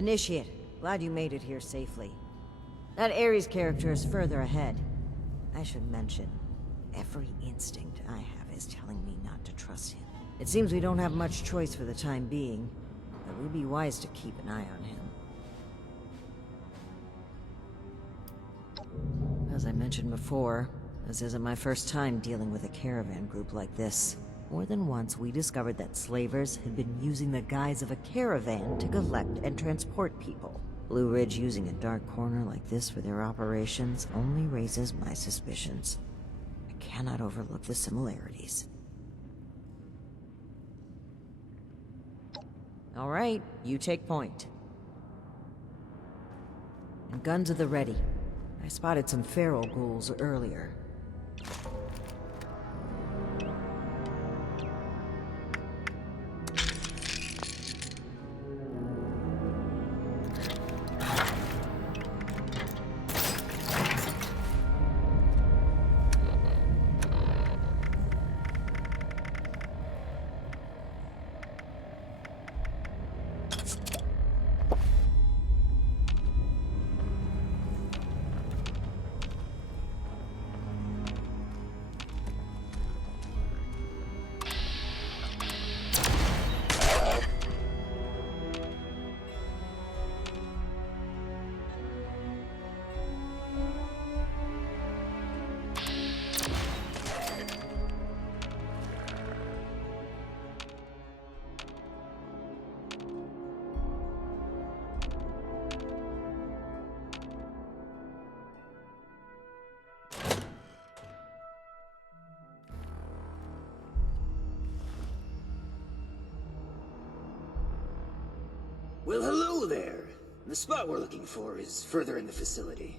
Initiate, glad you made it here safely. That Ares character is further ahead. I should mention, every instinct I have is telling me not to trust him. It seems we don't have much choice for the time being, but we'd be wise to keep an eye on him. As I mentioned before, this isn't my first time dealing with a caravan group like this. More than once, we discovered that slavers had been using the guise of a caravan to collect and transport people. Blue Ridge using a dark corner like this for their operations only raises my suspicions. I cannot overlook the similarities. All right, you take point. And guns at the ready. I spotted some feral ghouls earlier. Well, hello there. The spot we're looking for is further in the facility.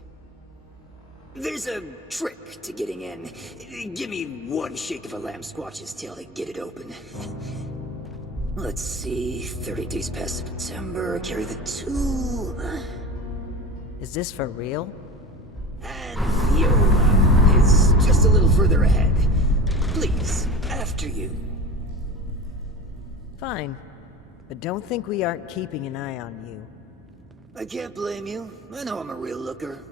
There's a trick to getting in. Give me one shake of a lamb squatch's tail to get it open. Let's see, 30 days past September, carry the 2. Is this for real? And Viola is just a little further ahead. Please, after you. Fine. But don't think we aren't keeping an eye on you. I can't blame you. I know I'm a real looker.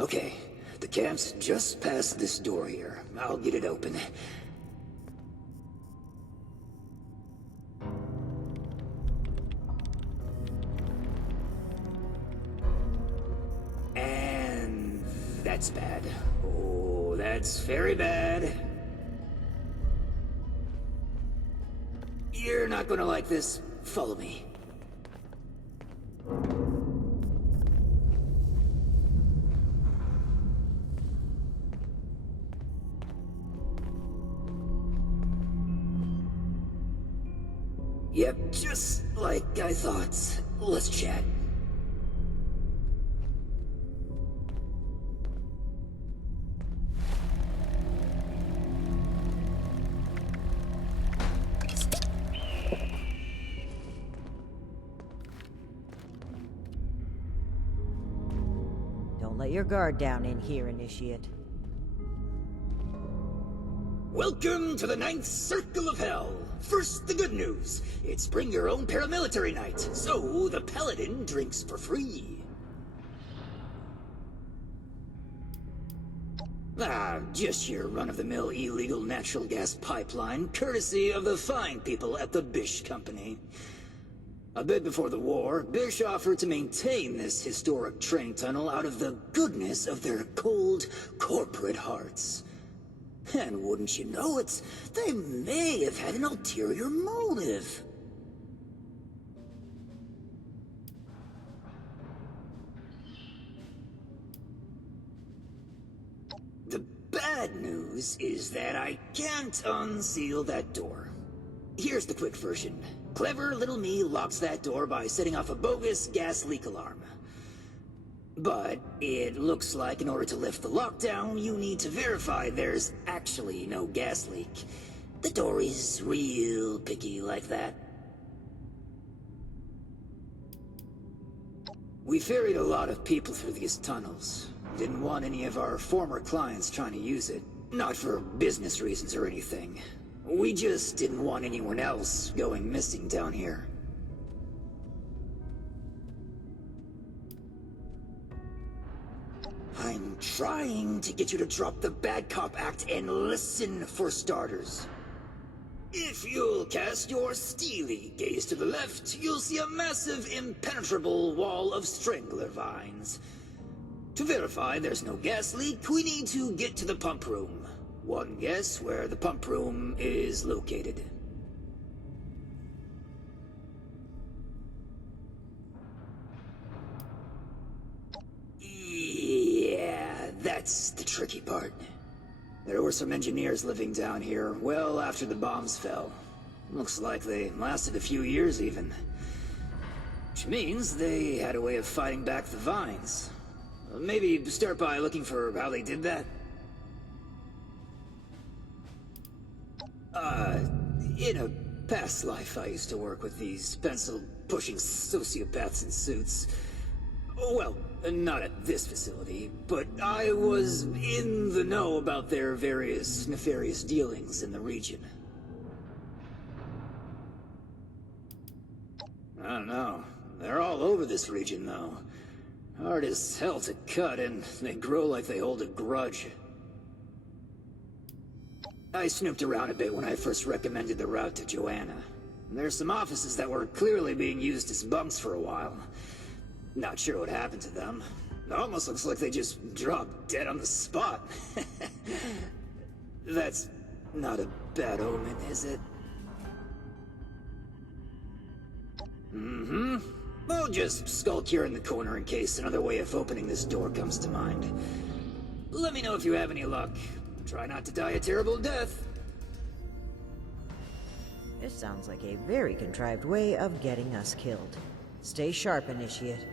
Okay, the camp's just past this door here. I'll get it open. And that's bad. Oh, that's very bad. You're not gonna like this. Follow me. Yep, just like I thought. Let's chat. Don't let your guard down in here, Initiate. Welcome to the 9th Circle of Hell. First, the good news. It's bring your own paramilitary night, so the paladin drinks for free. Just your run-of-the-mill illegal natural gas pipeline, courtesy of the fine people at the Bish Company. A bit before the war, Bish offered to maintain this historic train tunnel out of the goodness of their cold, corporate hearts. And wouldn't you know it, they may have had an ulterior motive. The bad news is that I can't unseal that door. Here's the quick version. Clever little me locks that door by setting off a bogus gas leak alarm. But it looks like in order to lift the lockdown, you need to verify there's actually no gas leak. The door is real picky like that. We ferried a lot of people through these tunnels. Didn't want any of our former clients trying to use it. Not for business reasons or anything. We just didn't want anyone else going missing down here. I'm trying to get you to drop the bad cop act and listen for starters. If you'll cast your steely gaze to the left, you'll see a massive, impenetrable wall of strangler vines. To verify there's no gas leak, we need to get to the pump room. One guess where the pump room is located. Yeah, that's the tricky part. There were some engineers living down here well after the bombs fell. Looks like they lasted a few years even. Which means they had a way of fighting back the vines. Maybe start by looking for how they did that. In a past life I used to work with these pencil-pushing sociopaths in suits. Well, not at this facility, but I was in the know about their various nefarious dealings in the region. I don't know. They're all over this region, though. Hard as hell to cut, and they grow like they hold a grudge. I snooped around a bit when I first recommended the route to Joanna. There's some offices that were clearly being used as bunks for a while. Not sure what happened to them. It almost looks like they just dropped dead on the spot. That's not a bad omen, is it? Mm-hmm. We'll just skulk here in the corner in case another way of opening this door comes to mind. Let me know if you have any luck. Try not to die a terrible death. This sounds like a very contrived way of getting us killed. Stay sharp, Initiate.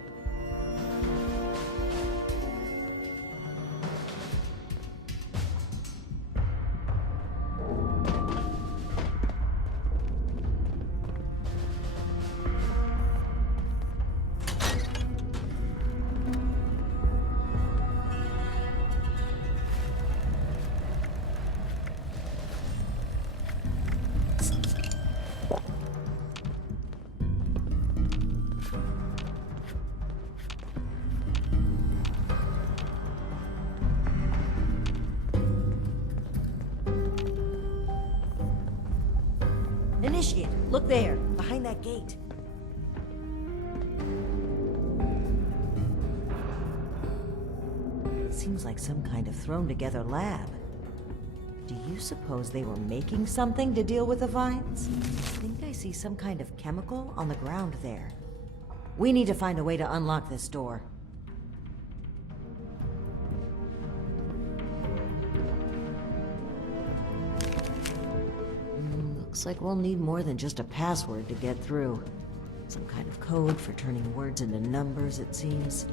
Initiate, look there, behind that gate. Seems like some kind of thrown-together lab. Do you suppose they were making something to deal with the vines? I think I see some kind of chemical on the ground there. We need to find a way to unlock this door. Looks like we'll need more than just a password to get through. Some kind of code for turning words into numbers, it seems.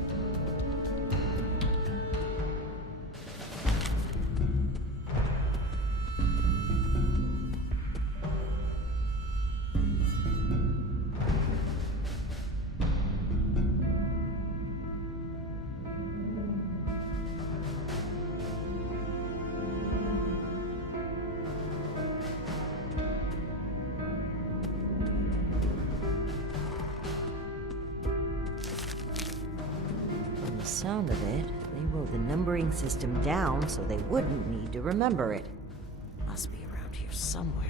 Sound of it, they wrote the numbering system down so they wouldn't need to remember it. Must be around here somewhere.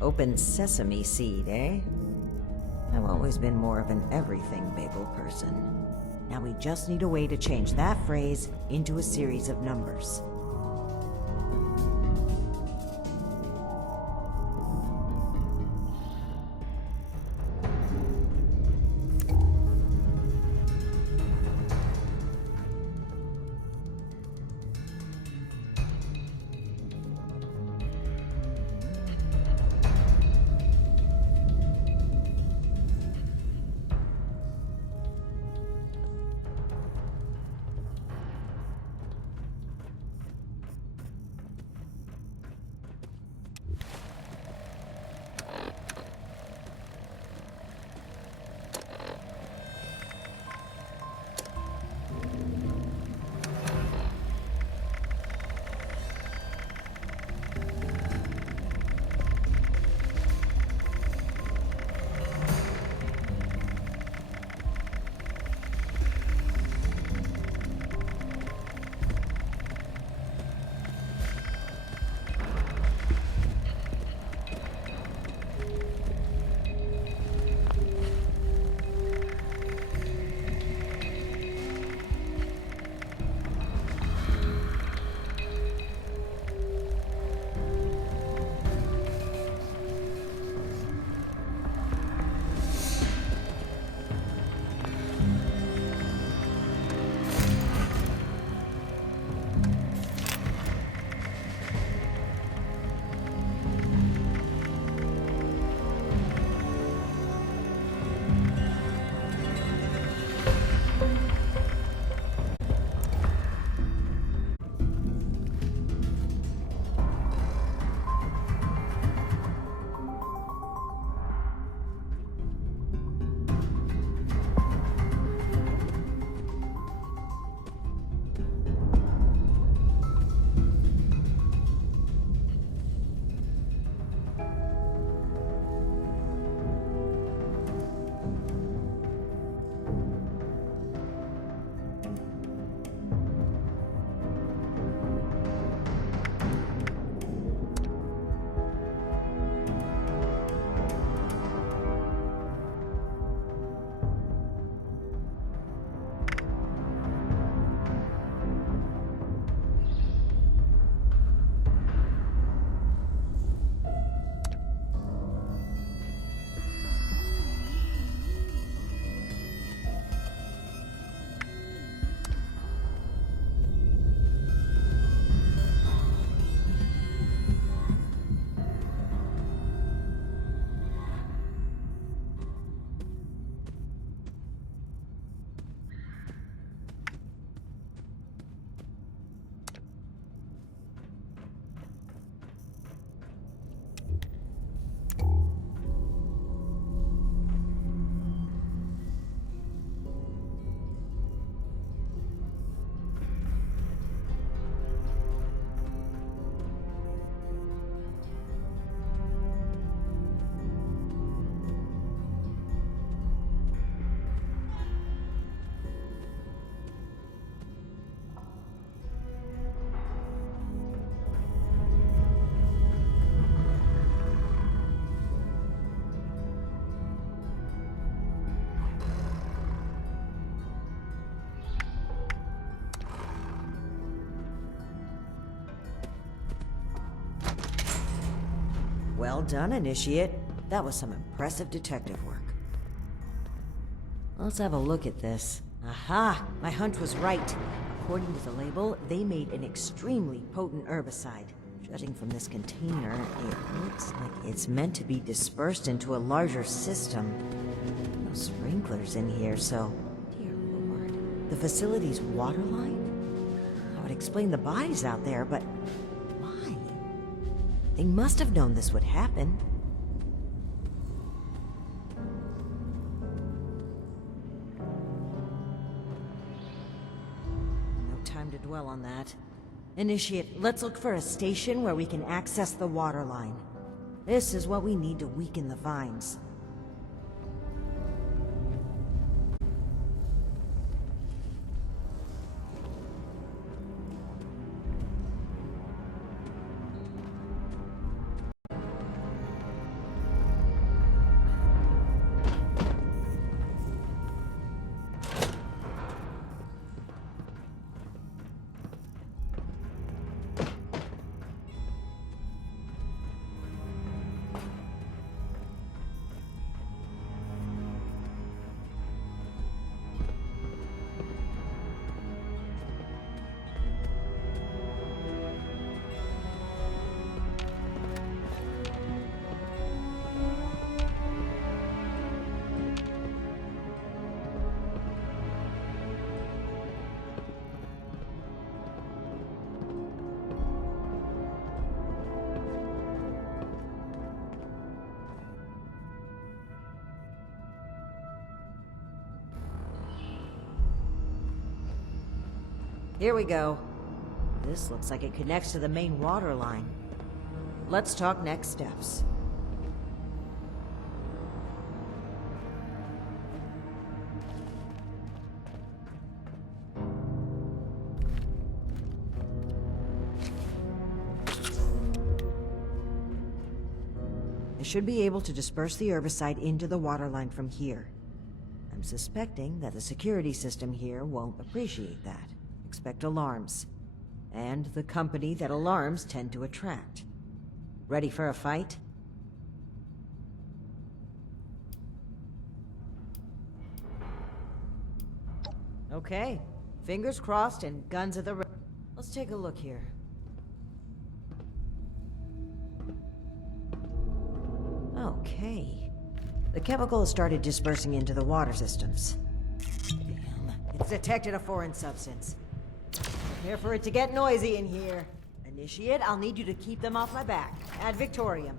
Open sesame seed, eh? I've always been more of an everything bagel person. Now we just need a way to change that phrase into a series of numbers. Well done, Initiate. That was some impressive detective work. Let's have a look at this. Aha! My hunch was right. According to the label, they made an extremely potent herbicide. Judging from this container, it looks like it's meant to be dispersed into a larger system. No sprinklers in here, so... Dear Lord. The facility's water line? I would explain the bodies out there, but... why? They must have known this would happen. Time to dwell on that. Initiate, let's look for a station where we can access the water line. This is what we need to weaken the vines. Here we go. This looks like it connects to the main water line. Let's talk next steps. I should be able to disperse the herbicide into the water line from here. I'm suspecting that the security system here won't appreciate that. Expect alarms. And the company that alarms tend to attract. Ready for a fight? Okay. Fingers crossed and guns at the ready. Let's take a look here. Okay. The chemical has started dispersing into the water systems. Damn. It's detected a foreign substance. Prepare for it to get noisy in here. Initiate, I'll need you to keep them off my back. Ad Victoriam.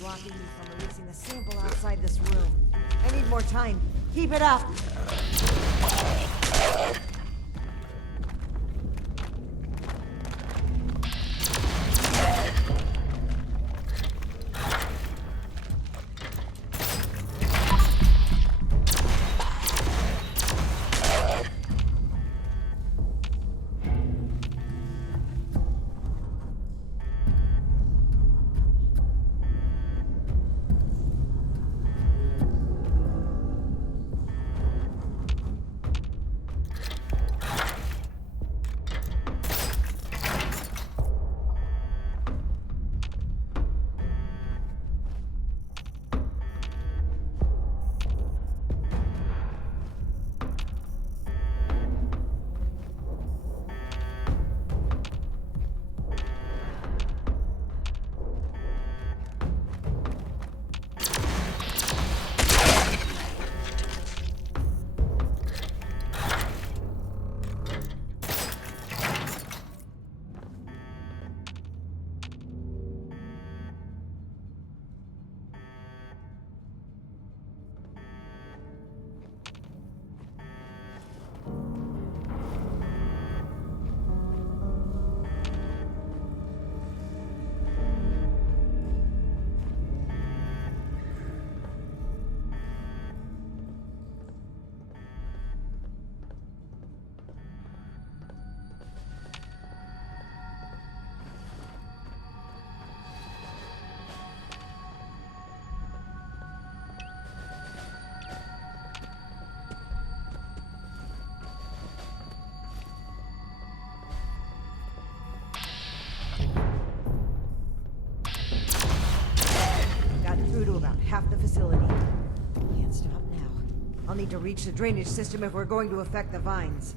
Blocking me from releasing the sample outside this room. I need more time. Keep it up! facility. Can't stop now. I'll need to reach the drainage system if we're going to affect the vines.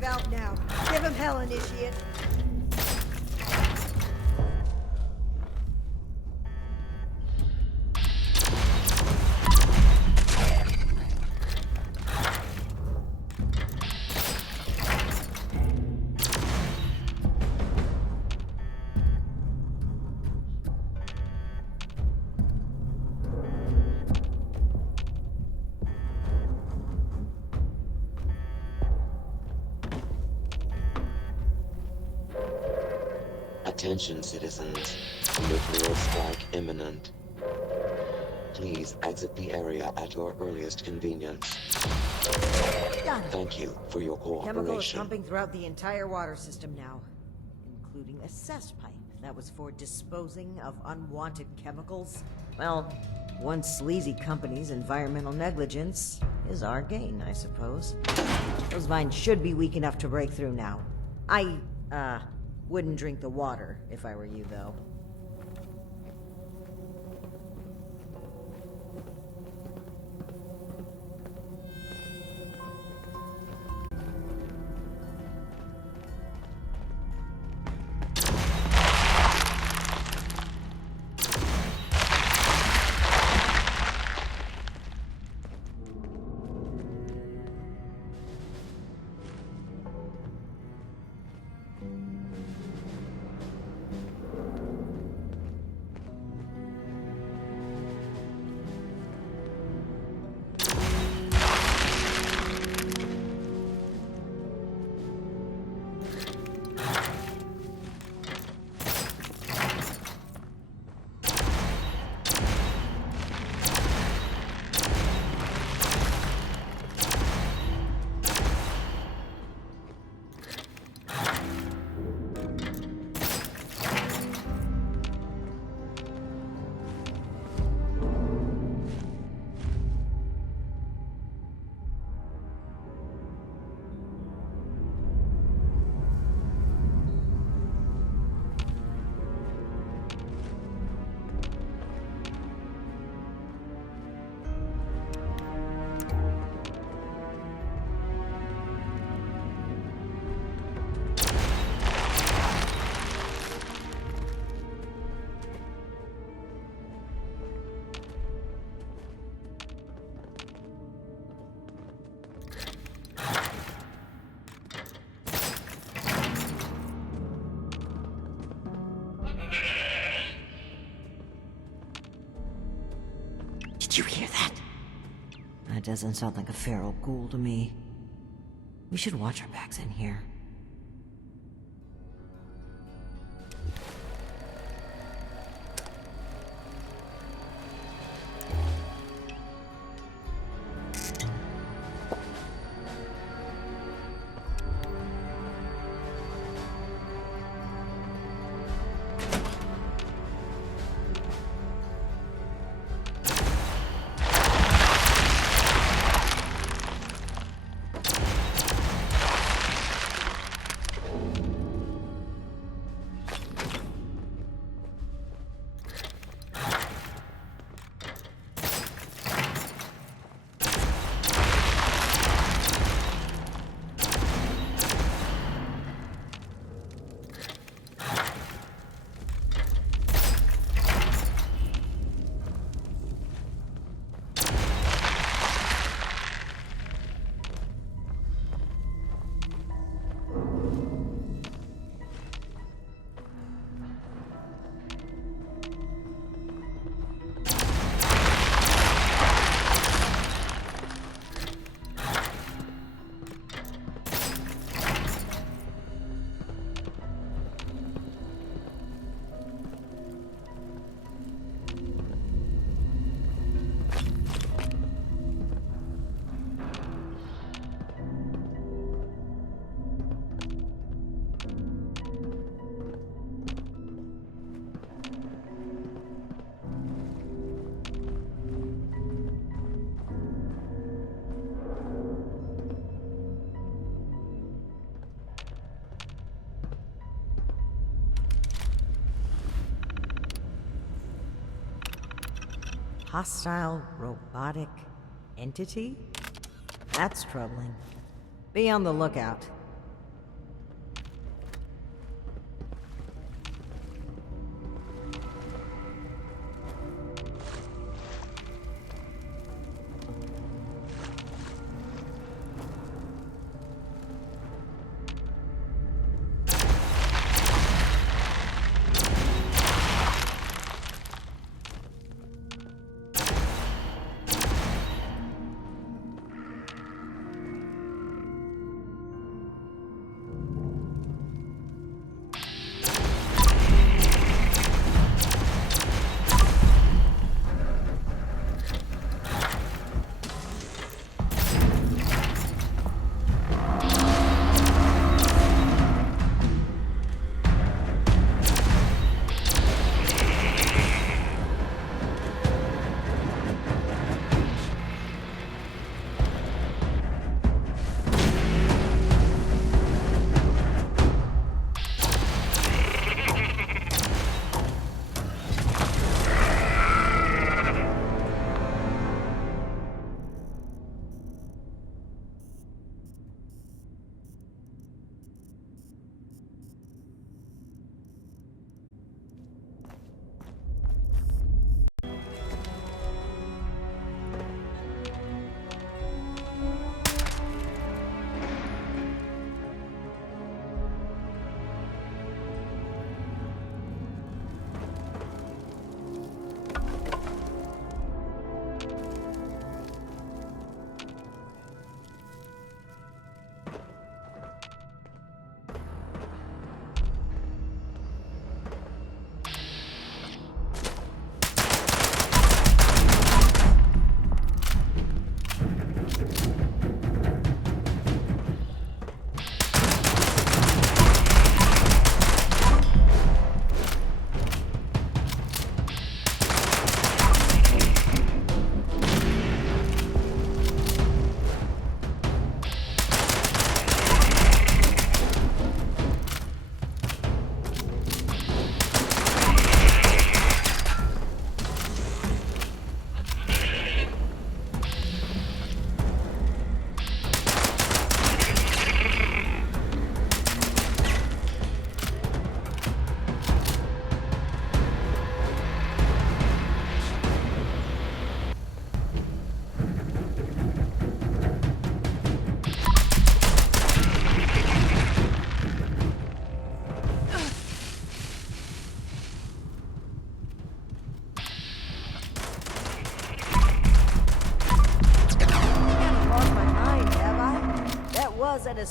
Valve now. Give him hell, initiate. Attention citizens, nuclear strike imminent. Please exit the area at your earliest convenience. Done. Thank you for your cooperation. Chemical is pumping throughout the entire water system now, including a cess pipe that was for disposing of unwanted chemicals. Well, one sleazy company's environmental negligence is our gain, I suppose. Those vines should be weak enough to break through now. I wouldn't drink the water if I were you, though. Did you hear that? That doesn't sound like a feral ghoul to me. We should watch our backs in here. Hostile robotic entity? That's troubling. Be on the lookout.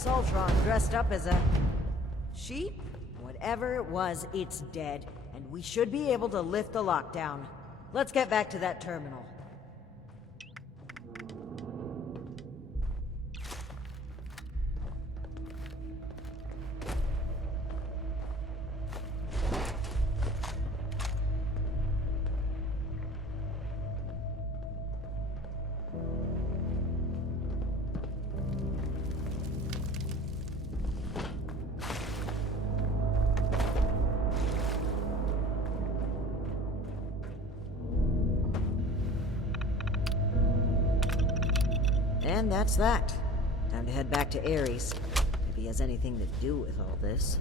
Ultron dressed up as a... sheep? Whatever it was, it's dead, and we should be able to lift the lockdown. Let's get back to that terminal. And that's that. Time to head back to Ares. If he has anything to do with all this.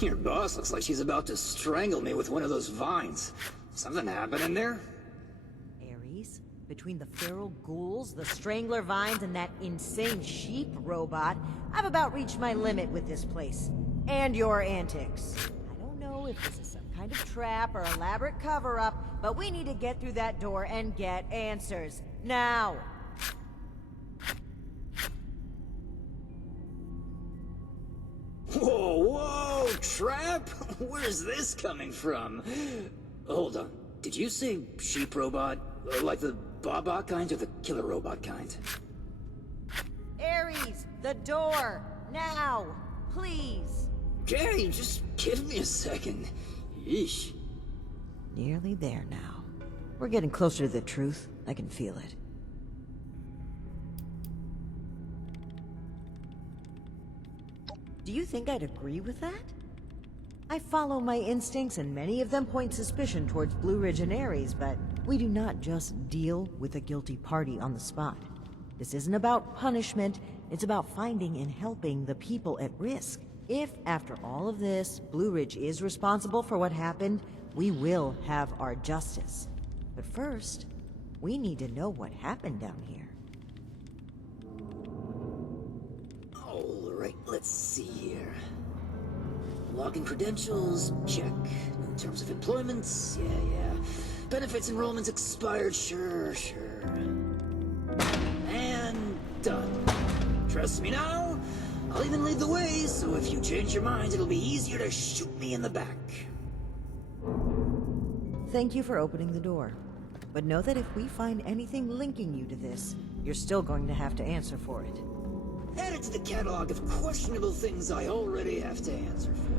Your boss looks like she's about to strangle me with one of those vines. Something happening there? Ares? Between the feral ghouls, the strangler vines, and that insane sheep robot, I've about reached my limit with this place. And your antics. I don't know if this is some kind of trap or elaborate cover-up, but we need to get through that door and get answers. Now! Whoa, whoa, trap? Where's this coming from? Hold on, did you say sheep robot? Like the Baba kind or the killer robot kind? Ares, the door! Now! Please! Okay, just give me a second. Yeesh. Nearly there now. We're getting closer to the truth. I can feel it. Do you think I'd agree with that? I follow my instincts, and many of them point suspicion towards Blue Ridge and Ares, but we do not just deal with a guilty party on the spot. This isn't about punishment, it's about finding and helping the people at risk. If, after all of this, Blue Ridge is responsible for what happened, we will have our justice. But first, we need to know what happened down here. Alright, let's see here. Login credentials, check. No terms of employment, yeah. Benefits enrollments expired, sure. And done. Trust me now? I'll even lead the way, so if you change your mind, it'll be easier to shoot me in the back. Thank you for opening the door. But know that if we find anything linking you to this, you're still going to have to answer for it. Add it to the catalog of questionable things I already have to answer for.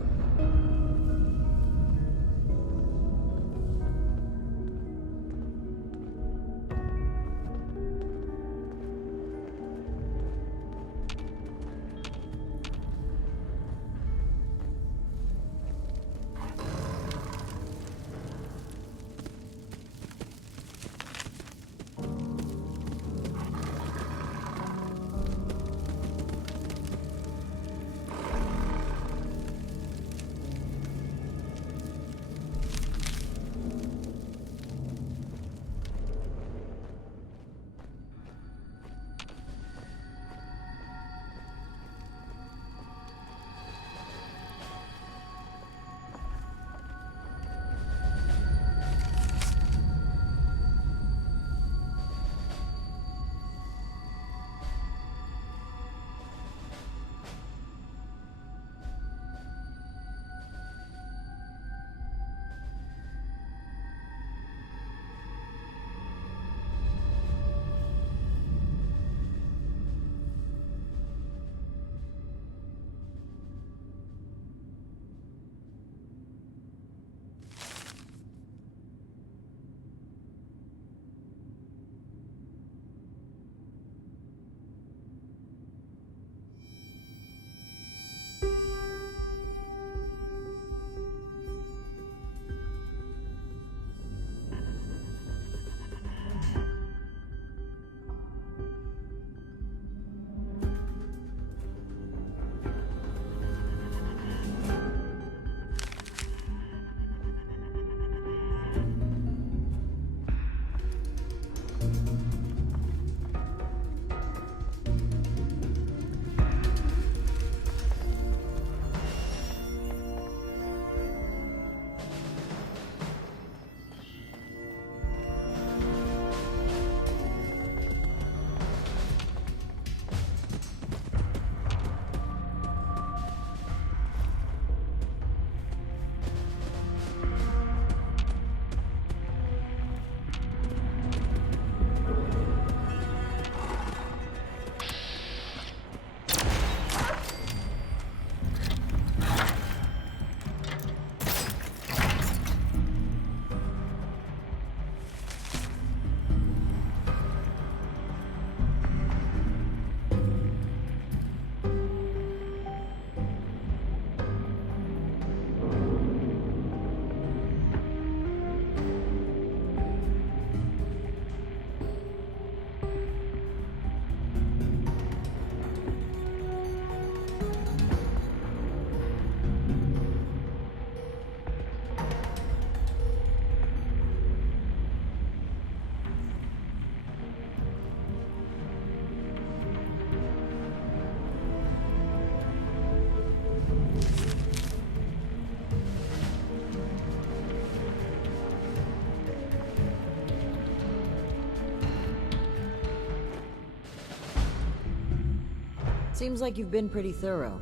Seems like you've been pretty thorough.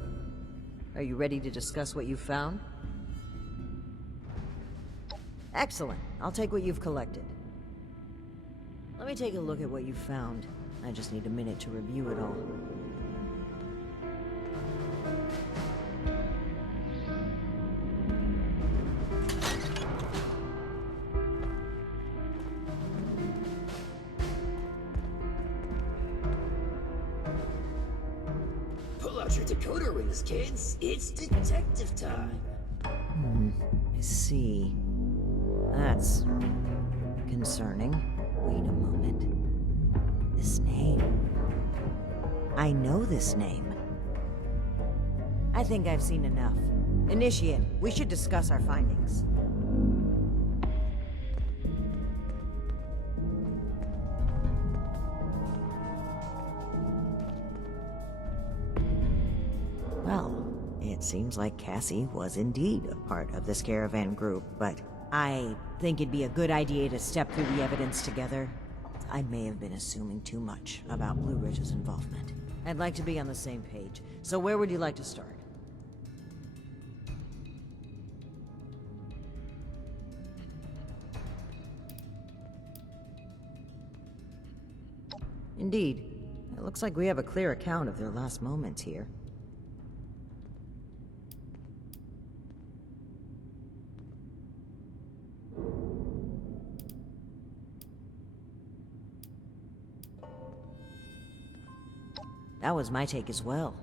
Are you ready to discuss what you've found? Excellent. I'll take what you've collected. Let me take a look at what you've found. I just need a minute to review it all. Pull out your decoder rings, kids. It's detective time. I see. That's concerning. Wait a moment. This name. I know this name. I think I've seen enough. Initiate, we should discuss our findings. Well, it seems like Cassie was indeed a part of this caravan group, but I think it'd be a good idea to step through the evidence together. I may have been assuming too much about Blue Ridge's involvement. I'd like to be on the same page, so where would you like to start? Indeed. It looks like we have a clear account of their last moments here. That was my take as well.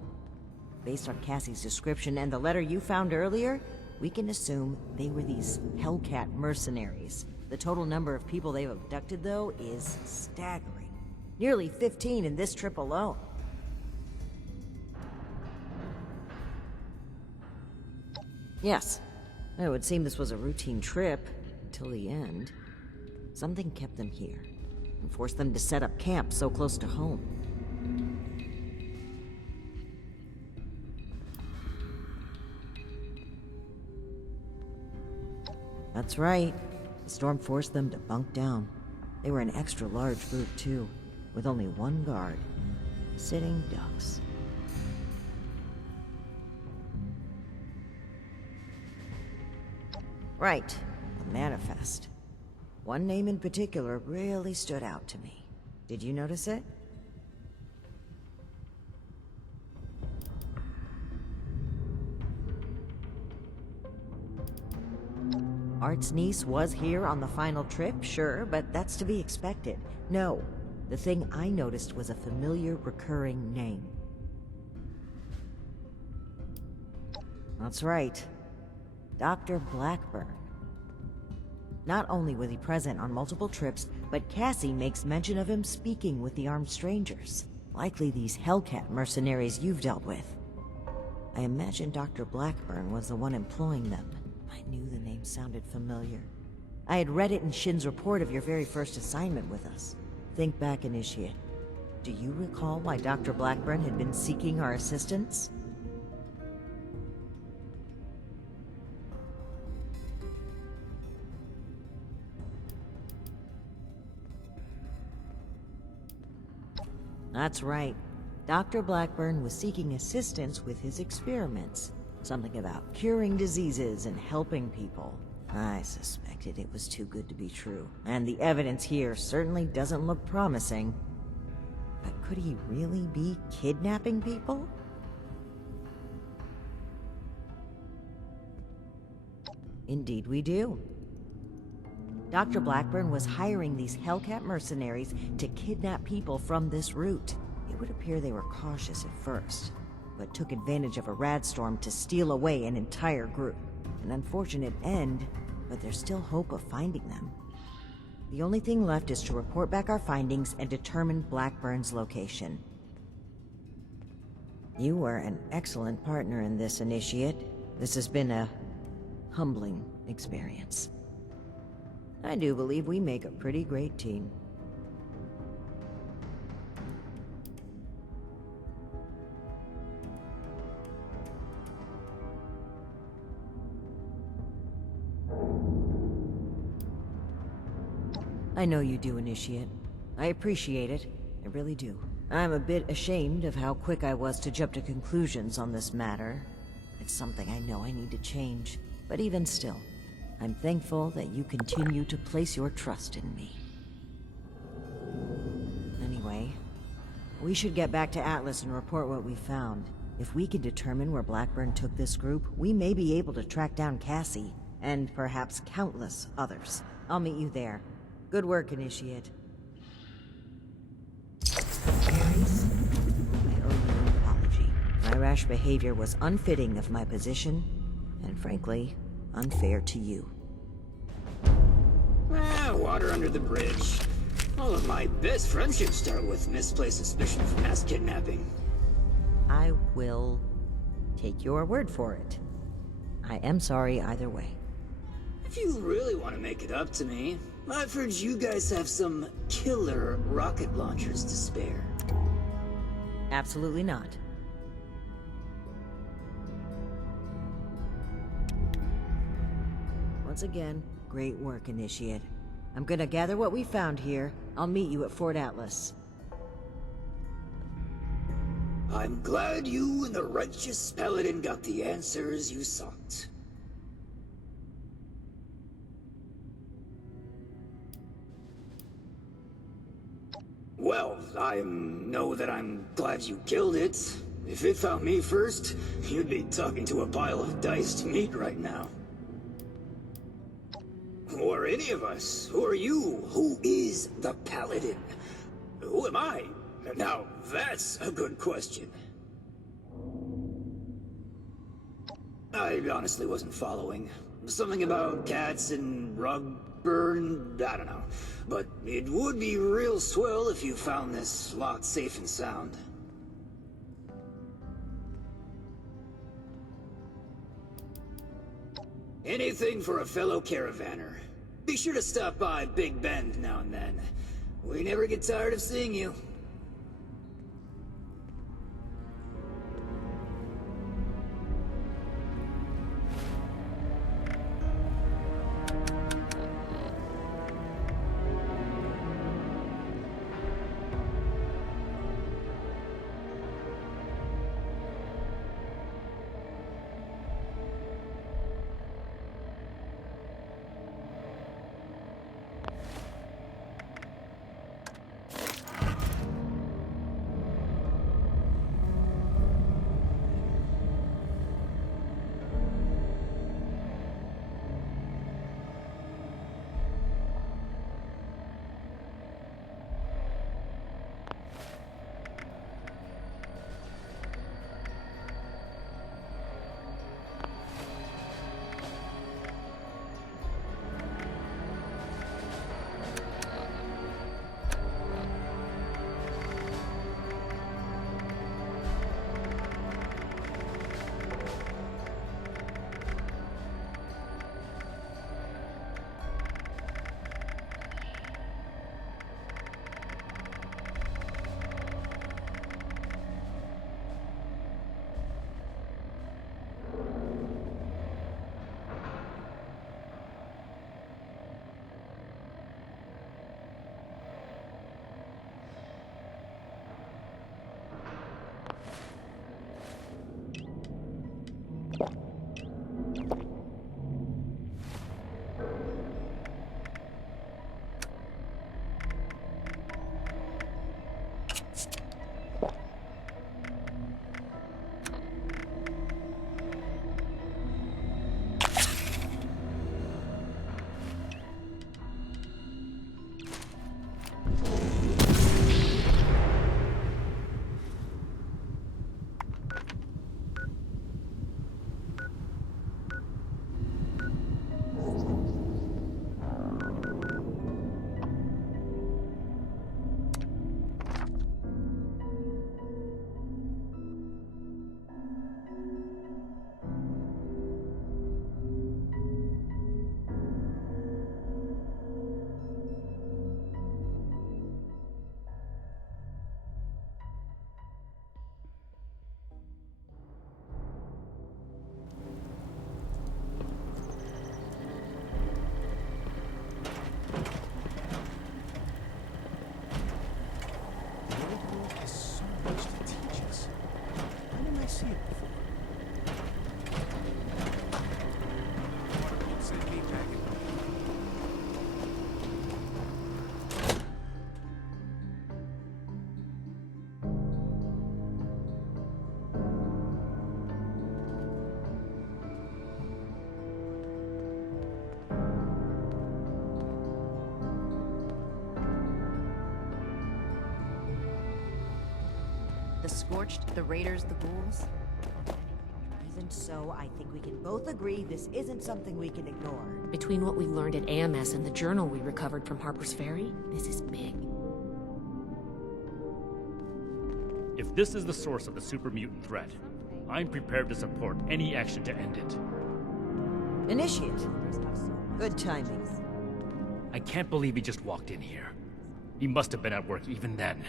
Based on Cassie's description and the letter you found earlier, we can assume they were these Hellcat mercenaries. The total number of people they've abducted, though, is staggering. Nearly 15 in this trip alone. Yes, it would seem this was a routine trip, until the end. Something kept them here, and forced them to set up camp so close to home. That's right. The storm forced them to bunk down. They were an extra-large group, too, with only one guard. Sitting ducks. Right. The manifest. One name in particular really stood out to me. Did you notice it? Art's niece was here on the final trip, sure, but that's to be expected. No, the thing I noticed was a familiar, recurring name. That's right. Dr. Blackburn. Not only was he present on multiple trips, but Cassie makes mention of him speaking with the armed strangers. Likely these Hellcat mercenaries you've dealt with. I imagine Dr. Blackburn was the one employing them. I knew the name sounded familiar. I had read it in Shin's report of your very first assignment with us. Think back, Initiate. Do you recall why Dr. Blackburn had been seeking our assistance? That's right. Dr. Blackburn was seeking assistance with his experiments. Something about curing diseases and helping people. I suspected it was too good to be true, and the evidence here certainly doesn't look promising. But could he really be kidnapping people? Indeed we do. Dr. Blackburn was hiring these Hellcat mercenaries to kidnap people from this route. It would appear they were cautious at first, but took advantage of a radstorm to steal away an entire group. An unfortunate end, but there's still hope of finding them. The only thing left is to report back our findings and determine Blackburn's location. You were an excellent partner in this, Initiate. This has been a humbling experience. I do believe we make a pretty great team. I know you do, Initiate. I appreciate it. I really do. I'm a bit ashamed of how quick I was to jump to conclusions on this matter. It's something I know I need to change, but even still, I'm thankful that you continue to place your trust in me. Anyway, we should get back to Atlas and report what we found. If we can determine where Blackburn took this group, we may be able to track down Cassie, and perhaps countless others. I'll meet you there. Good work, Initiate. Ares, I owe you an apology. My rash behavior was unfitting of my position, and frankly, unfair to you. Water under the bridge. All of my best friendships start with misplaced suspicion of mass kidnapping. I will take your word for it. I am sorry either way. If you really want to make it up to me, I've heard you guys have some killer rocket launchers to spare. Absolutely not. Once again, great work, Initiate. I'm gonna gather what we found here. I'll meet you at Fort Atlas. I'm glad you and the righteous paladin got the answers you sought. Well, I know that I'm glad you killed it. If it found me first, you'd be talking to a pile of diced meat right now. Or any of us. Who are you? Who is the paladin? Who am I? Now, that's a good question. I honestly wasn't following. Something about cats and rug burn, I don't know. But it would be real swell if you found this locked safe and sound. Anything for a fellow caravaner. Be sure to stop by Big Bend now and then. We never get tired of seeing you. The Scorched, the Raiders, the Ghouls. Even so, I think we can both agree this isn't something we can ignore. Between what we learned at AMS and the journal we recovered from Harper's Ferry, this is big. If this is the source of the super mutant threat, I'm prepared to support any action to end it. Initiate. Good timing. I can't believe he just walked in here. He must have been at work even then.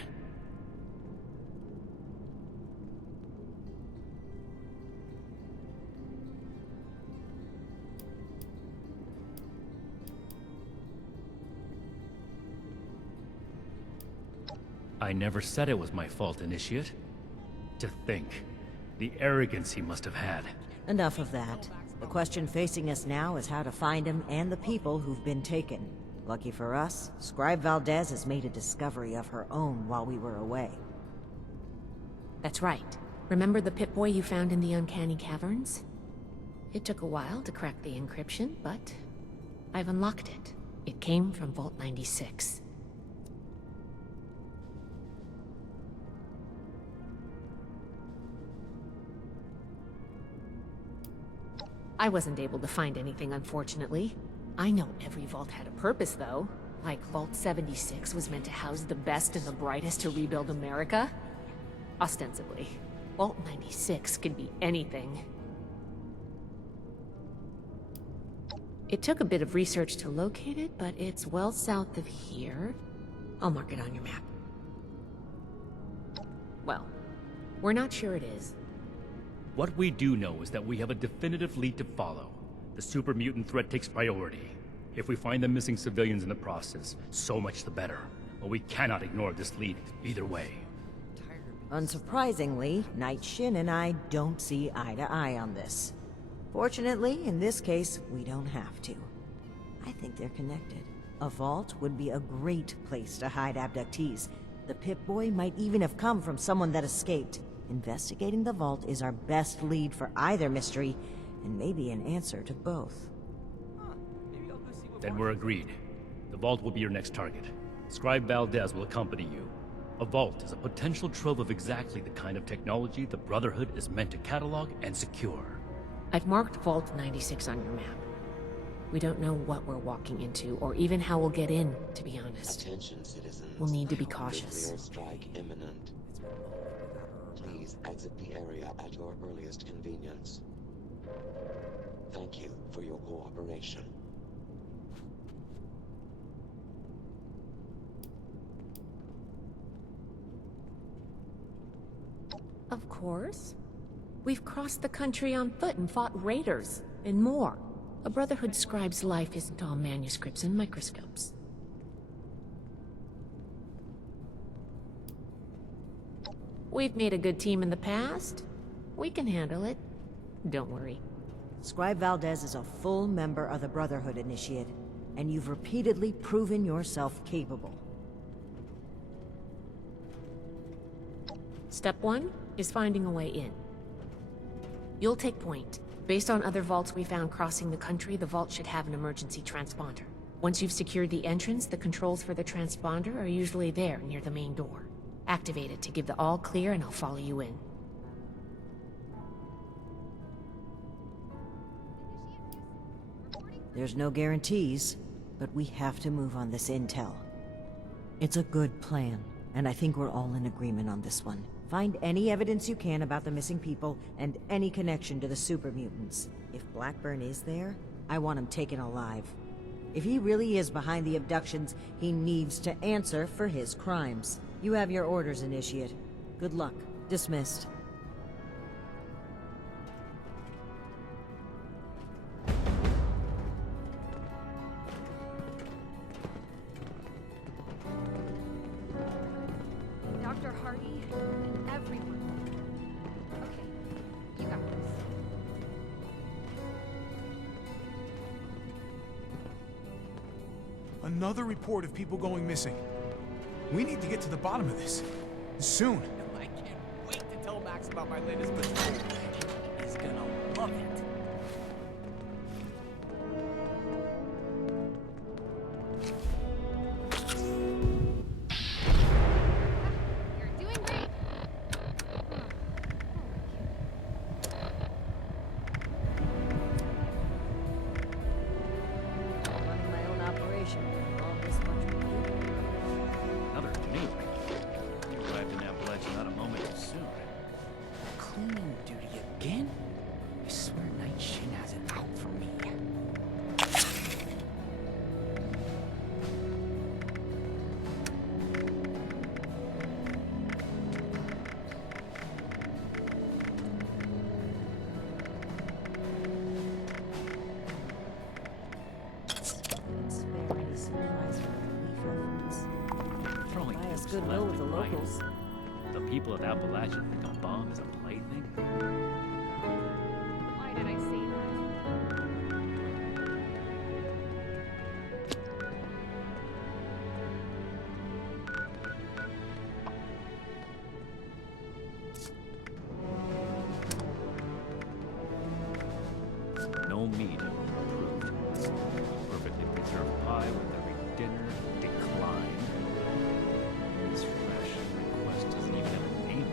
I never said it was my fault, Initiate. To think, the arrogance he must have had. Enough of that. The question facing us now is how to find him and the people who've been taken. Lucky for us, Scribe Valdez has made a discovery of her own while we were away. That's right. Remember the Pip-Boy you found in the Uncanny Caverns? It took a while to crack the encryption, but I've unlocked it. It came from Vault 96. I wasn't able to find anything, unfortunately. I know every vault had a purpose, though. Like Vault 76 was meant to house the best and the brightest to rebuild America. Ostensibly. Vault 96 could be anything. It took a bit of research to locate it, but it's well south of here. I'll mark it on your map. Well, we're not sure it is. What we do know is that we have a definitive lead to follow. The super mutant threat takes priority. If we find the missing civilians in the process, so much the better. But we cannot ignore this lead either way. Unsurprisingly, Night Shin and I don't see eye to eye on this. Fortunately, in this case, we don't have to. I think they're connected. A vault would be a great place to hide abductees. The Pip-Boy might even have come from someone that escaped. Investigating the vault is our best lead for either mystery, and maybe an answer to both. Then we're agreed. The vault will be your next target. Scribe Valdez will accompany you. A vault is a potential trove of exactly the kind of technology the Brotherhood is meant to catalog and secure. I've marked Vault 96 on your map. We don't know what we're walking into, or even how we'll get in, to be honest. Attention, citizens. We'll need to be cautious. Nuclear strike imminent. Please exit the area at your earliest convenience. Thank you for your cooperation. Of course. We've crossed the country on foot and fought raiders, and more. A Brotherhood scribe's life isn't all manuscripts and microscopes. We've made a good team in the past. We can handle it. Don't worry. Scribe Valdez is a full member of the Brotherhood, Initiate, and you've repeatedly proven yourself capable. Step 1 is finding a way in. You'll take point. Based on other vaults we found crossing the country, the vault should have an emergency transponder. Once you've secured the entrance, the controls for the transponder are usually there, near the main door. Activate it to give the all clear and I'll follow you in. There's no guarantees, but we have to move on this intel. It's a good plan, and I think we're all in agreement on this one. Find any evidence you can about the missing people and any connection to the super mutants. If Blackburn is there, I want him taken alive. If he really is behind the abductions, he needs to answer for his crimes. You have your orders, Initiate. Good luck. Dismissed. Dr. Hardy and everyone. Okay, you got this. Another report of people going missing. We need to get to the bottom of this. Soon. I can't wait to tell Max about my latest patrol. He's gonna love it. You're doing great. Builds goodwill with the Right. locals. The people of Appalachia think a bomb is a plaything? Why did I say that? No meat approved. Perfectly preserved pie with every dinner declined. This ration request doesn't even have a name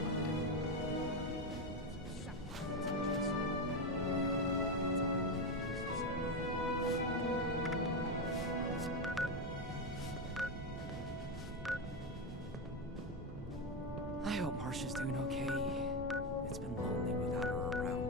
on I hope Marsha's doing okay. It's been lonely without her around.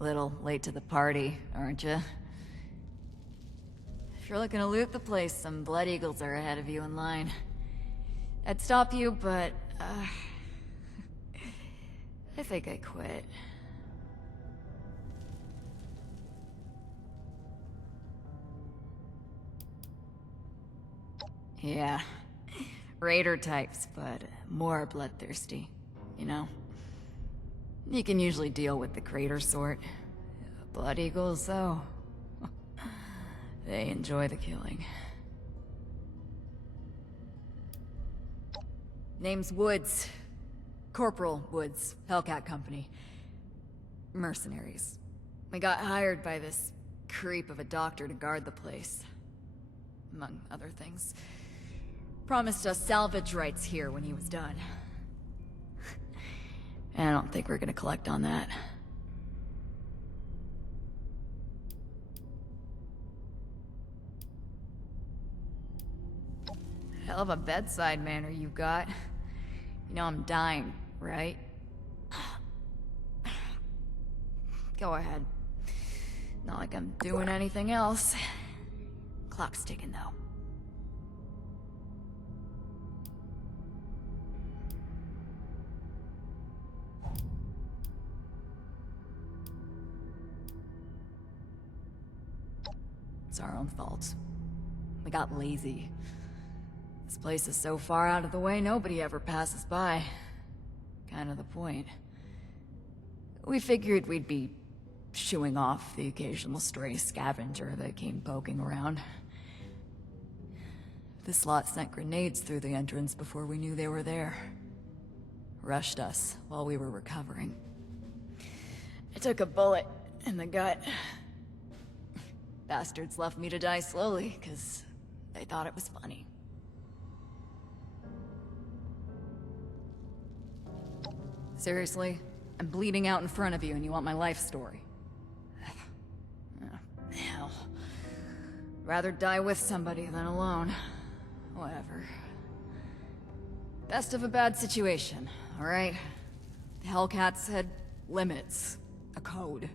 Little late to the party, aren't you? If you're looking to loot the place, some Blood Eagles are ahead of you in line. I'd stop you, but, I think I quit. Yeah. Raider types, but more bloodthirsty, you know? You can usually deal with the crater sort. Blood Eagles, though. They enjoy the killing. Name's Woods. Corporal Woods, Hellcat Company. Mercenaries. We got hired by this creep of a doctor to guard the place. Among other things. Promised us salvage rights here when he was done. And I don't think we're gonna collect on that. Hell of a bedside manner you've got. You know I'm dying, right? Go ahead. Not like I'm doing anything else. Clock's ticking, though. It's our own fault. We got lazy. This place is so far out of the way, nobody ever passes by. Kind of the point. We figured we'd be shooing off the occasional stray scavenger that came poking around. This lot sent grenades through the entrance before we knew they were there. Rushed us while we were recovering. I took a bullet in the gut. Bastards left me to die slowly, because they thought it was funny. Seriously? I'm bleeding out in front of you and you want my life story? Hell. Rather die with somebody than alone. Whatever. Best of a bad situation, alright? The Hellcats had limits. A code.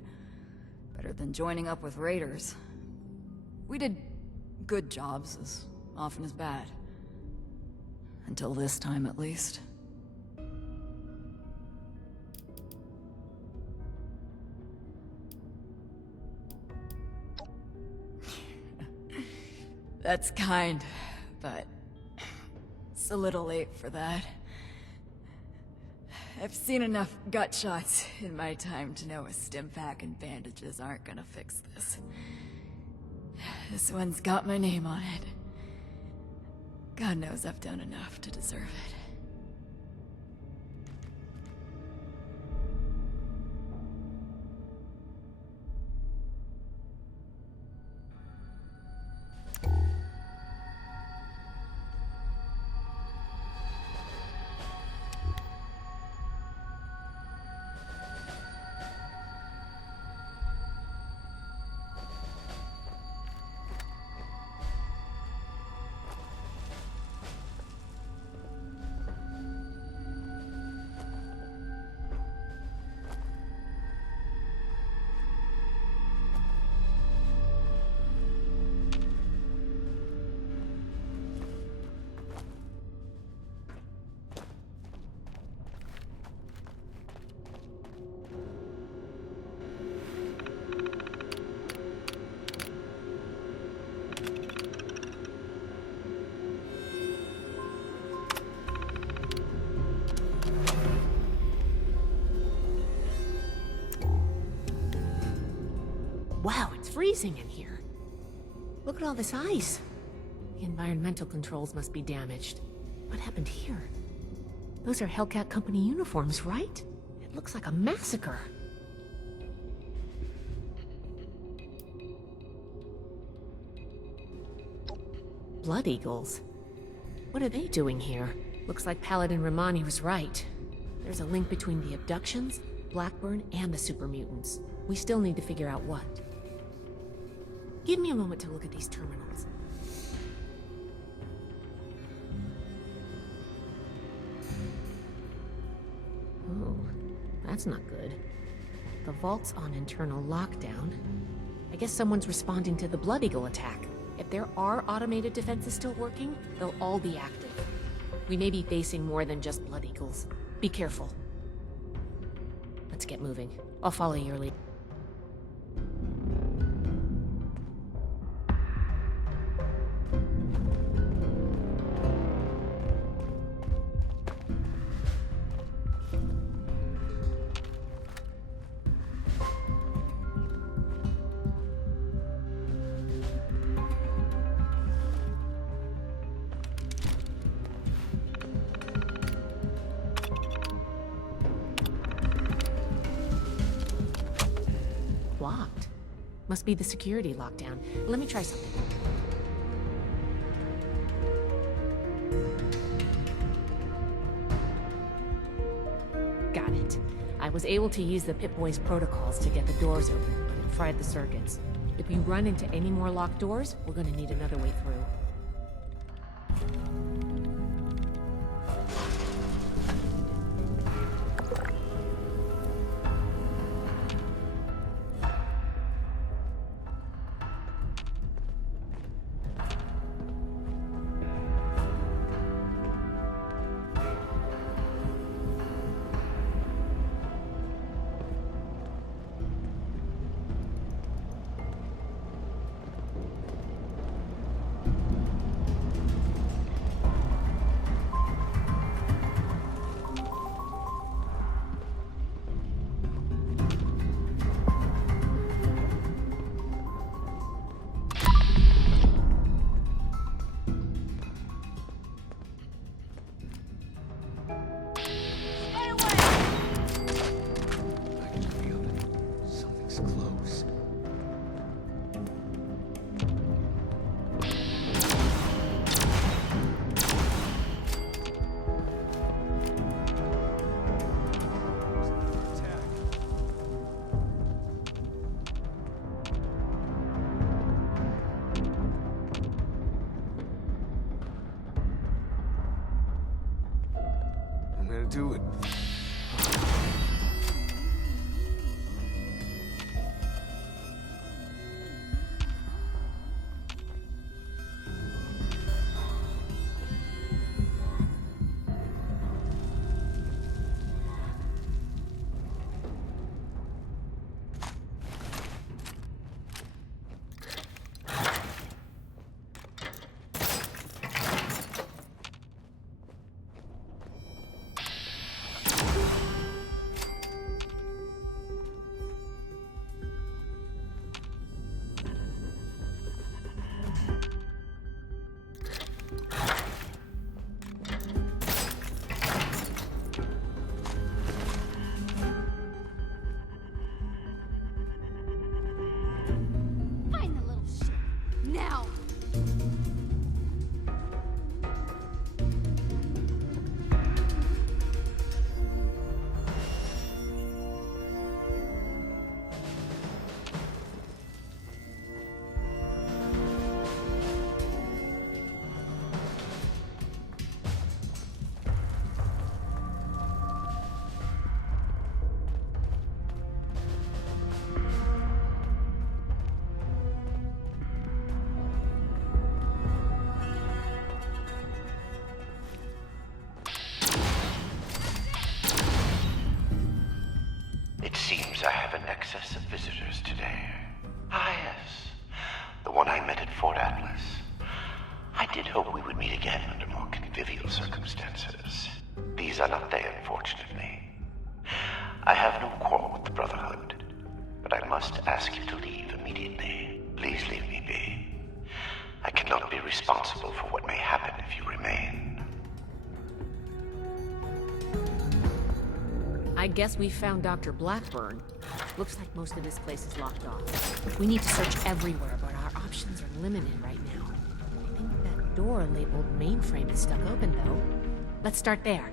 Better than joining up with raiders. We did good jobs as often as bad. Until this time, at least. That's kind, but it's a little late for that. I've seen enough gut shots in my time to know a stim pack and bandages aren't gonna fix this. This one's got my name on it. God knows I've done enough to deserve it. Wow, it's freezing in here. Look at all this ice. The environmental controls must be damaged. What happened here? Those are Hellcat Company uniforms, right? It looks like a massacre. Blood Eagles? What are they doing here? Looks like Paladin Romani was right. There's a link between the abductions, Blackburn, and the super mutants. We still need to figure out what. Give me a moment to look at these terminals. Oh, that's not good. The vault's on internal lockdown. I guess someone's responding to the Blood Eagle attack. If there are automated defenses still working, they'll all be active. We may be facing more than just Blood Eagles. Be careful. Let's get moving. I'll follow your lead. Locked. Must be the security lockdown. Let me try something. was able to use the Pip-Boy's protocols to get the doors open, but it fried the circuits. If we run into any more locked doors, we're gonna need another way through. Do it. I have an excess of visitors today. Ah, yes. The one I met at Fort Atlas. I did hope we would meet again under more convivial circumstances. These are not they, unfortunately. I have no quarrel with the Brotherhood, but I must ask you to leave immediately. Please leave me be. I cannot be responsible for what may happen if you remain. I guess we found Dr. Blackburn. Looks like most of this place is locked off. We need to search everywhere, but our options are limited right now. I think that door labeled mainframe is stuck open, though. Let's start there.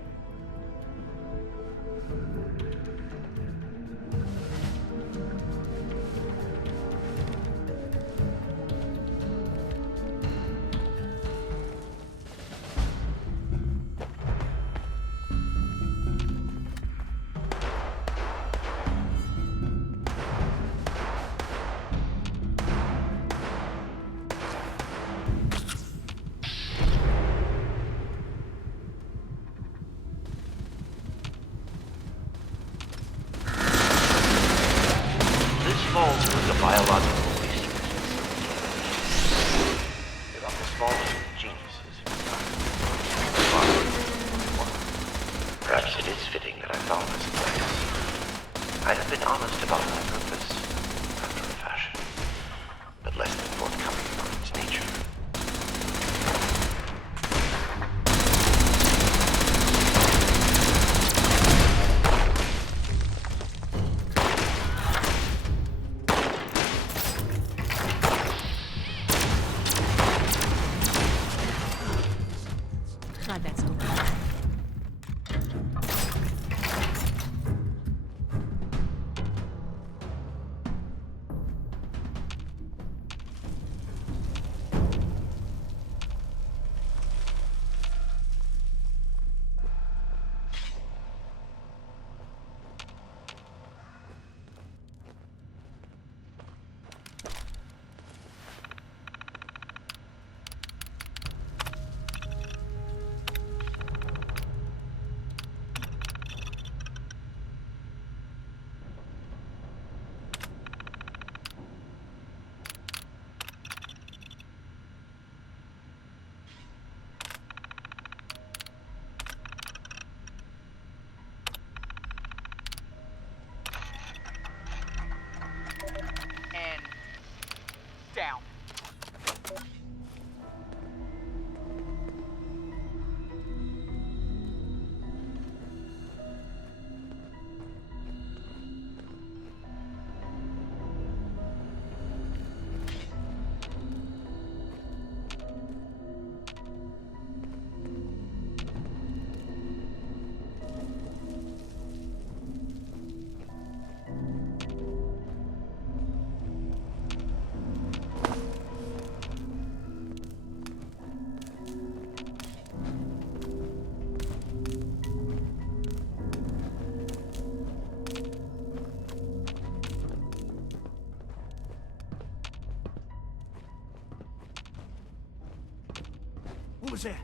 What was that?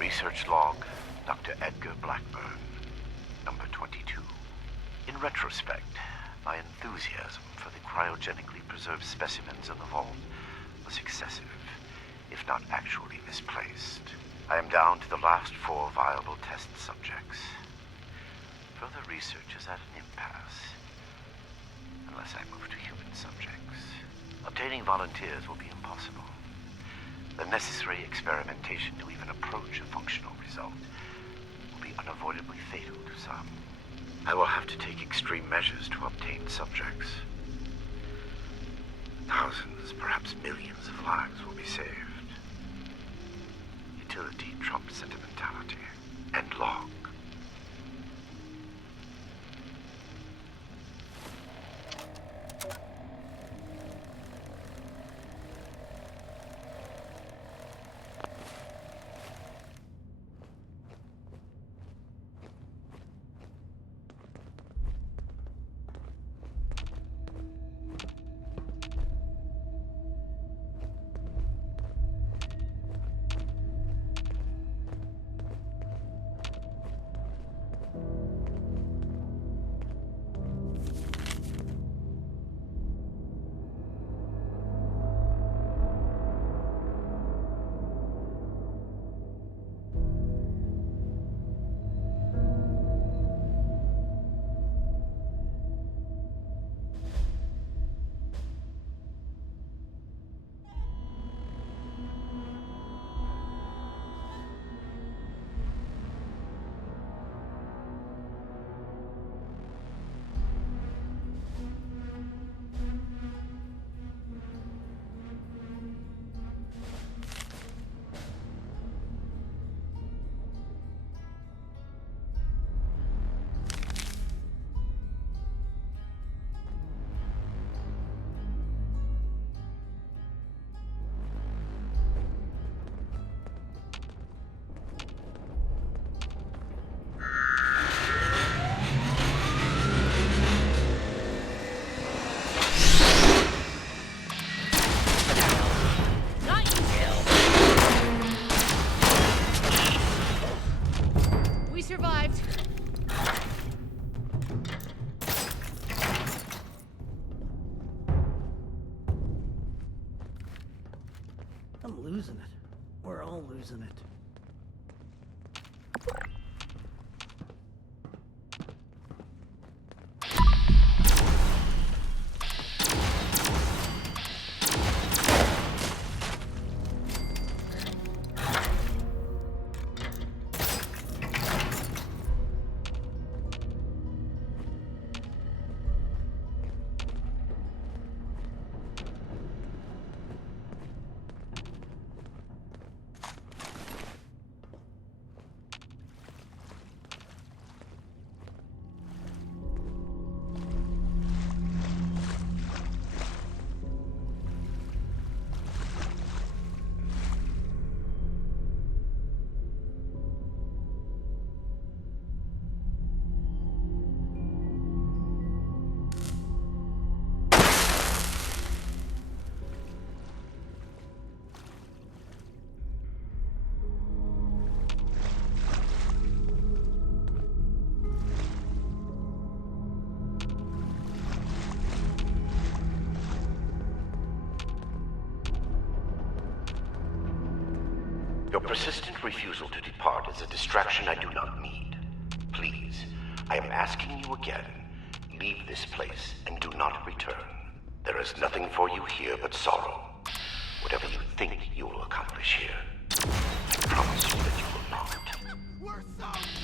Research log, Dr. Edgar Blackburn, number 22. In retrospect, my enthusiasm for the cryogenically preserved specimens in the vault was excessive, if not actually misplaced. I am down to the last 4 viable test subjects. Further research is at an impasse, unless I move to human subjects. Obtaining volunteers will be impossible. The necessary experimentation to even approach a functional result will be unavoidably fatal to some. I will have to take extreme measures to obtain subjects. Thousands, perhaps millions of lives will be saved. Utility trumps sentimentality. End log. I'm losing it. We're all losing it. Your persistent refusal to depart is a distraction I do not need. Please, I am asking you again, leave this place and do not return. There is nothing for you here but sorrow. Whatever you think you will accomplish here, I promise you that you will not. We're so...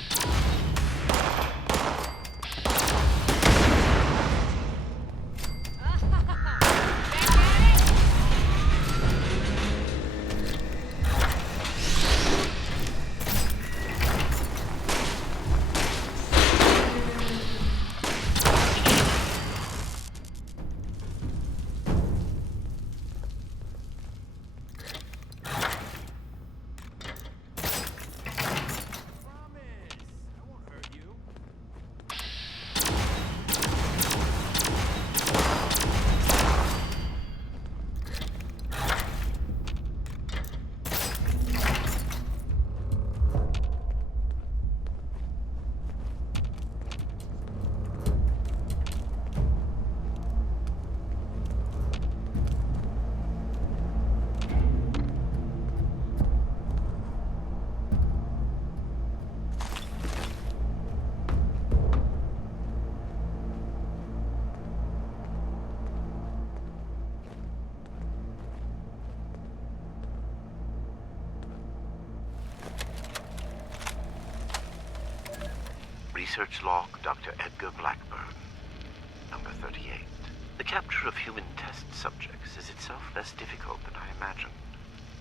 Research log, Dr. Edgar Blackburn, number 38. The capture of human test subjects is itself less difficult than I imagined.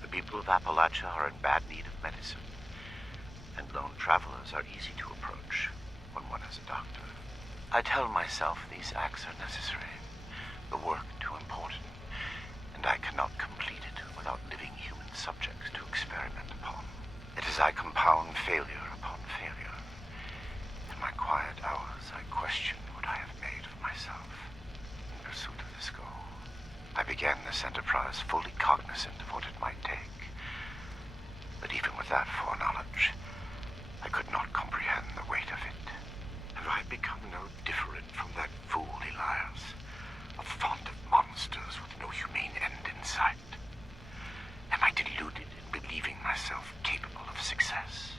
The people of Appalachia are in bad need of medicine, and lone travelers are easy to approach when one is a doctor. I tell myself these acts are necessary, the work too important, and I cannot complete it without living human subjects to experiment upon. It is I compound failure upon failure. In my quiet hours, I question what I have made of myself in pursuit of this goal. I began this enterprise fully cognizant of what it might take. But even with that foreknowledge, I could not comprehend the weight of it. Have I become no different from that fool Elias, a font of monsters with no humane end in sight? Am I deluded in believing myself capable of success?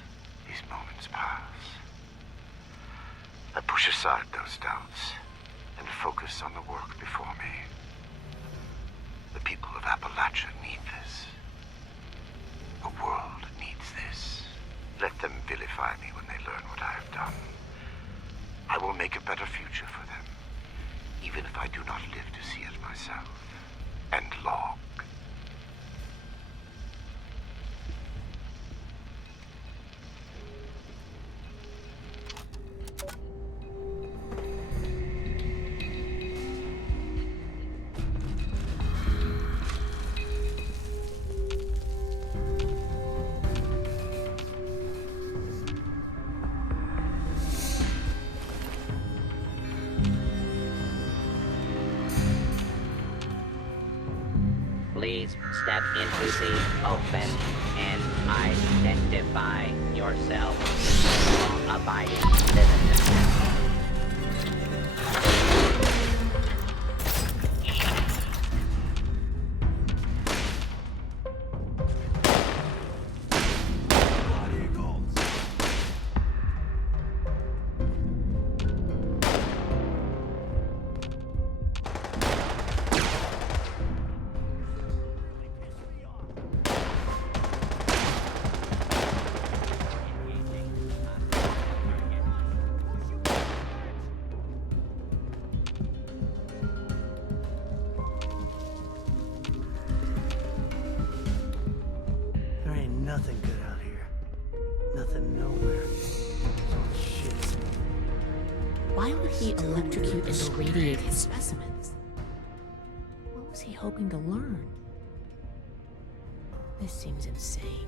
These moments pass. I push aside those doubts and focus on the work before me. The people of Appalachia need this. The world needs this. Let them vilify me when they learn what I have done. I will make a better future for them, even if I do not live to see it myself. End log. Please step into the open and identify yourself. Law-abiding citizen. nothing good out here. Nothing nowhere. Shit. Why would he electrocute and irradiate his specimens? What was he hoping to learn? This seems insane.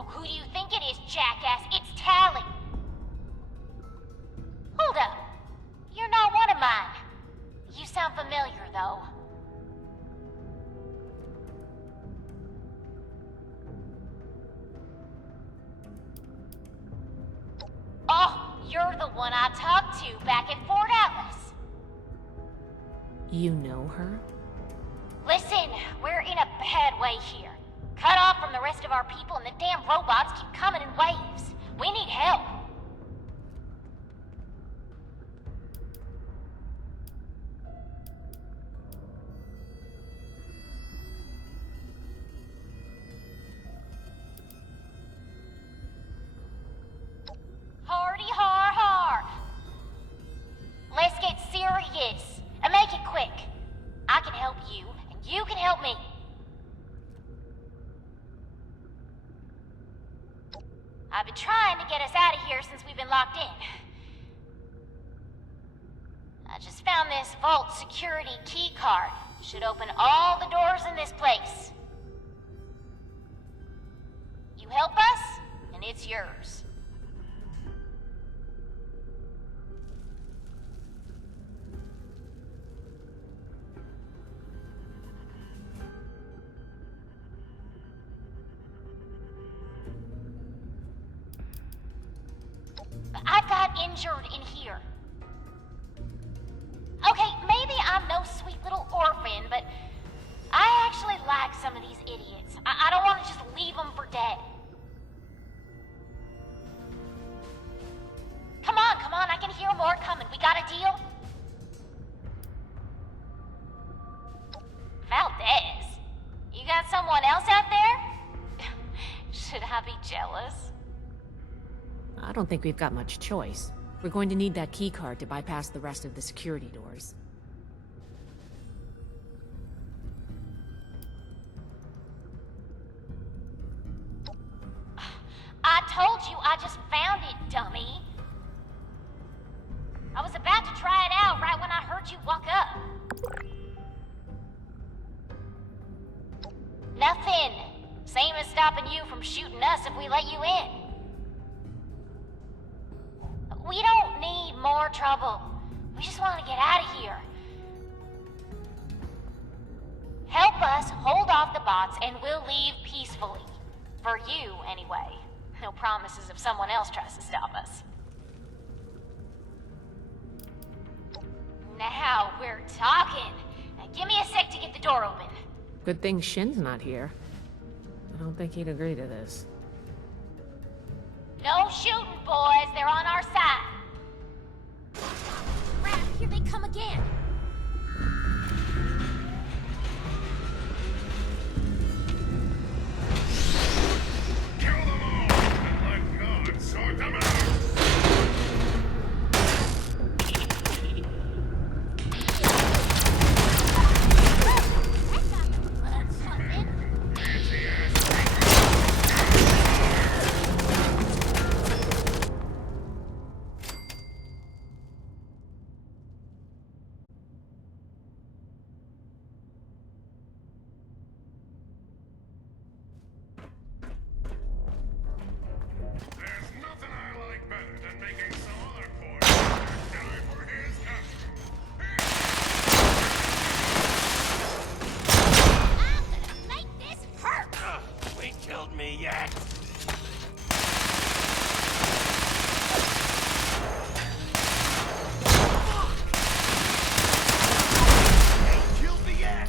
Who do you think it is, jackass? It's Tally! Hold up. You're not one of mine. You sound familiar, though. Oh, you're the one I talked to back at Fort Atlas. You know her? Listen, we're in a bad way here. Cut off from the rest of our people and the damn robots keep coming in waves. We need help. Hardy har har. Let's get serious and make it quick. I can help you and you can help me. I've been trying to get us out of here since we've been locked in. I just found this vault security key card. Should open all the doors in this place. You help us, and it's yours. I got injured in here. Okay, maybe I'm no sweet little orphan, but I actually like some of these idiots. I don't want to just leave them for dead. Come on, I can hear more coming. We got a deal? Valdez, you got someone else out there? Should I be jealous? I don't think we've got much choice. We're going to need that key card to bypass the rest of the security doors. I told you I just found it, dummy. I was about to try it out right when I heard you walk up. Nothing. Same as stopping you from shooting us if we let you in. We don't need more trouble. We just want to get out of here. Help us hold off the bots and we'll leave peacefully. For you, anyway. No promises if someone else tries to stop us. Now we're talking. Now give me a sec to get the door open. Good thing Shin's not here. I don't think he'd agree to this. No shooting, boys. They're on our side. Crap, here they come again. Kill them all, and let God sort them out. yet! Ain't killed me yet!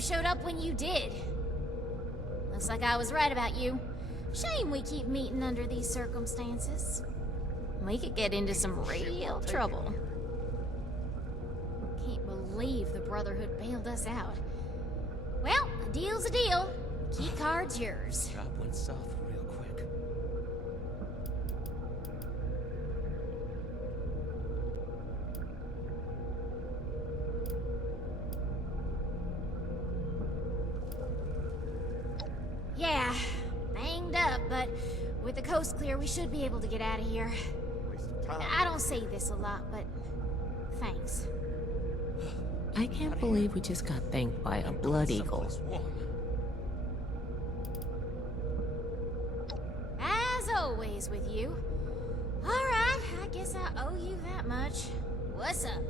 Showed up when you did. Looks like I was right about you. Shame we keep meeting under these circumstances. We could get into some real trouble. Can't believe the Brotherhood bailed us out. Well, a deal's a deal. Key card's yours. Job went south real quick. Yeah, banged up, but with the coast clear, we should be able to get out of here. I don't say this a lot, but thanks. I can't believe we just got thanked by a blood eagle. As always with you. Alright, I guess I owe you that much. What's up?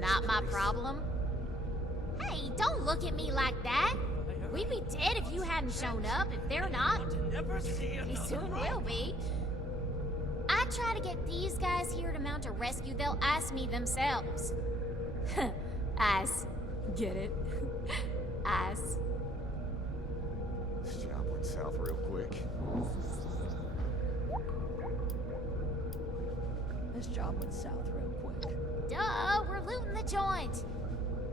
Not my problem. Hey, don't look at me like that. We'd be dead if you hadn't shown up. If they're not, we soon will be. I try to get these guys here to mount a rescue, they'll ask me themselves. Ice. Get it? Ice. This job went south real quick. This job went south real quick. Duh, we're looting the joint.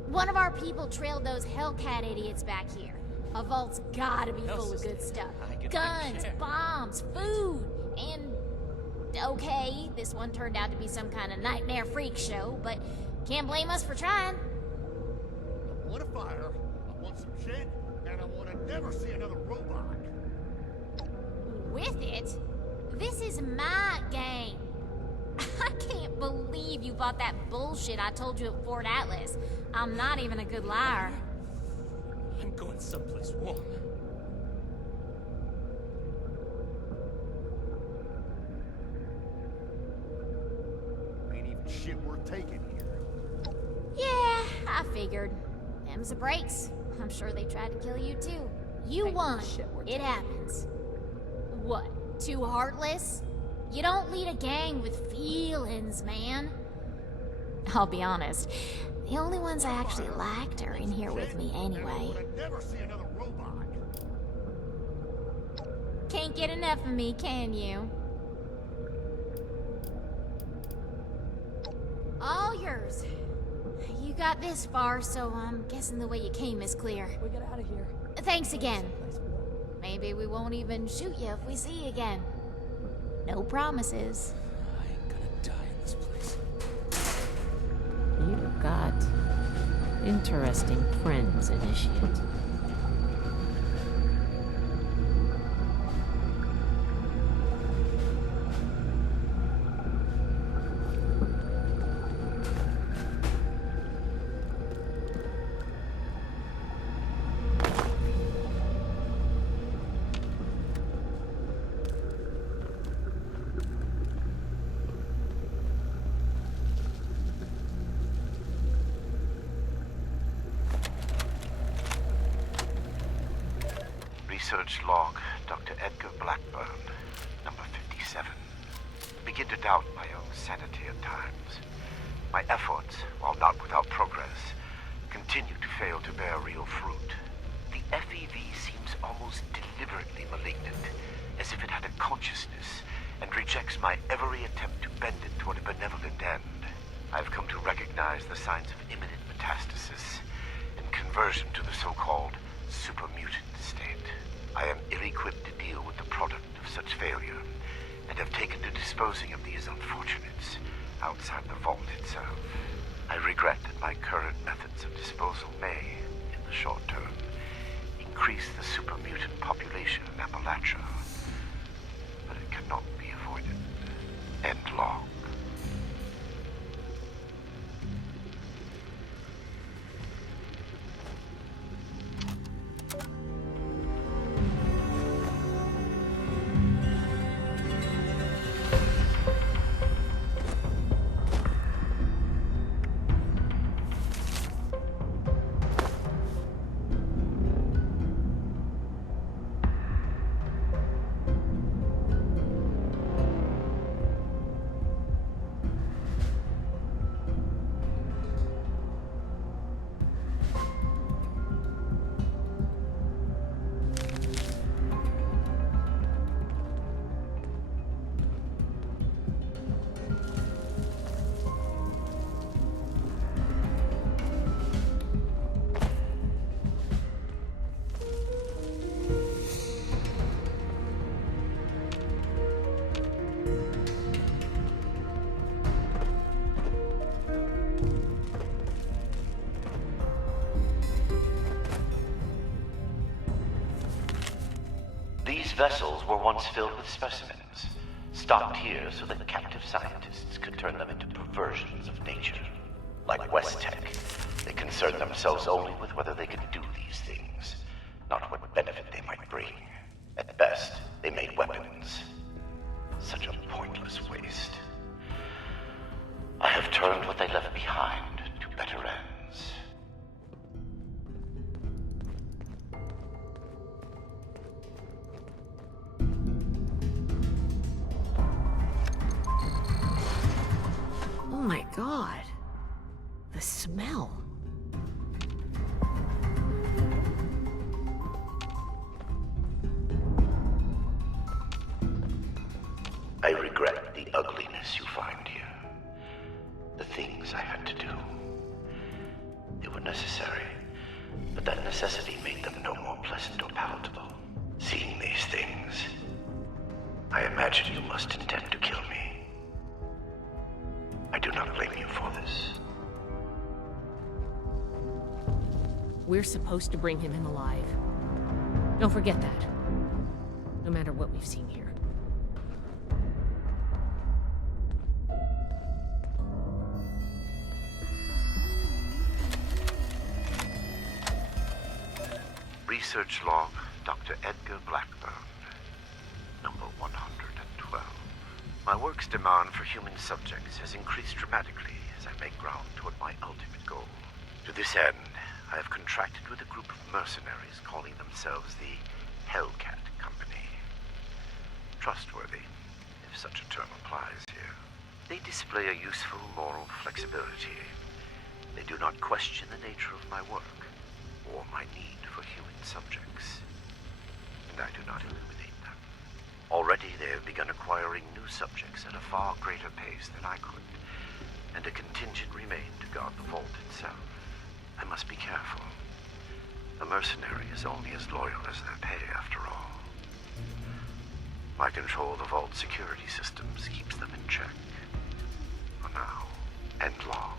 One of our people trailed those Hellcat idiots back here. A vault's gotta be full of good stuff. Guns, bombs, food, and okay, this one turned out to be some kind of nightmare freak show, but can't blame us for trying. I want a fire, I want some shit, and I want to never see another robot. With it? This is my game. I can't believe you bought that bullshit I told you at Fort Atlas. I'm not even a good liar. I'm going someplace warm. Ain't even shit worth taking here. Yeah, I figured. Them's the breaks. I'm sure they tried to kill you too. You won. It happens. What? Too heartless? You don't lead a gang with feelings, man. I'll be honest. The only ones I actually liked are in here with me anyway. Never see another robot. Can't get enough of me, can you? All yours. You got this far, so I'm guessing the way you came is clear. We get out of here. Thanks again. Maybe we won't even shoot you if we see you again. No promises. I ain't gonna die in this place. You've got interesting friends, Initiate. Research log, Dr. Edgar Blackburn, number 57. Begin to doubt my own sanity at times. My efforts, while not without progress, continue to fail to bear real fruit. The FEV seems almost deliberately malignant, as if it had a consciousness and rejects my every attempt to bend it toward a benevolent end. I've come to recognize the signs of imminent metastasis and conversion to the so-called super-mutant state. I am ill-equipped to deal with the product of such failure, and have taken to disposing of these unfortunates outside the vault itself. I regret that my current methods of disposal may, in the short term, increase the super-mutant population in Appalachia, but it cannot be avoided. End log. These vessels were once filled with specimens, stocked here so that captive scientists could turn them into perversions of nature. Like West Tech, they concerned themselves only with whether they could do these things, not what benefit they might bring. At best, they made weapons. Such a pointless waste. I have turned what they left behind to better ends. Oh my god. The smell. I regret the ugliness you find here. The things I had to do. They were necessary, but that necessity made them no more pleasant or palatable. Seeing these things, I imagine you must intend to kill me. We're supposed to bring him in alive. Don't forget that. No matter what we've seen here. Research log, Dr. Edgar Blackburn. Number 112. My work's demand for human subjects has increased dramatically as I make ground toward my ultimate goal. To this end, I have contracted with a group of mercenaries calling themselves the Hellcat Company. Trustworthy, if such a term applies here. They display a useful moral flexibility. They do not question the nature of my work or my need for human subjects. And I do not eliminate them. Already they have begun acquiring new subjects at a far greater pace than I could, and a contingent remained to guard the vault itself. I must be careful. A mercenary is only as loyal as their pay, after all. My control of the vault security systems keeps them in check. For now, and long.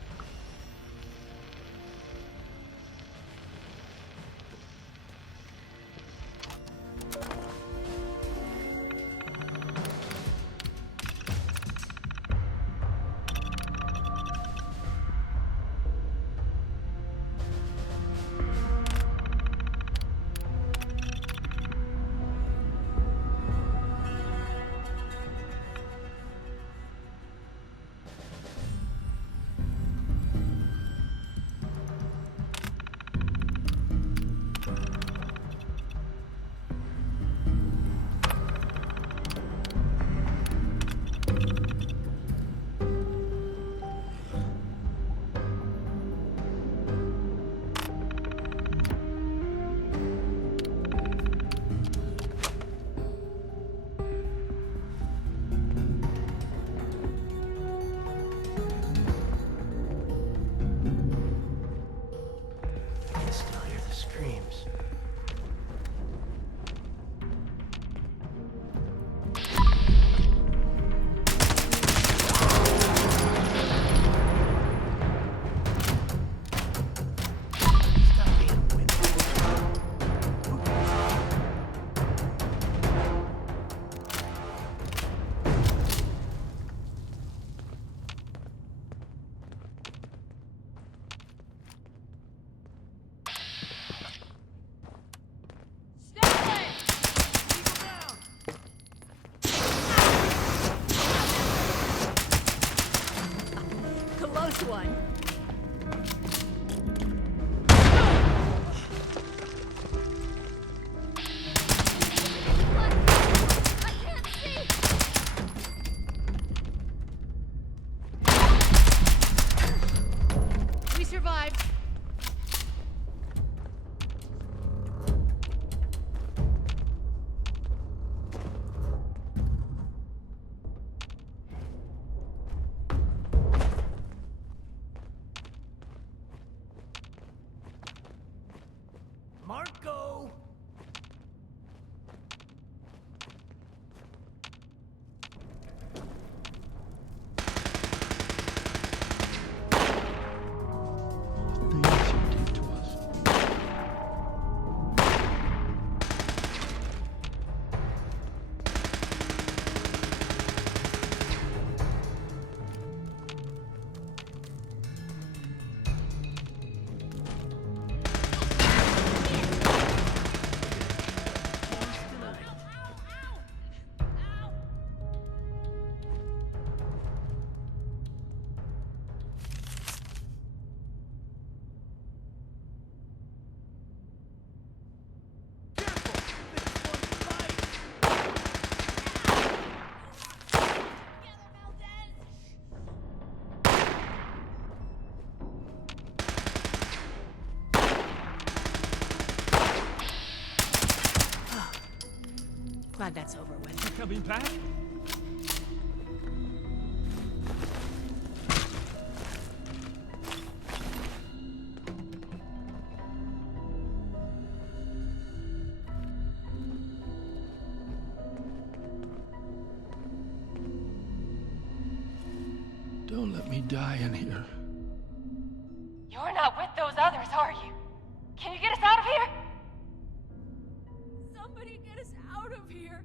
One. We survived. Marco! Glad that's over with. You're coming back? Don't let me die in here. You're not with those others, are you? Can you get us out of here? Somebody get us out of here.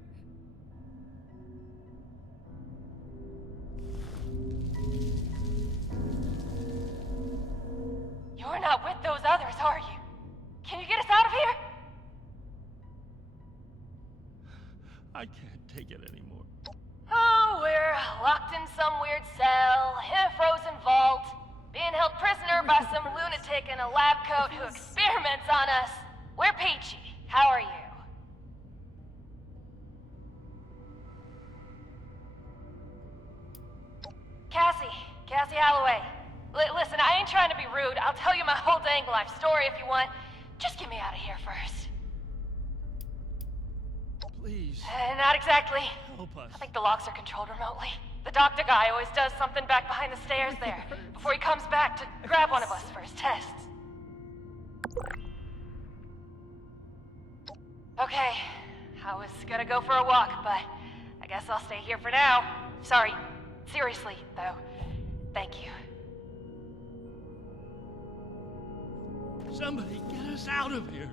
You're not with those others, are you? Can you get us out of here? I can't take it anymore. Oh, we're locked in some weird cell, in a frozen vault, being held prisoner by some lunatic in a lab coat who experiments on us. We're Peachy. How are you? Cassie Holloway. Listen, I ain't trying to be rude. I'll tell you my whole dang life story if you want. Just get me out of here first. Please. Not exactly. Help us. I think the locks are controlled remotely. The doctor guy always does something back behind the stairs there, before he comes back to grab one of us for his tests. Okay, I was gonna go for a walk, but I guess I'll stay here for now. Sorry, seriously, though. Thank you. Somebody get us out of here.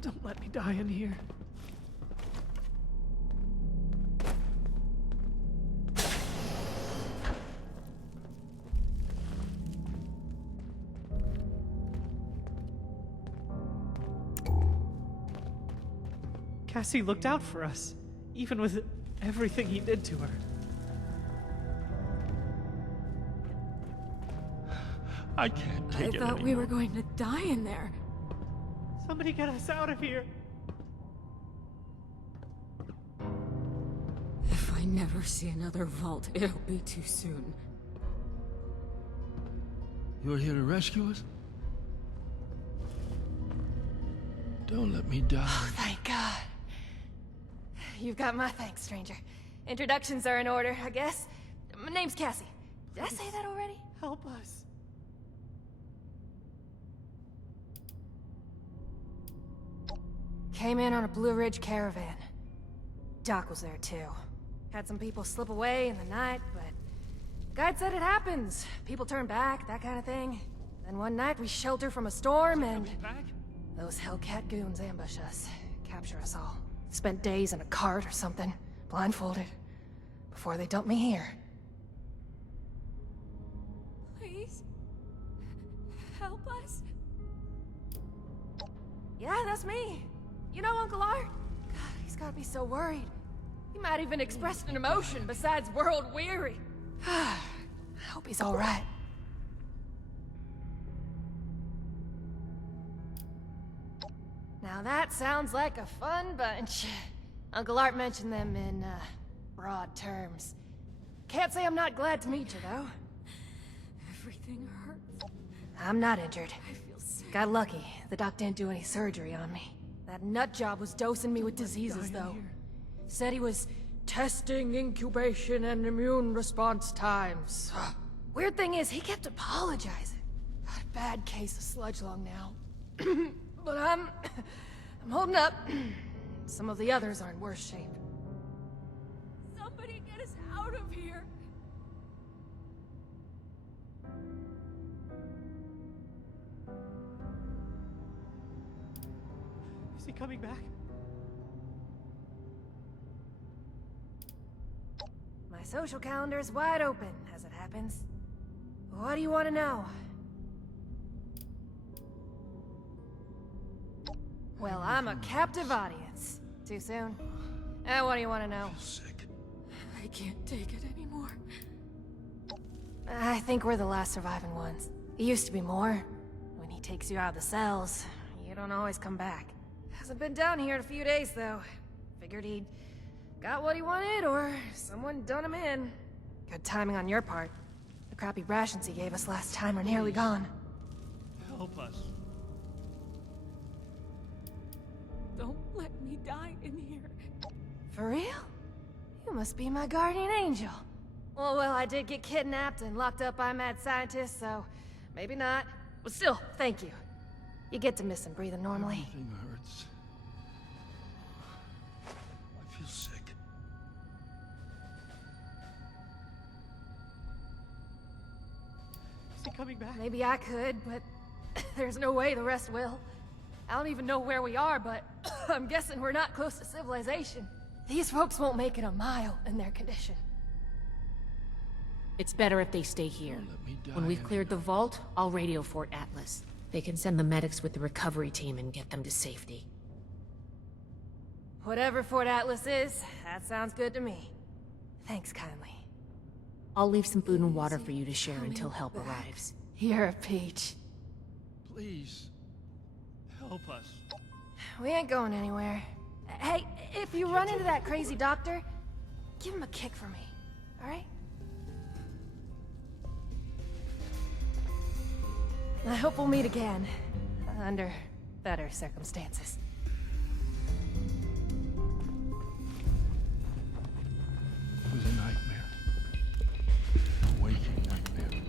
Don't let me die in here. Cassie looked out for us, even with everything he did to her. I can't take it I thought anymore. we were going to die in there. Somebody get us out of here. If I never see another vault, it'll be too soon. You're here to rescue us? Don't let me die. Oh, thank God. You've got my thanks, stranger. Introductions are in order, I guess. My name's Cassie. Did I say that already? Help us. Came in on a Blue Ridge caravan. Doc was there too. Had some people slip away in the night, but guide said it happens. People turn back, that kind of thing. Then one night we shelter from a storm and those Hellcat goons ambush us, capture us all. Spent days in a cart or something, blindfolded, before they dump me here. Please? Help us? Yeah, that's me. You know Uncle Art? God, he's gotta be so worried. He might even express an emotion besides world weary. I hope he's alright. Now that sounds like a fun bunch. Uncle Art mentioned them in, broad terms. Can't say I'm not glad to meet you, though. Everything hurts. I'm not injured. I feel sick. Got lucky. The doc didn't do any surgery on me. That nut job was dosing me with diseases, though. Said he was testing incubation and immune response times. Weird thing is, he kept apologizing. Got a bad case of sludge lung now. But I'm holding up. Some of the others are in worse shape. Somebody get us out of here. Is he coming back? My social calendar's wide open, as it happens. What do you want to know? Well, I'm a captive audience. Too soon? What do you want to know? Sick. I can't take it anymore. I think we're the last surviving ones. It used to be more. When he takes you out of the cells, you don't always come back. Hasn't been down here in a few days, though. Figured he'd got what he wanted, or someone done him in. Good timing on your part. The crappy rations he gave us last time are nearly gone. Help us. Don't let me die in here. For real? You must be my guardian angel. Well, I did get kidnapped and locked up by mad scientists, so maybe not. But still, thank you. You get to miss him breathing normally. Everything hurts. I feel sick. Is he coming back? Maybe I could, but there's no way the rest will. I don't even know where we are, but I'm guessing we're not close to civilization. These folks won't make it a mile in their condition. It's better if they stay here. When we've cleared the vault, I'll radio Fort Atlas. They can send the medics with the recovery team and get them to safety. Whatever Fort Atlas is, that sounds good to me. Thanks kindly. I'll leave some food and water for you to share until help arrives. You're a peach. Please. Help us. We ain't going anywhere. Hey, if you run into that crazy doctor, give him a kick for me, alright? I hope we'll meet again, under better circumstances. It was a nightmare. A waking nightmare.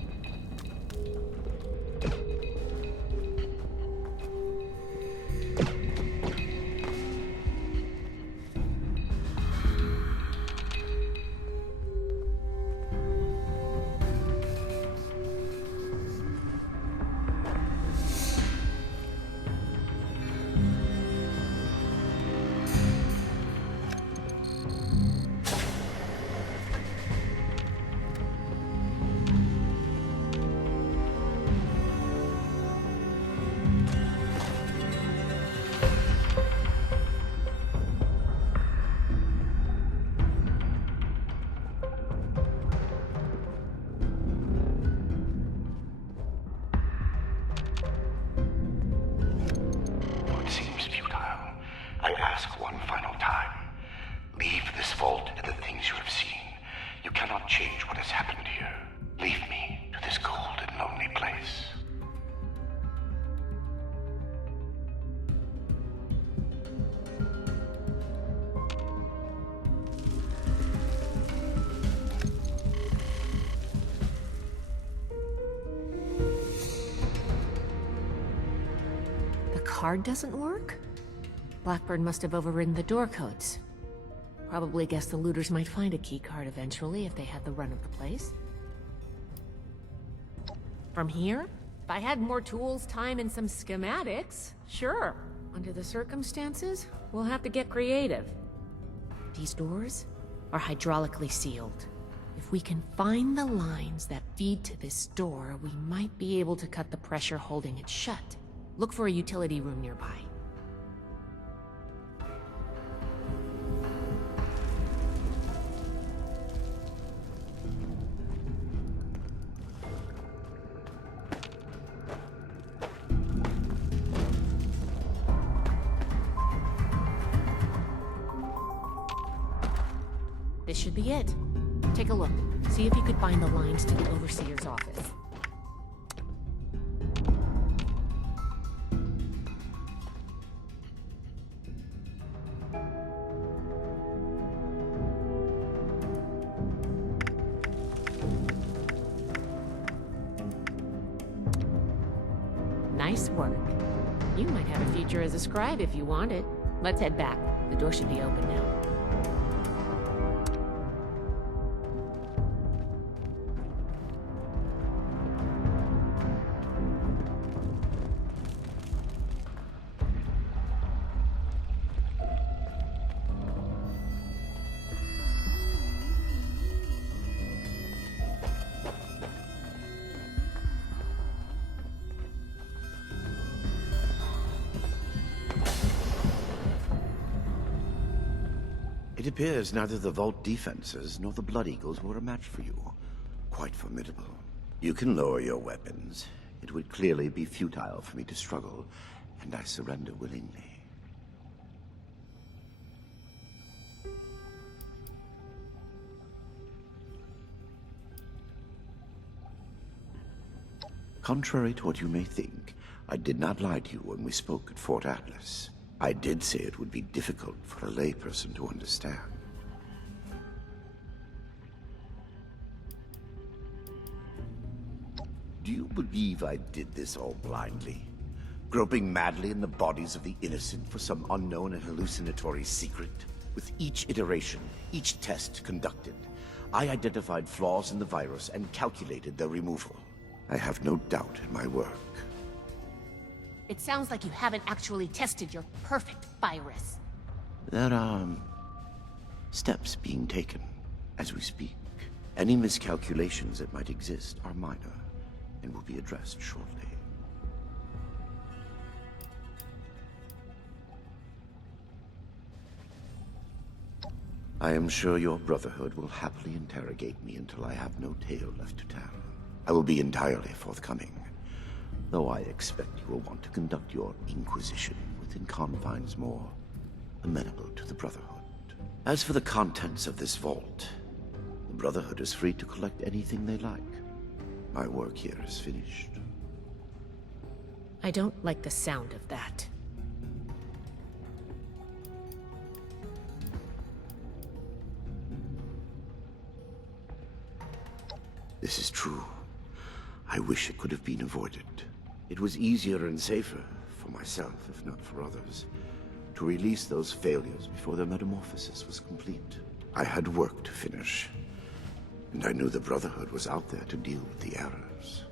card doesn't work? Blackbird must have overridden the door codes. Probably guess the looters might find a key card eventually if they had the run of the place. From here? If I had more tools, time, and some schematics, sure. Under the circumstances, we'll have to get creative. These doors are hydraulically sealed. If we can find the lines that feed to this door, we might be able to cut the pressure holding it shut. Look for a utility room nearby. This should be it. Take a look. See if you could find the lines to the Overseer's office. Nice work. You might have a future as a scribe if you want it. Let's head back. The door should be open now. It appears neither the Vault defenses nor the Blood Eagles were a match for you. Quite formidable. You can lower your weapons. It would clearly be futile for me to struggle, and I surrender willingly. Contrary to what you may think, I did not lie to you when we spoke at Fort Atlas. I did say it would be difficult for a layperson to understand. Do you believe I did this all blindly? Groping madly in the bodies of the innocent for some unknown and hallucinatory secret? With each iteration, each test conducted, I identified flaws in the virus and calculated their removal. I have no doubt in my work. It sounds like you haven't actually tested your perfect virus. There are steps being taken as we speak. Any miscalculations that might exist are minor and will be addressed shortly. I am sure your Brotherhood will happily interrogate me until I have no tale left to tell. I will be entirely forthcoming, though I expect you will want to conduct your Inquisition within confines more amenable to the Brotherhood. As for the contents of this vault, the Brotherhood is free to collect anything they like. My work here is finished. I don't like the sound of that. This is true. I wish it could have been avoided. It was easier and safer, for myself, if not for others, to release those failures before their metamorphosis was complete. I had work to finish, and I knew the Brotherhood was out there to deal with the errors.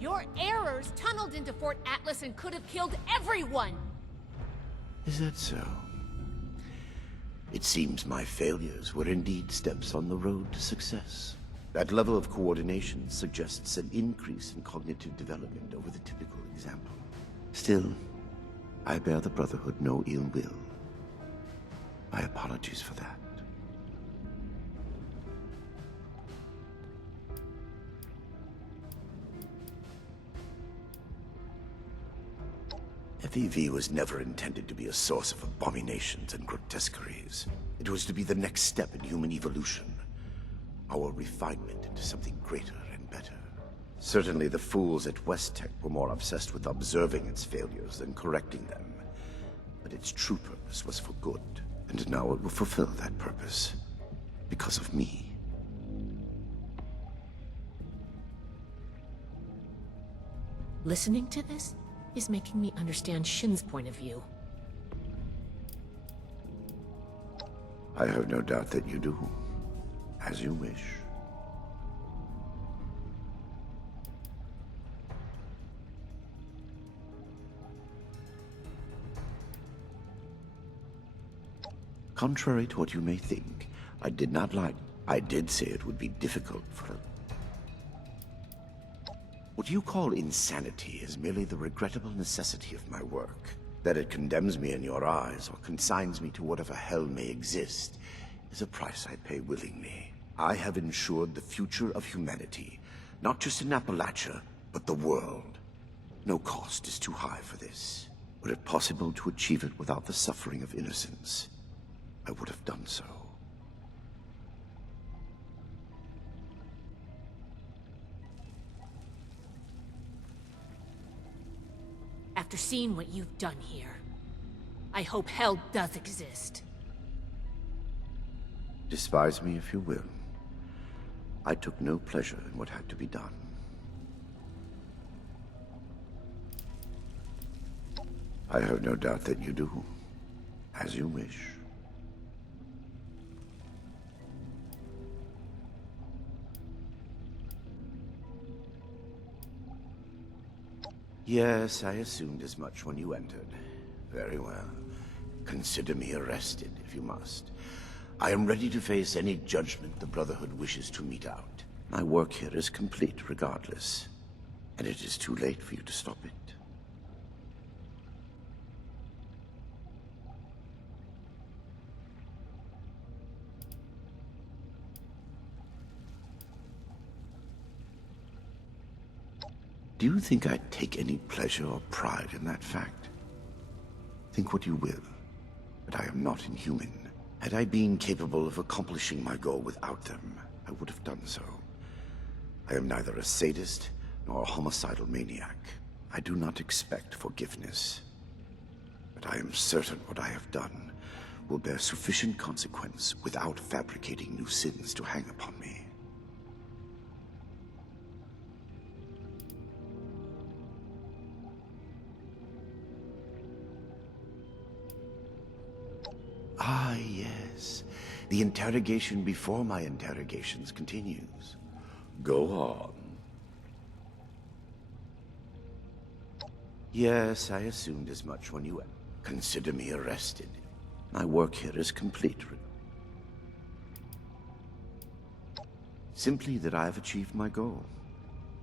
Your errors tunneled into Fort Atlas and could have killed everyone! Is that so? It seems my failures were indeed steps on the road to success. That level of coordination suggests an increase in cognitive development over the typical example. Still, I bear the Brotherhood no ill will. My apologies for that. FEV was never intended to be a source of abominations and grotesqueries. It was to be the next step in human evolution. Our refinement into something greater and better. Certainly the fools at West Tech were more obsessed with observing its failures than correcting them. But its true purpose was for good, and now it will fulfill that purpose. Because of me. Listening to this, is making me understand Shin's point of view. I have no doubt that you do. As you wish. Contrary to what you may think, I did not lie. I did say it would be difficult for... What you call insanity is merely the regrettable necessity of my work. That it condemns me in your eyes, or consigns me to whatever hell may exist, is a price I pay willingly. I have ensured the future of humanity, not just in Appalachia, but the world. No cost is too high for this. Were it possible to achieve it without the suffering of innocence, I would have done so. After seeing what you've done here, I hope hell does exist. Despise me if you will. I took no pleasure in what had to be done. I have no doubt that you do. As you wish. Yes, I assumed as much when you entered. Very well. Consider me arrested, if you must. I am ready to face any judgment the Brotherhood wishes to mete out. My work here is complete regardless, and it is too late for you to stop it. Do you think I take any pleasure or pride in that fact? Think what you will, but I am not inhuman. Had I been capable of accomplishing my goal without them, I would have done so. I am neither a sadist nor a homicidal maniac. I do not expect forgiveness. But I am certain what I have done will bear sufficient consequence without fabricating new sins to hang upon me. Ah, yes. The interrogation before my interrogations continues. Go on. Yes, I assumed as much when you consider me arrested. My work here is complete. Simply that I have achieved my goal.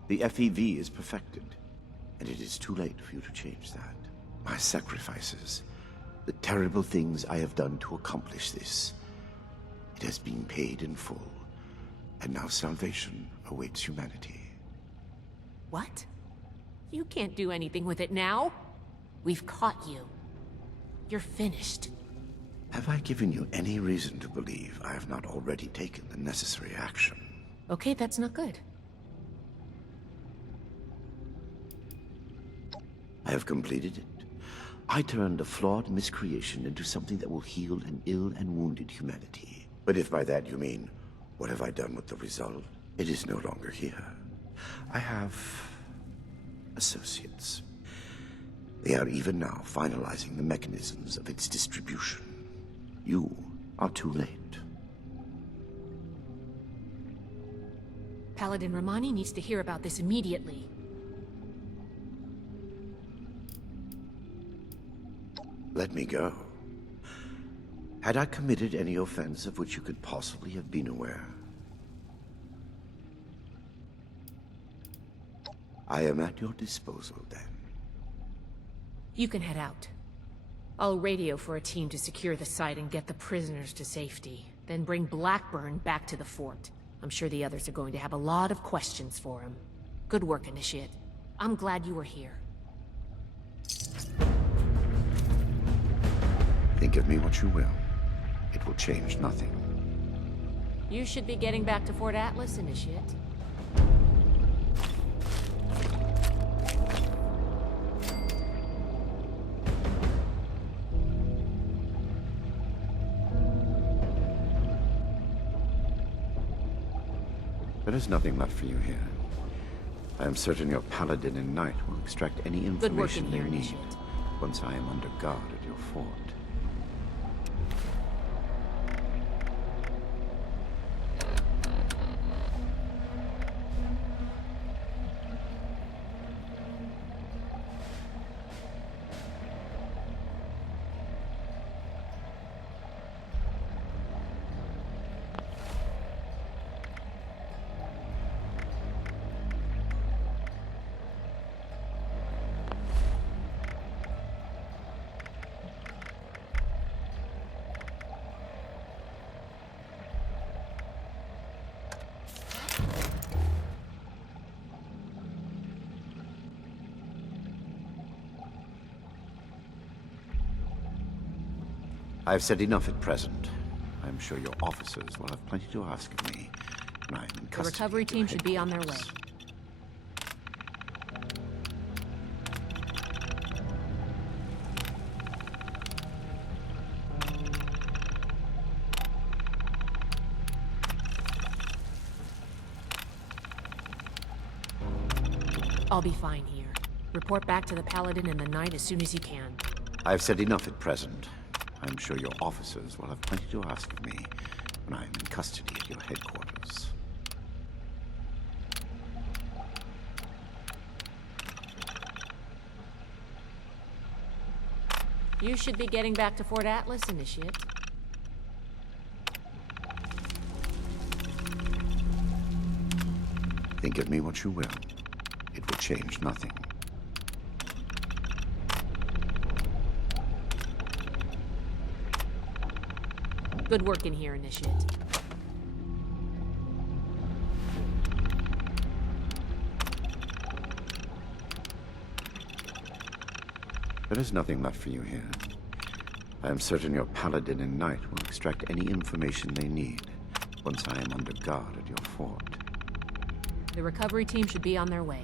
The FEV is perfected, and it is too late for you to change that. My sacrifices, the terrible things I have done to accomplish this, it has been paid in full, and now salvation awaits humanity. What? You can't do anything with it now. We've caught you. You're finished. Have I given you any reason to believe I have not already taken the necessary action? Okay, that's not good. I have completed it. I turned a flawed miscreation into something that will heal an ill and wounded humanity. But if by that you mean, what have I done with the result? It is no longer here. I have associates. They are even now finalizing the mechanisms of its distribution. You are too late. Paladin Romani needs to hear about this immediately. Let me go. Had I committed any offense of which you could possibly have been aware? I am at your disposal, then. You can head out. I'll radio for a team to secure the site and get the prisoners to safety. Then bring Blackburn back to the fort. I'm sure the others are going to have a lot of questions for him. Good work, Initiate. I'm glad you were here. Think of me what you will. It will change nothing. You should be getting back to Fort Atlas, Initiate. There is nothing left for you here. I am certain your paladin and knight will extract any information they need once I am under guard at your fort. I've said enough at present. I'm sure your officers will have plenty to ask of me when I'm in custody. The recovery team should be on their way. I'll be fine here. Report back to the Paladin and the Knight as soon as you can. I've said enough at present. I'm sure your officers will have plenty to ask of me when I'm in custody at your headquarters. You should be getting back to Fort Atlas, Initiate. Think of me what you will. It will change nothing. Good work in here, Initiate. There is nothing left for you here. I am certain your paladin and knight will extract any information they need once I am under guard at your fort. The recovery team should be on their way.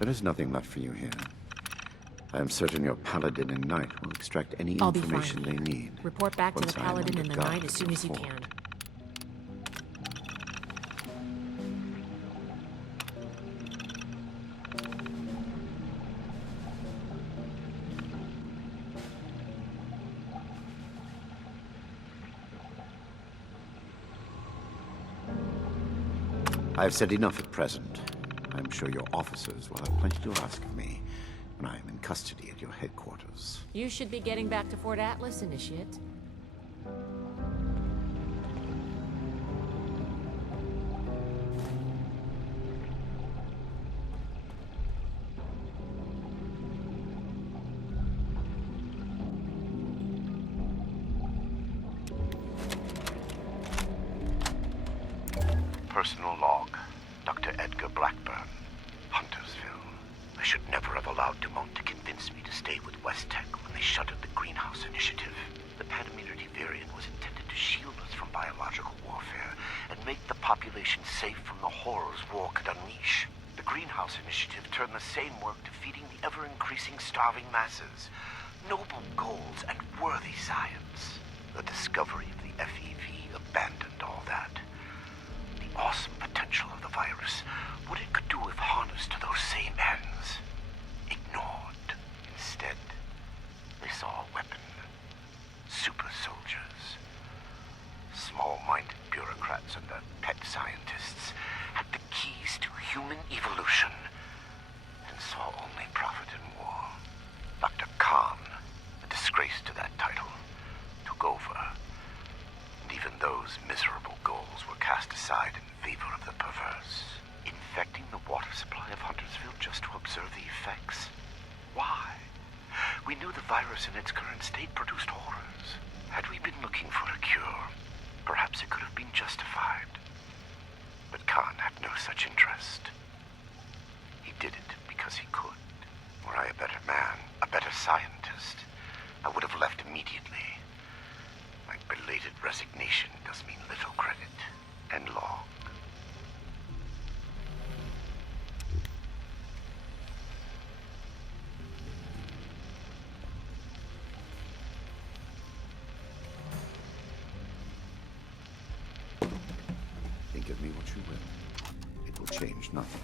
There is nothing left for you here. I am certain your paladin and knight will extract any information they need. Report back to the Paladin and the Knight as soon as you can. I have said enough at present. I'm sure your officers will have plenty to ask of me when I am in custody at your headquarters. You should be getting back to Fort Atlas, Initiate. Personal log, Dr. Edgar Blackburn, Huntersville. I should never have allowed Dumont to convince me to stay with Westtech when they shuttered the Greenhouse Initiative. The Panimmunity variant was intended to shield us from biological warfare and make the population safe from the horrors war could unleash. The Greenhouse Initiative turned the same work to feeding the ever-increasing starving masses. Noble goals and worthy science. The discovery of the FEV abandoned all that. The awesome potential of the virus, what it could do if harnessed to those same ends. Ignored. Instead, they saw a weapon. Super soldiers. Small-minded bureaucrats and their pet scientists had the keys to human evolution and saw only profit in war. Dr. Khan, a disgrace to that title, took over. And even those miserable goals were cast aside in favor of the perverse. Infecting the water supply of Huntersville just to observe the effects? Why? We knew the virus in its current state produced horrors. Had we been looking for a cure, perhaps it could have been justified. But Khan had no such interest. He did it because he could. Were I a better man, a better scientist, I would have left immediately. My belated resignation does me little credit. And long. you will. It will change nothing.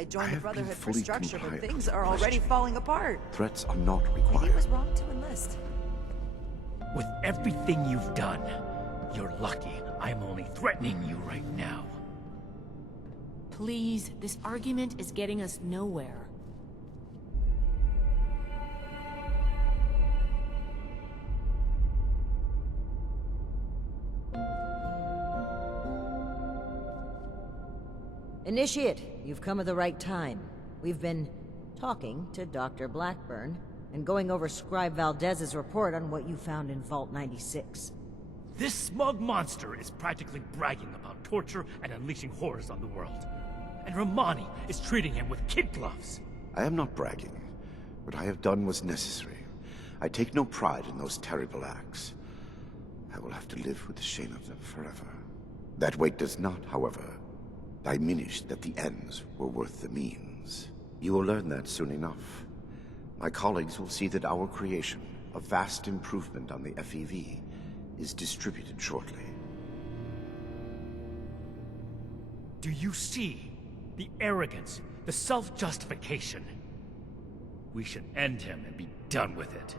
I joined the Brotherhood for fully structure, but compliant things with are the already question. falling apart. Threats are not Maybe it required. was wrong to enlist. With everything you've done, you're lucky I'm only threatening you right now. Please, this argument is getting us nowhere. Initiate, you've come at the right time. We've been talking to Dr. Blackburn and going over Scribe Valdez's report on what you found in Vault 96. This smug monster is practically bragging about torture and unleashing horrors on the world. And Romani is treating him with kid gloves. I am not bragging. What I have done was necessary. I take no pride in those terrible acts. I will have to live with the shame of them forever. That weight does not, however, diminish that the ends were worth the means. You will learn that soon enough. My colleagues will see that our creation, a vast improvement on the FEV, is distributed shortly. Do you see the arrogance, the self-justification? We should end him and be done with it.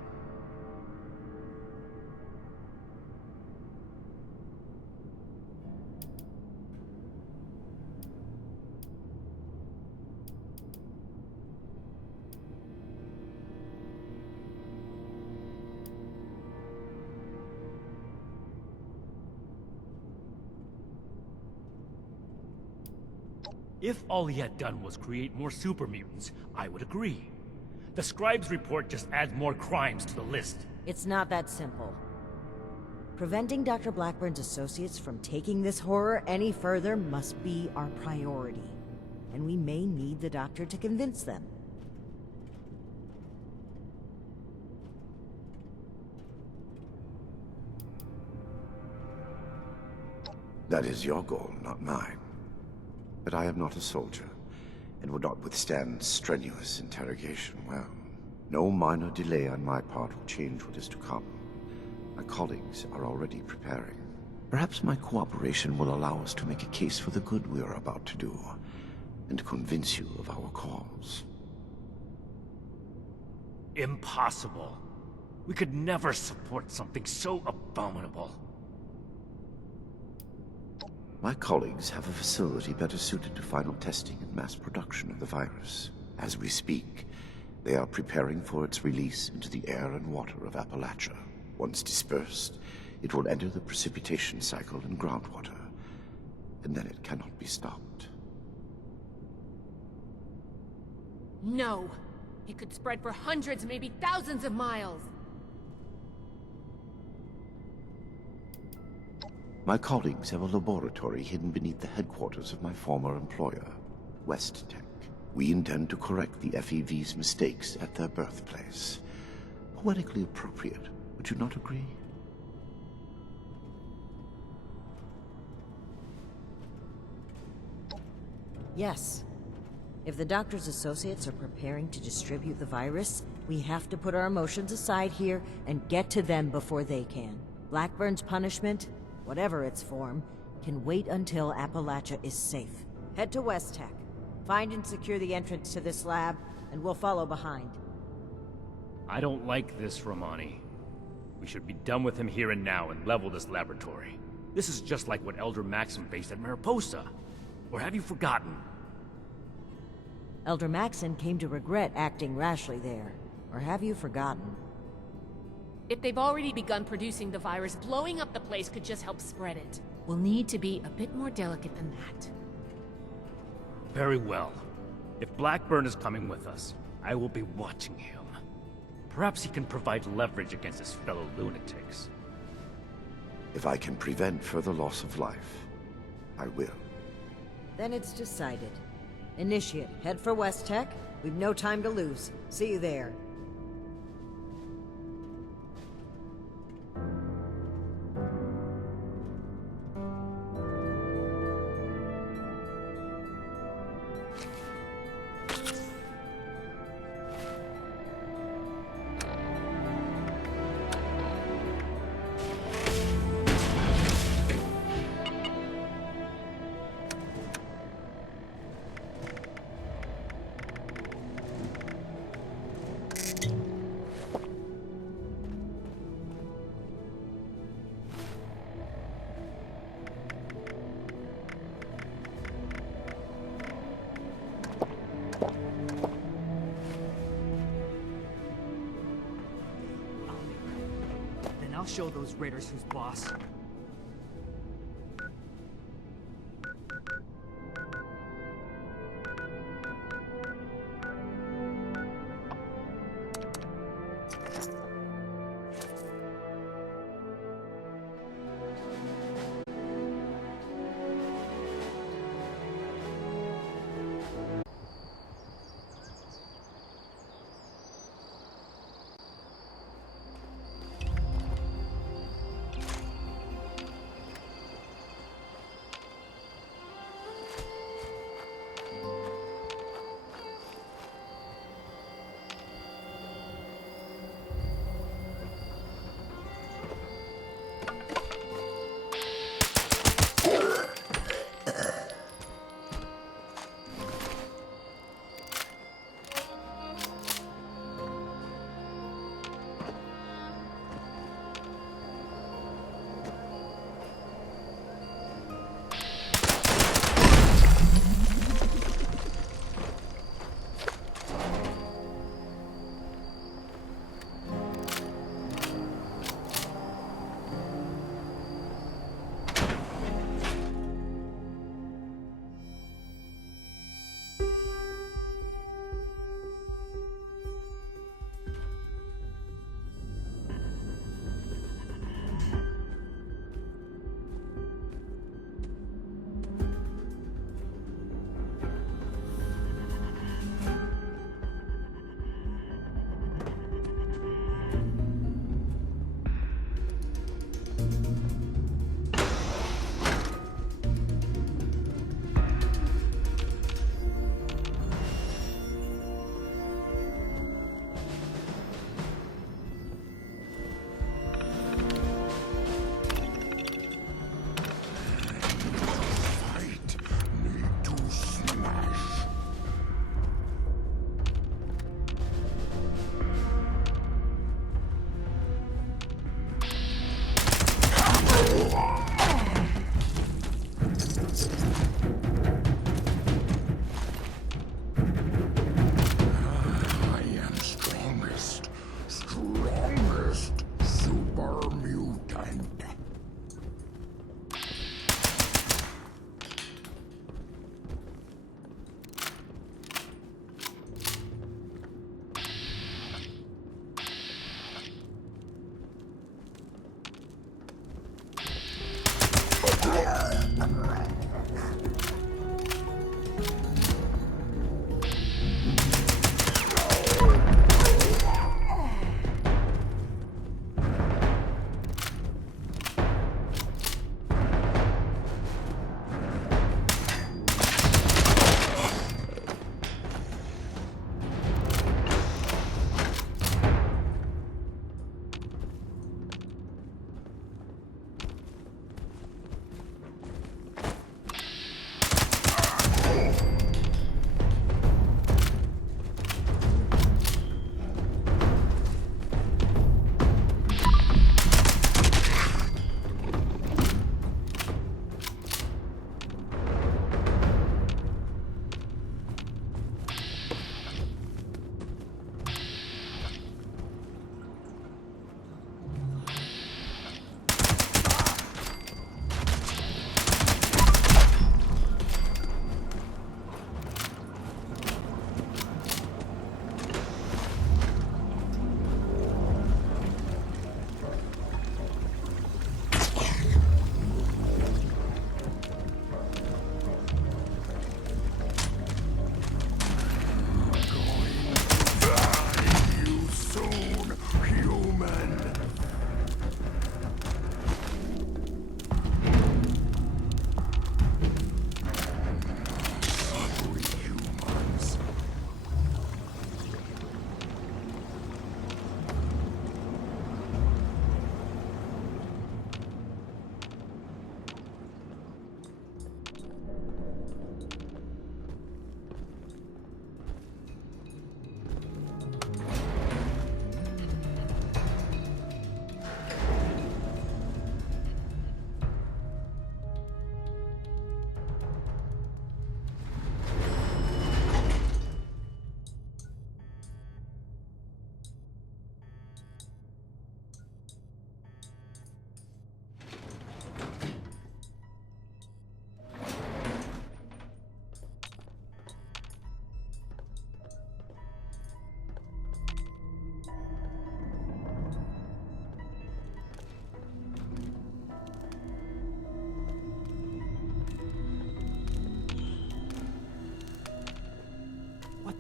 If all he had done was create more super mutants, I would agree. The Scribe's report just adds more crimes to the list. It's not that simple. Preventing Dr. Blackburn's associates from taking this horror any further must be our priority. And we may need the Doctor to convince them. That is your goal, not mine. But I am not a soldier, and would not withstand strenuous interrogation well. No minor delay on my part will change what is to come. My colleagues are already preparing. Perhaps my cooperation will allow us to make a case for the good we are about to do, and convince you of our cause. Impossible. We could never support something so abominable. My colleagues have a facility better suited to final testing and mass production of the virus. As we speak, they are preparing for its release into the air and water of Appalachia. Once dispersed, it will enter the precipitation cycle in groundwater, and then it cannot be stopped. No! It could spread for hundreds, maybe thousands of miles! My colleagues have a laboratory hidden beneath the headquarters of my former employer, West Tech. We intend to correct the FEV's mistakes at their birthplace. Poetically appropriate, would you not agree? Yes. If the doctor's associates are preparing to distribute the virus, we have to put our emotions aside here and get to them before they can. Blackburn's punishment, whatever its form, can wait until Appalachia is safe. Head to West Tech. Find and secure the entrance to this lab, and we'll follow behind. I don't like this, Romani. We should be done with him here and now and level this laboratory. This is just like what Elder Maxim faced at Mariposa. Or have you forgotten? Elder Maxon came to regret acting rashly there. Or have you forgotten? If they've already begun producing the virus, blowing up the place could just help spread it. We'll need to be a bit more delicate than that. Very well. If Blackburn is coming with us, I will be watching him. Perhaps he can provide leverage against his fellow lunatics. If I can prevent further loss of life, I will. Then it's decided. Initiate, head for West Tech. We've no time to lose. See you there. I'll show those raiders who's boss.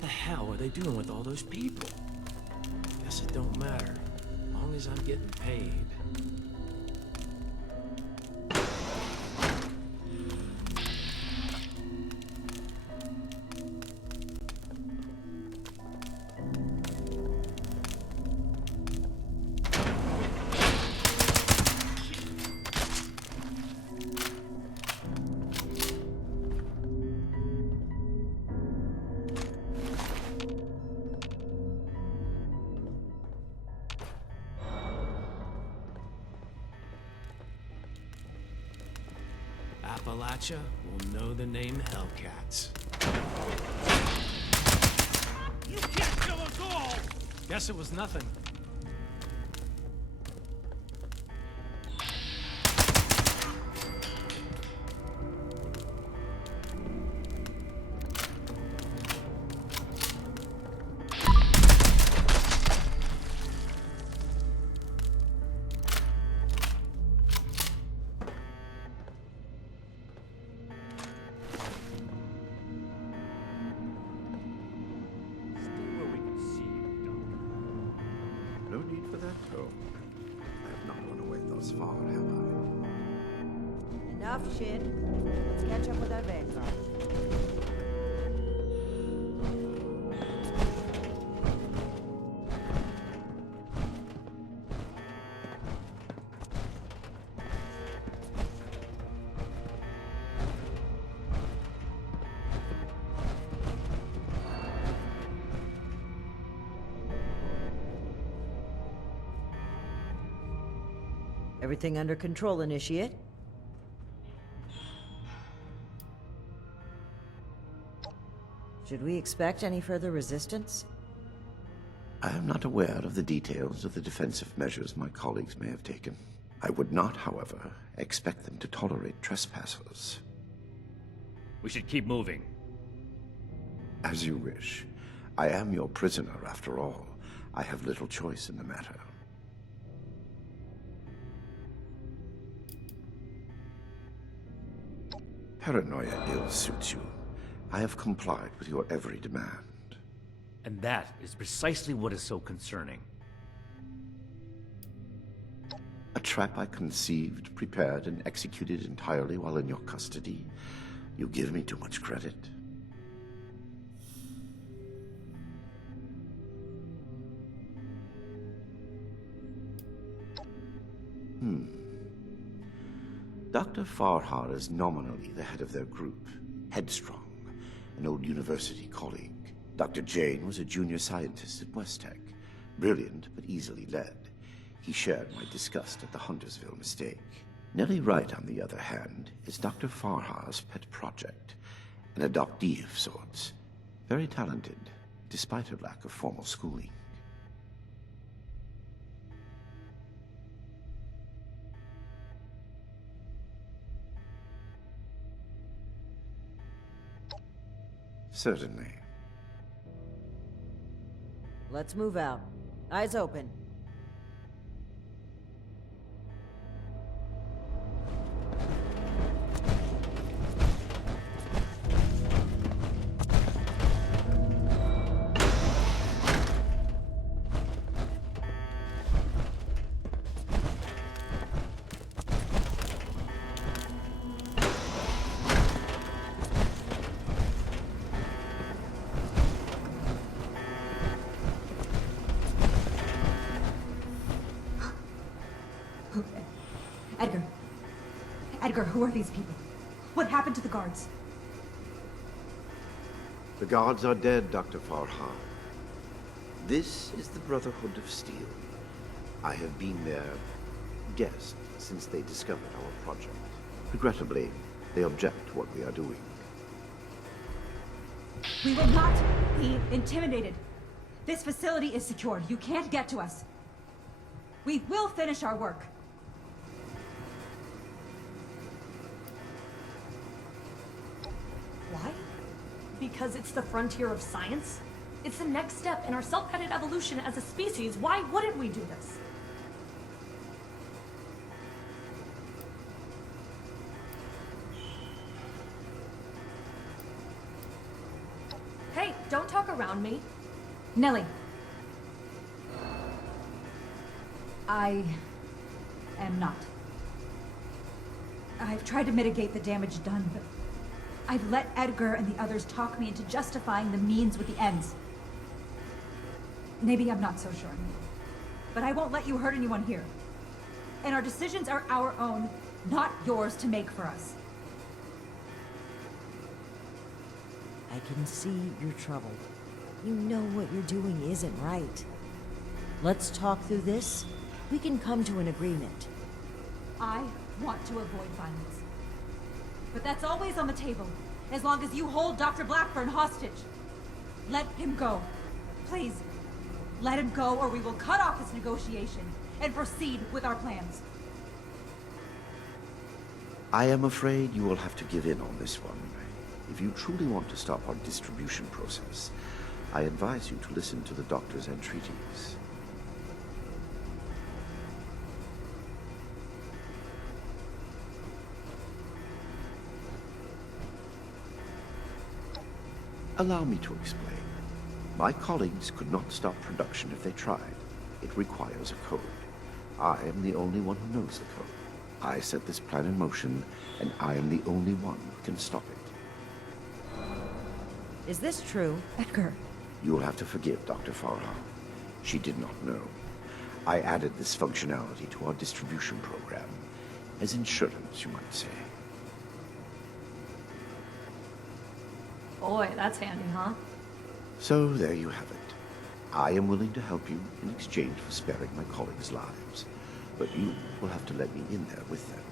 the hell are they doing with all those people? Guess it don't matter, as long as I'm getting paid. Appalachia will know the name Hellcats. You can't kill us all! Guess it was nothing. No need for that, Toe. I have not run away thus far, have I? Enough, Shin. Let's catch up with our vanguard. Everything under control, Initiate? Should we expect any further resistance? I am not aware of the details of the defensive measures my colleagues may have taken. I would not, however, expect them to tolerate trespassers. We should keep moving. As you wish. I am your prisoner, after all. I have little choice in the matter. Paranoia ill suits you. I have complied with your every demand. And that is precisely what is so concerning. A trap I conceived, prepared, and executed entirely while in your custody. You give me too much credit. Dr. Farhar is nominally the head of their group, Headstrong, an old university colleague. Dr. Jane was a junior scientist at Westtech, brilliant but easily led. He shared my disgust at the Huntersville mistake. Nellie Wright, on the other hand, is Dr. Farhar's pet project, an adoptee of sorts. Very talented, despite her lack of formal schooling. Certainly. Let's move out. Eyes open. Edgar, who are these people? What happened to the guards? The guards are dead, Dr. Farhar. This is the Brotherhood of Steel. I have been their guest since they discovered our project. Regrettably, they object to what we are doing. We will not be intimidated. This facility is secured. You can't get to us. We will finish our work. Why? Because it's the frontier of science? It's the next step in our self-guided evolution as a species. Why wouldn't we do this? Hey, don't talk around me. Nellie. I am not. I've tried to mitigate the damage done, but I've let Edgar and the others talk me into justifying the means with the ends. Maybe I'm not so sure anymore. But I won't let you hurt anyone here. And our decisions are our own, not yours to make for us. I can see you're troubled. You know what you're doing isn't right. Let's talk through this. We can come to an agreement. I want to avoid violence. But that's always on the table, as long as you hold Dr. Blackburn hostage. Let him go. Please, let him go or we will cut off this negotiation and proceed with our plans. I am afraid you will have to give in on this one. If you truly want to stop our distribution process, I advise you to listen to the doctor's entreaties. Allow me to explain. My colleagues could not stop production if they tried. It requires a code. I am the only one who knows the code. I set this plan in motion, and I am the only one who can stop it. Is this true? Edgar. You will have to forgive Dr. Farha. She did not know. I added this functionality to our distribution program. As insurance, you might say. Boy, that's handy, huh? So there you have it. I am willing to help you in exchange for sparing my colleagues' lives. But you will have to let me in there with them.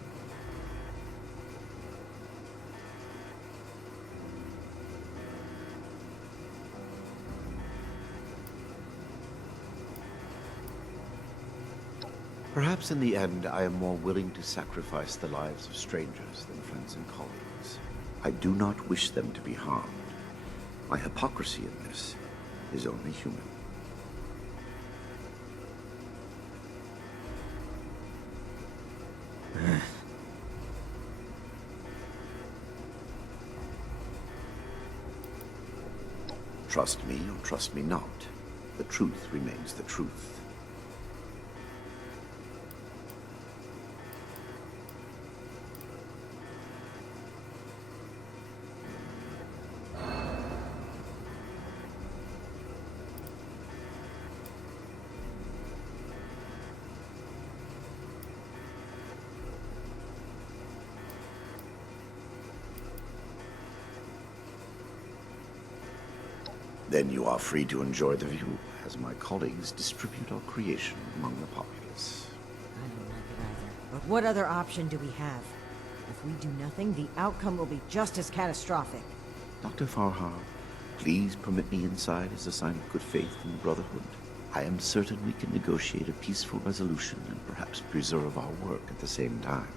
Perhaps in the end, I am more willing to sacrifice the lives of strangers than friends and colleagues. I do not wish them to be harmed. My hypocrisy in this is only human. Trust me or trust me not, the truth remains the truth. Then you are free to enjoy the view, as my colleagues distribute our creation among the populace. I don't like it either. But what other option do we have? If we do nothing, the outcome will be just as catastrophic. Dr. Farha, please permit me inside as a sign of good faith in the Brotherhood. I am certain we can negotiate a peaceful resolution and perhaps preserve our work at the same time.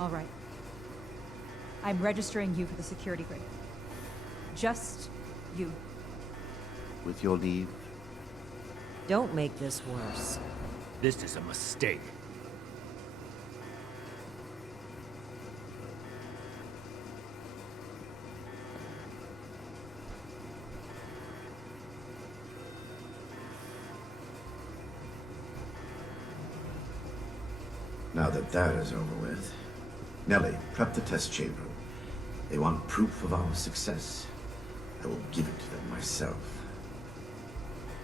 All right. I'm registering you for the security grid. Just you. With your leave? Don't make this worse. This is a mistake. Now that that is over with, Nellie, prep the test chamber. They want proof of our success. I will give it to them myself.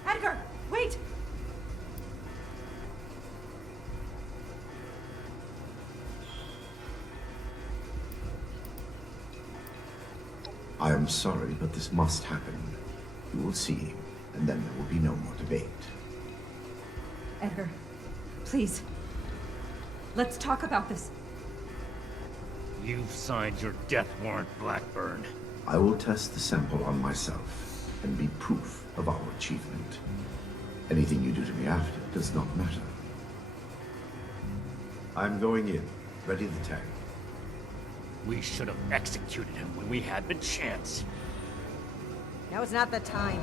Edgar, wait! I am sorry, but this must happen. You will see, and then there will be no more debate. Edgar, please. Let's talk about this. You've signed your death warrant, Blackburn. I will test the sample on myself and be proof of our achievement. Anything you do to me after does not matter. I'm going in. Ready the tank. We should have executed him when we had the chance. Now is not the time.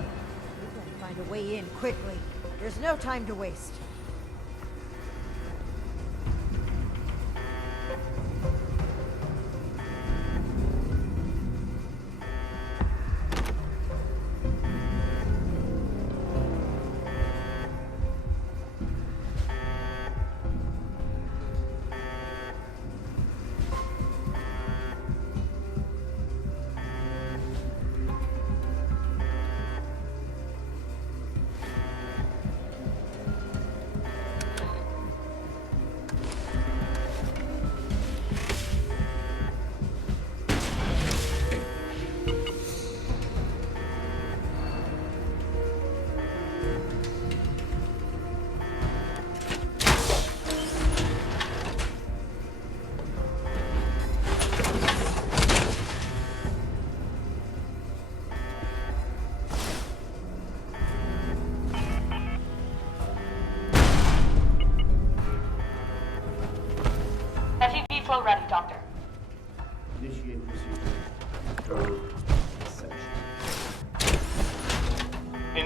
We've got to find a way in quickly. There's no time to waste.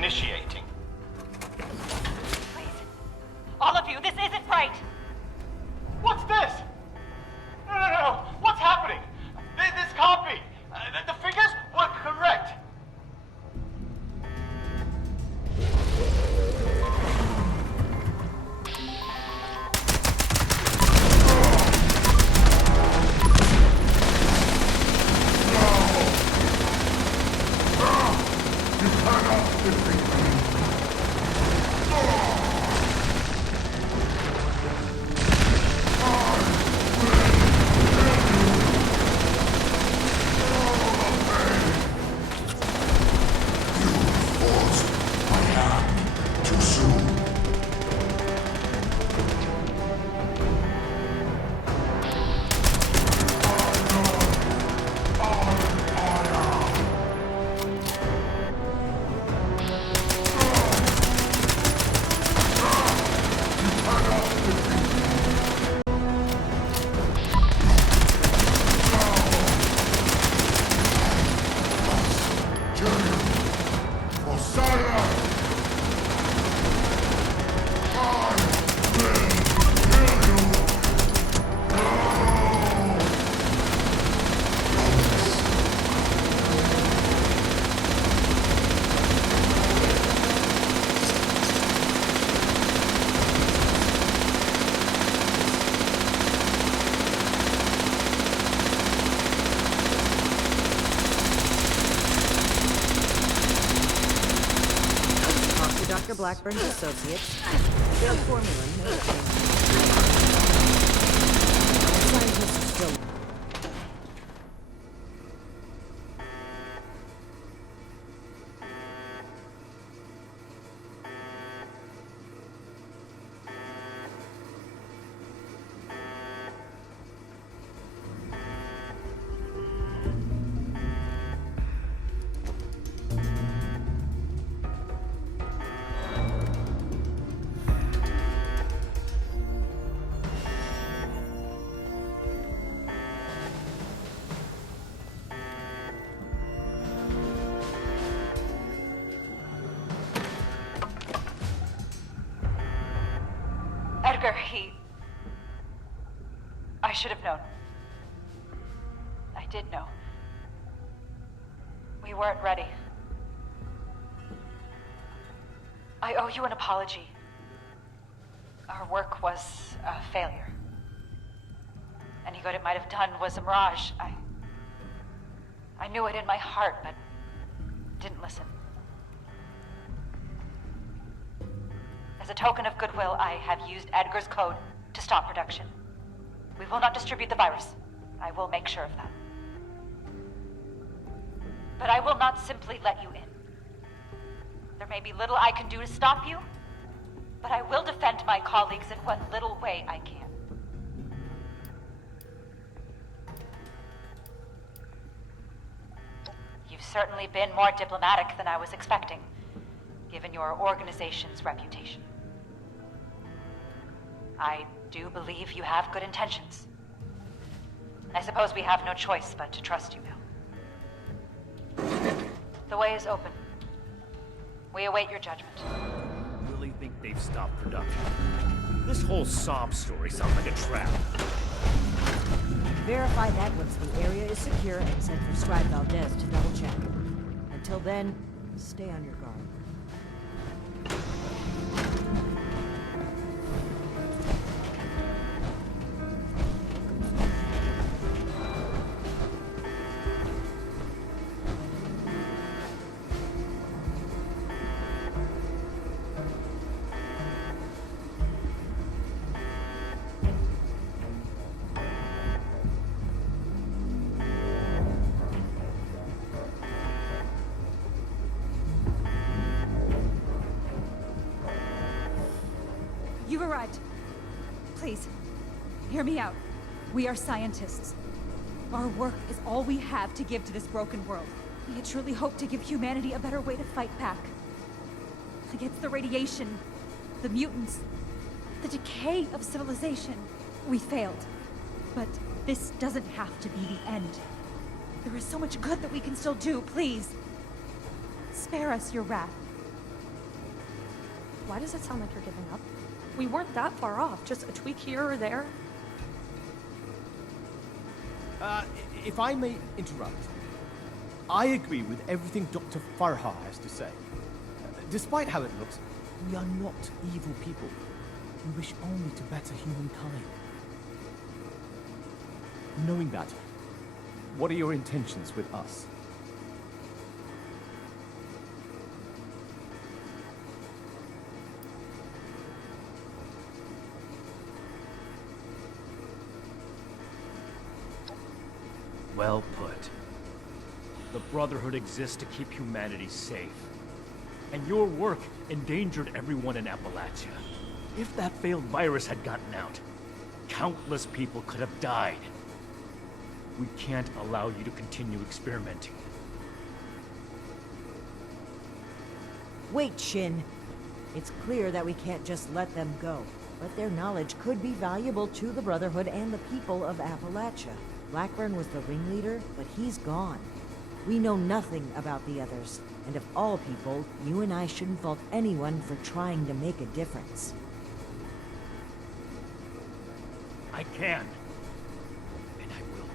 initiating. Please. All of you, this isn't right! What's this? No. What's happening? This can't be. The figures were correct. Dr. Blackburn's associates. Their formula may change. Scientists are still... Edgar, I should have known. I did know. We weren't ready. I owe you an apology. Our work was a failure. Any good it might have done was a mirage. I knew it in my heart, but didn't listen. As a token of goodwill, I have used Edgar's code to stop production. We will not distribute the virus. I will make sure of that. But I will not simply let you in. There may be little I can do to stop you, but I will defend my colleagues in what little way I can. You've certainly been more diplomatic than I was expecting, given your organization's reputation. I do believe you have good intentions. I suppose we have no choice but to trust you now. The way is open. We await your judgment. Really think they've stopped production? This whole sob story sounds like a trap. Verify that once the area is secure and send for Scribe Valdez to double check. Until then, stay on your guard. You've arrived. Please, hear me out. We are scientists. Our work is all we have to give to this broken world. We had truly hoped to give humanity a better way to fight back. Against the radiation, the mutants, the decay of civilization. We failed. But this doesn't have to be the end. There is so much good that we can still do, please. Spare us your wrath. Why does it sound like you're giving up? We weren't that far off, just a tweak here or there. If I may interrupt, I agree with everything Dr. Farha has to say. Despite how it looks, we are not evil people. We wish only to better humankind. Knowing that, what are your intentions with us? Well put. The Brotherhood exists to keep humanity safe. And your work endangered everyone in Appalachia. If that failed virus had gotten out, countless people could have died. We can't allow you to continue experimenting. Wait, Shin. It's clear that we can't just let them go, but their knowledge could be valuable to the Brotherhood and the people of Appalachia. Blackburn was the ringleader, but he's gone. We know nothing about the others, and of all people, you and I shouldn't fault anyone for trying to make a difference. I can. And I will.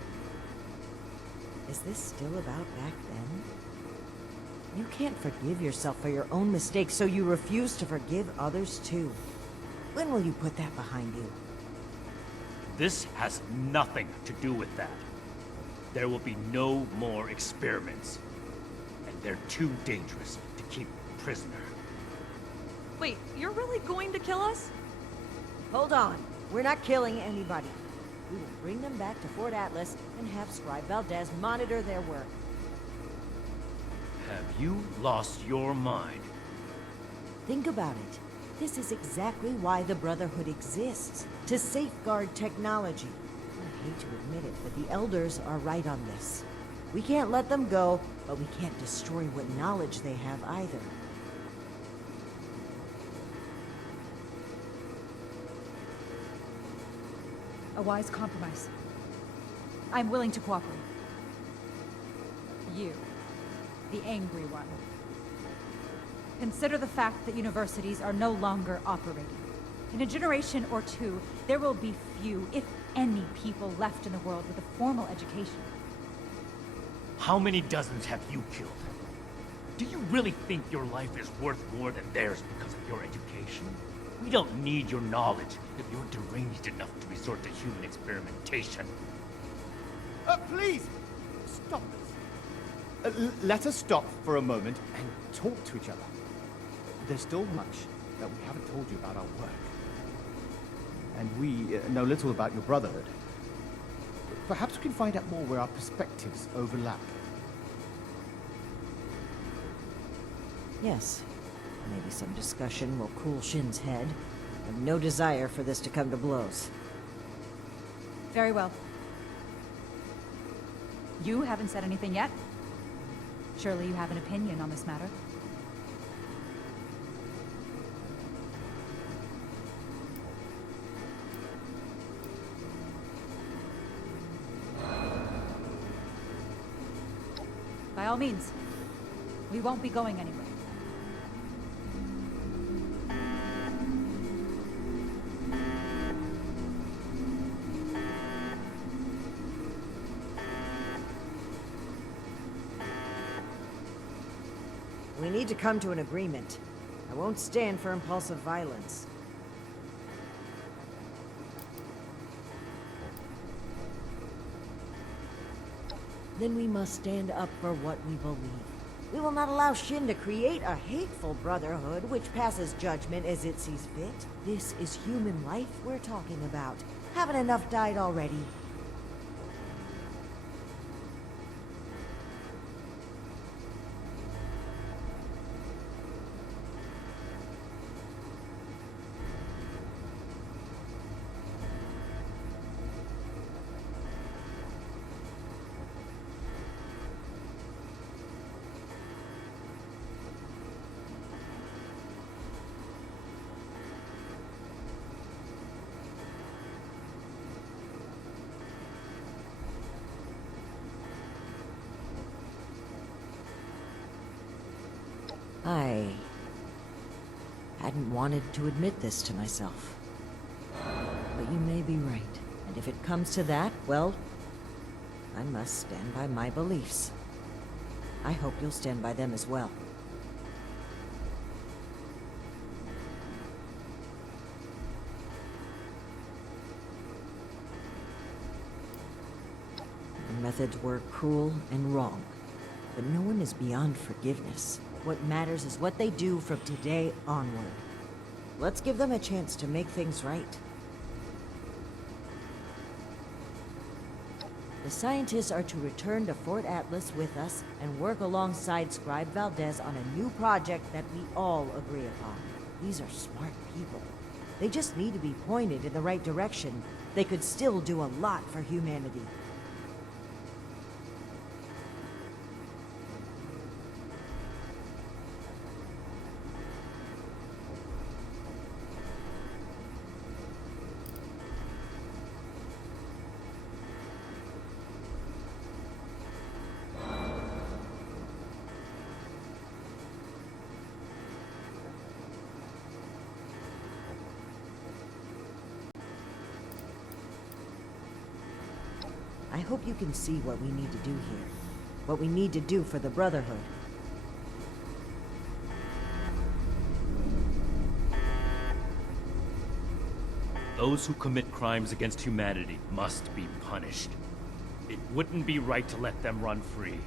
Is this still about back then? You can't forgive yourself for your own mistakes, so you refuse to forgive others too. When will you put that behind you? This has nothing to do with that. There will be no more experiments. And they're too dangerous to keep prisoner. Wait, you're really going to kill us? Hold on. We're not killing anybody. We will bring them back to Fort Atlas and have Scribe Valdez monitor their work. Have you lost your mind? Think about it. This is exactly why the Brotherhood exists. To safeguard technology. I hate to admit it, but the Elders are right on this. We can't let them go, but we can't destroy what knowledge they have either. A wise compromise. I'm willing to cooperate. You, the angry one. Consider the fact that universities are no longer operating. In a generation or two, there will be few, if any, people left in the world with a formal education. How many dozens have you killed? Do you really think your life is worth more than theirs because of your education? We don't need your knowledge if you're deranged enough to resort to human experimentation. Please! Stop this. Let us stop for a moment and talk to each other. There's still much that we haven't told you about our work. And we know little about your Brotherhood. Perhaps we can find out more where our perspectives overlap. Yes. Maybe some discussion will cool Shin's head. I have no desire for this to come to blows. Very well. You haven't said anything yet. Surely you have an opinion on this matter. By all means. We won't be going anywhere. We need to come to an agreement. I won't stand for impulsive violence. Then we must stand up for what we believe. We will not allow Shin to create a hateful brotherhood which passes judgment as it sees fit. This is human life we're talking about. Haven't enough died already? I hadn't wanted to admit this to myself. But you may be right. And if it comes to that, well, I must stand by my beliefs. I hope you'll stand by them as well. The methods were cruel and wrong, but no one is beyond forgiveness. What matters is what they do from today onward. Let's give them a chance to make things right. The scientists are to return to Fort Atlas with us and work alongside Scribe Valdez on a new project that we all agree upon. These are smart people. They just need to be pointed in the right direction. They could still do a lot for humanity. I hope you can see what we need to do here. What we need to do for the Brotherhood. Those who commit crimes against humanity must be punished. It wouldn't be right to let them run free.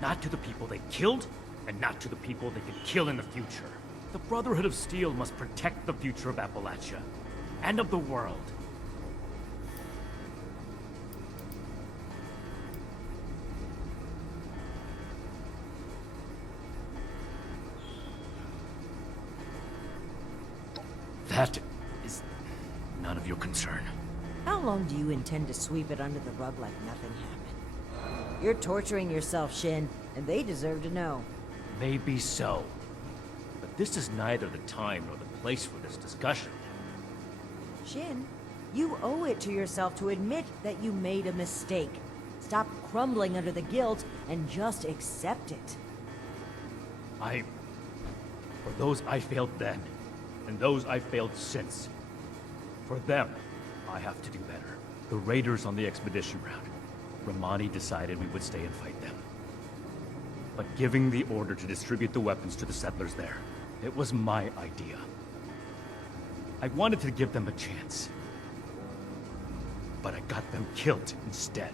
Not to the people they killed, and not to the people they could kill in the future. The Brotherhood of Steel must protect the future of Appalachia, and of the world. That is none of your concern. How long do you intend to sweep it under the rug like nothing happened? You're torturing yourself, Shin, and they deserve to know. Maybe so. But this is neither the time nor the place for this discussion. Shin, you owe it to yourself to admit that you made a mistake. Stop crumbling under the guilt and just accept it. For those I failed then, and those I failed since. For them, I have to do better. The raiders on the expedition route. Romani decided we would stay and fight them. But giving the order to distribute the weapons to the settlers there, it was my idea. I wanted to give them a chance. But I got them killed instead.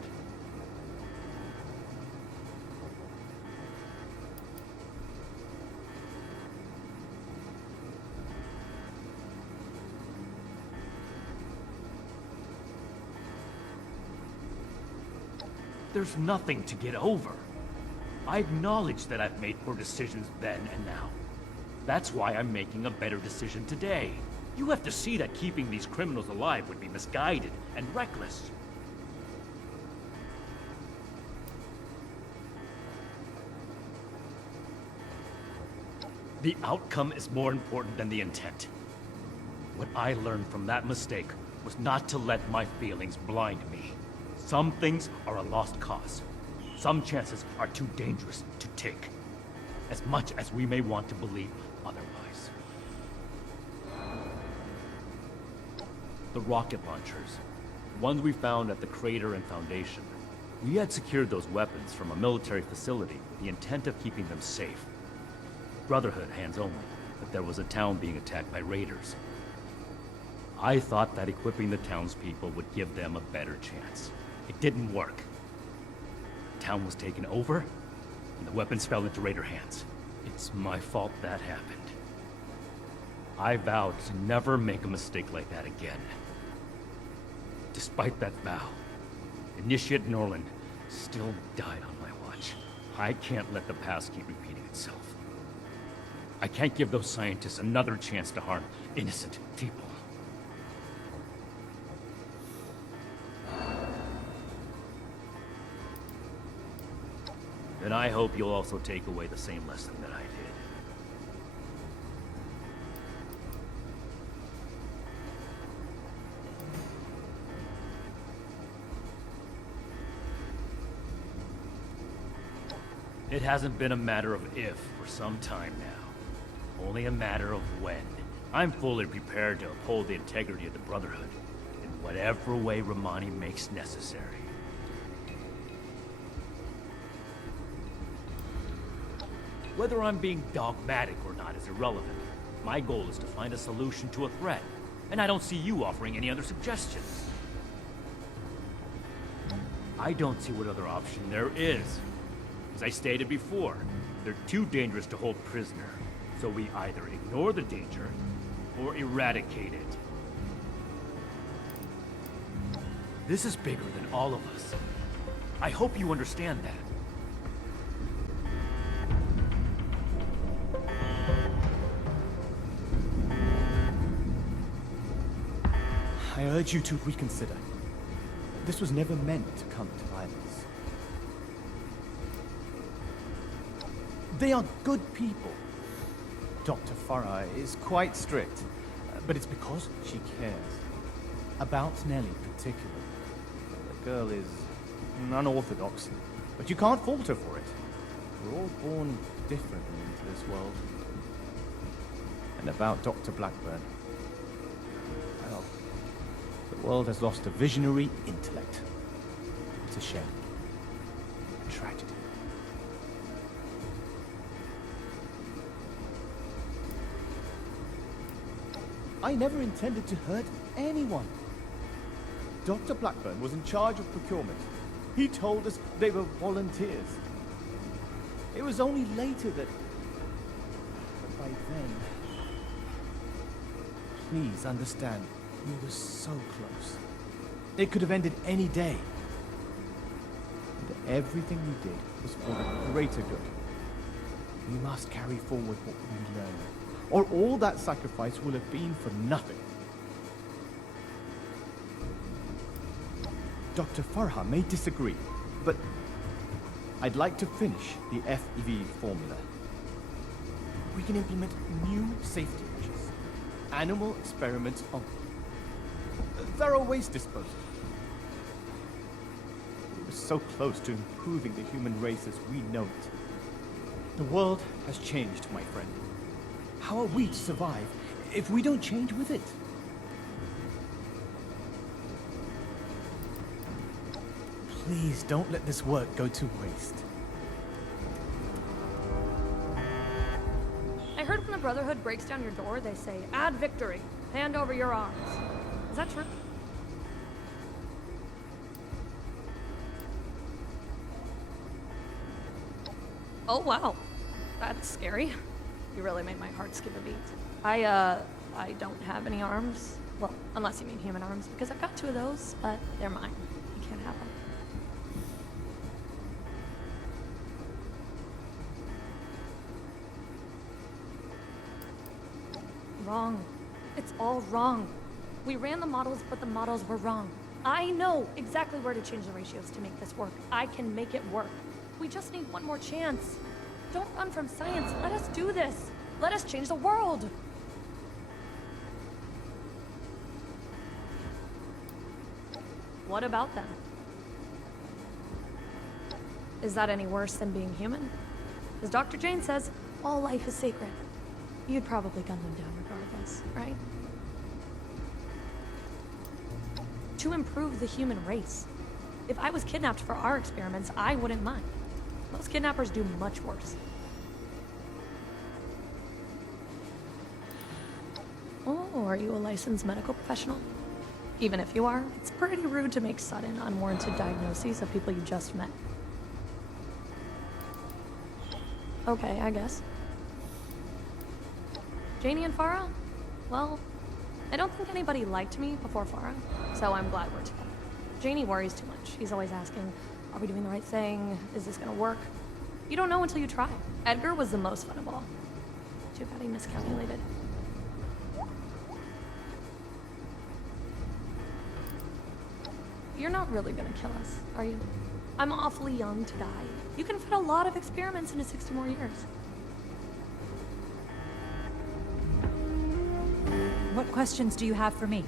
There's nothing to get over. I acknowledge that I've made poor decisions then and now. That's why I'm making a better decision today. You have to see that keeping these criminals alive would be misguided and reckless. The outcome is more important than the intent. What I learned from that mistake was not to let my feelings blind me. Some things are a lost cause. Some chances are too dangerous to take, as much as we may want to believe otherwise. The rocket launchers, ones we found at the crater and Foundation. We had secured those weapons from a military facility with the intent of keeping them safe. Brotherhood hands only, but there was a town being attacked by raiders. I thought that equipping the townspeople would give them a better chance. It didn't work. The town was taken over, and the weapons fell into raider hands. It's my fault that happened. I vowed to never make a mistake like that again. Despite that vow, Initiate Norland still died on my watch. I can't let the past keep repeating itself. I can't give those scientists another chance to harm innocent people. Then I hope you'll also take away the same lesson that I did. It hasn't been a matter of if for some time now. Only a matter of when. I'm fully prepared to uphold the integrity of the Brotherhood in whatever way Romani makes necessary. Whether I'm being dogmatic or not is irrelevant. My goal is to find a solution to a threat, and I don't see you offering any other suggestions. I don't see what other option there is. As I stated before, they're too dangerous to hold prisoner, so we either ignore the danger or eradicate it. This is bigger than all of us. I hope you understand that. I urge you to reconsider. This was never meant to come to violence. They are good people. Dr. Farah is quite strict, but it's because she cares. About Nellie particularly. The girl is unorthodox, but you can't fault her for it. We're all born differently into this world. And about Dr. Blackburn, well, the world has lost a visionary intellect. It's a shame. A tragedy. I never intended to hurt anyone. Dr. Blackburn was in charge of procurement. He told us they were volunteers. It was only later that... But by then... Please understand, we were so close. It could have ended any day. And everything we did was for the greater good. We must carry forward what we learned, or all that sacrifice will have been for nothing. Dr. Farha may disagree, but I'd like to finish the FEV formula. We can implement new safety measures, animal experiments on thorough waste disposal. We were so close to improving the human race as we know it. The world has changed, my friend. How are we to survive if we don't change with it? Please don't let this work go to waste. I heard when the Brotherhood breaks down your door, they say, "Add victory. Hand over your arms." Is that true? Oh, wow. That's scary. You really made my heart skip a beat. I don't have any arms. Well, unless you mean human arms, because I've got 2 of those, but they're mine. You can't have them. Wrong. It's all wrong. We ran the models, but the models were wrong. I know exactly where to change the ratios to make this work. I can make it work. We just need one more chance. Don't run from science. Let us do this. Let us change the world. What about them? Is that any worse than being human? As Dr. Jane says, all life is sacred. You'd probably gun them down regardless, right? To improve the human race. If I was kidnapped for our experiments, I wouldn't mind. Most kidnappers do much worse. Oh, are you a licensed medical professional? Even if you are, it's pretty rude to make sudden, unwarranted diagnoses of people you just met. Okay, I guess. Janie and Farah? Well, I don't think anybody liked me before Farah, so I'm glad we're together. Janie worries too much. She's always asking, are we doing the right thing? Is this gonna work? You don't know until you try. Edgar was the most fun of all. Too bad he miscalculated. You're not really gonna kill us, are you? I'm awfully young to die. You can fit a lot of experiments into 60 more years. What questions do you have for me?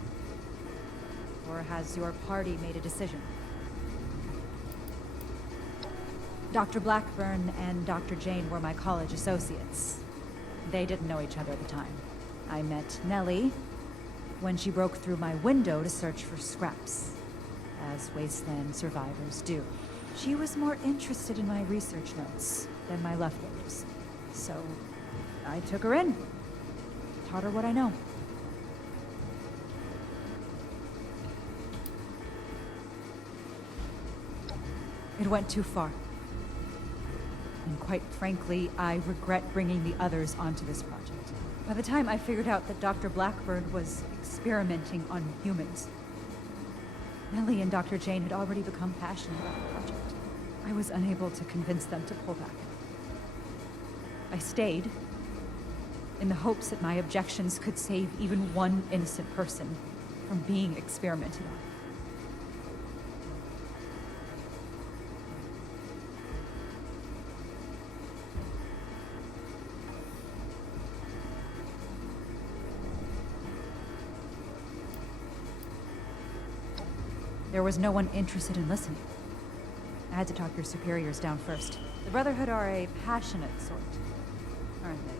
Or has your party made a decision? Dr. Blackburn and Dr. Jane were my college associates. They didn't know each other at the time. I met Nellie when she broke through my window to search for scraps, as wasteland survivors do. She was more interested in my research notes than my leftovers, so I took her in, taught her what I know. It went too far. And quite frankly, I regret bringing the others onto this project. By the time I figured out that Dr. Blackburn was experimenting on humans, Nellie and Dr. Jane had already become passionate about the project. I was unable to convince them to pull back. I stayed, in the hopes that my objections could save even one innocent person from being experimented on. There was no one interested in listening. I had to talk your superiors down first. The Brotherhood are a passionate sort, aren't they?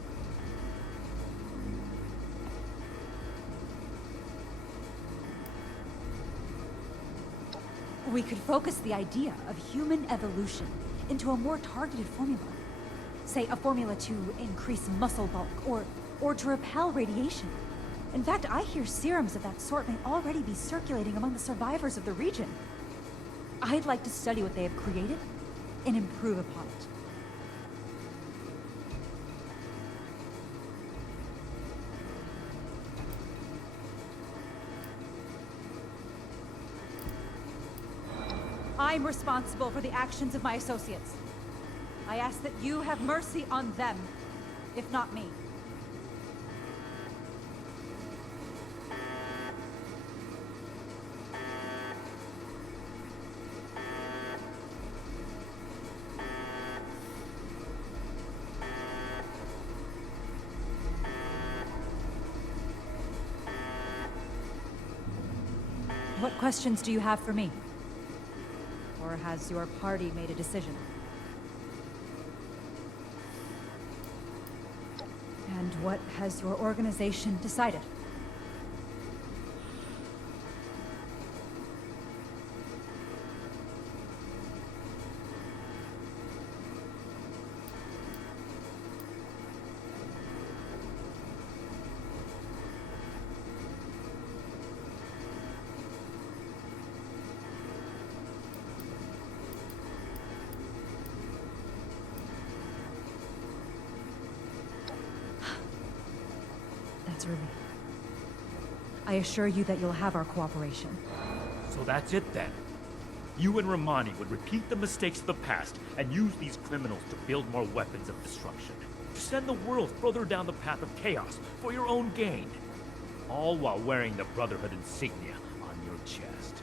We could focus the idea of human evolution into a more targeted formula. Say, a formula to increase muscle bulk, or to repel radiation. In fact, I hear serums of that sort may already be circulating among the survivors of the region. I'd like to study what they have created and improve upon it. I'm responsible for the actions of my associates. I ask that you have mercy on them, if not me. What questions do you have for me? Or has your party made a decision? And what has your organization decided? Relief. I assure you that you'll have our cooperation. So that's it then. You and Romani would repeat the mistakes of the past and use these criminals to build more weapons of destruction. To send the world further down the path of chaos for your own gain. All while wearing the Brotherhood insignia on your chest.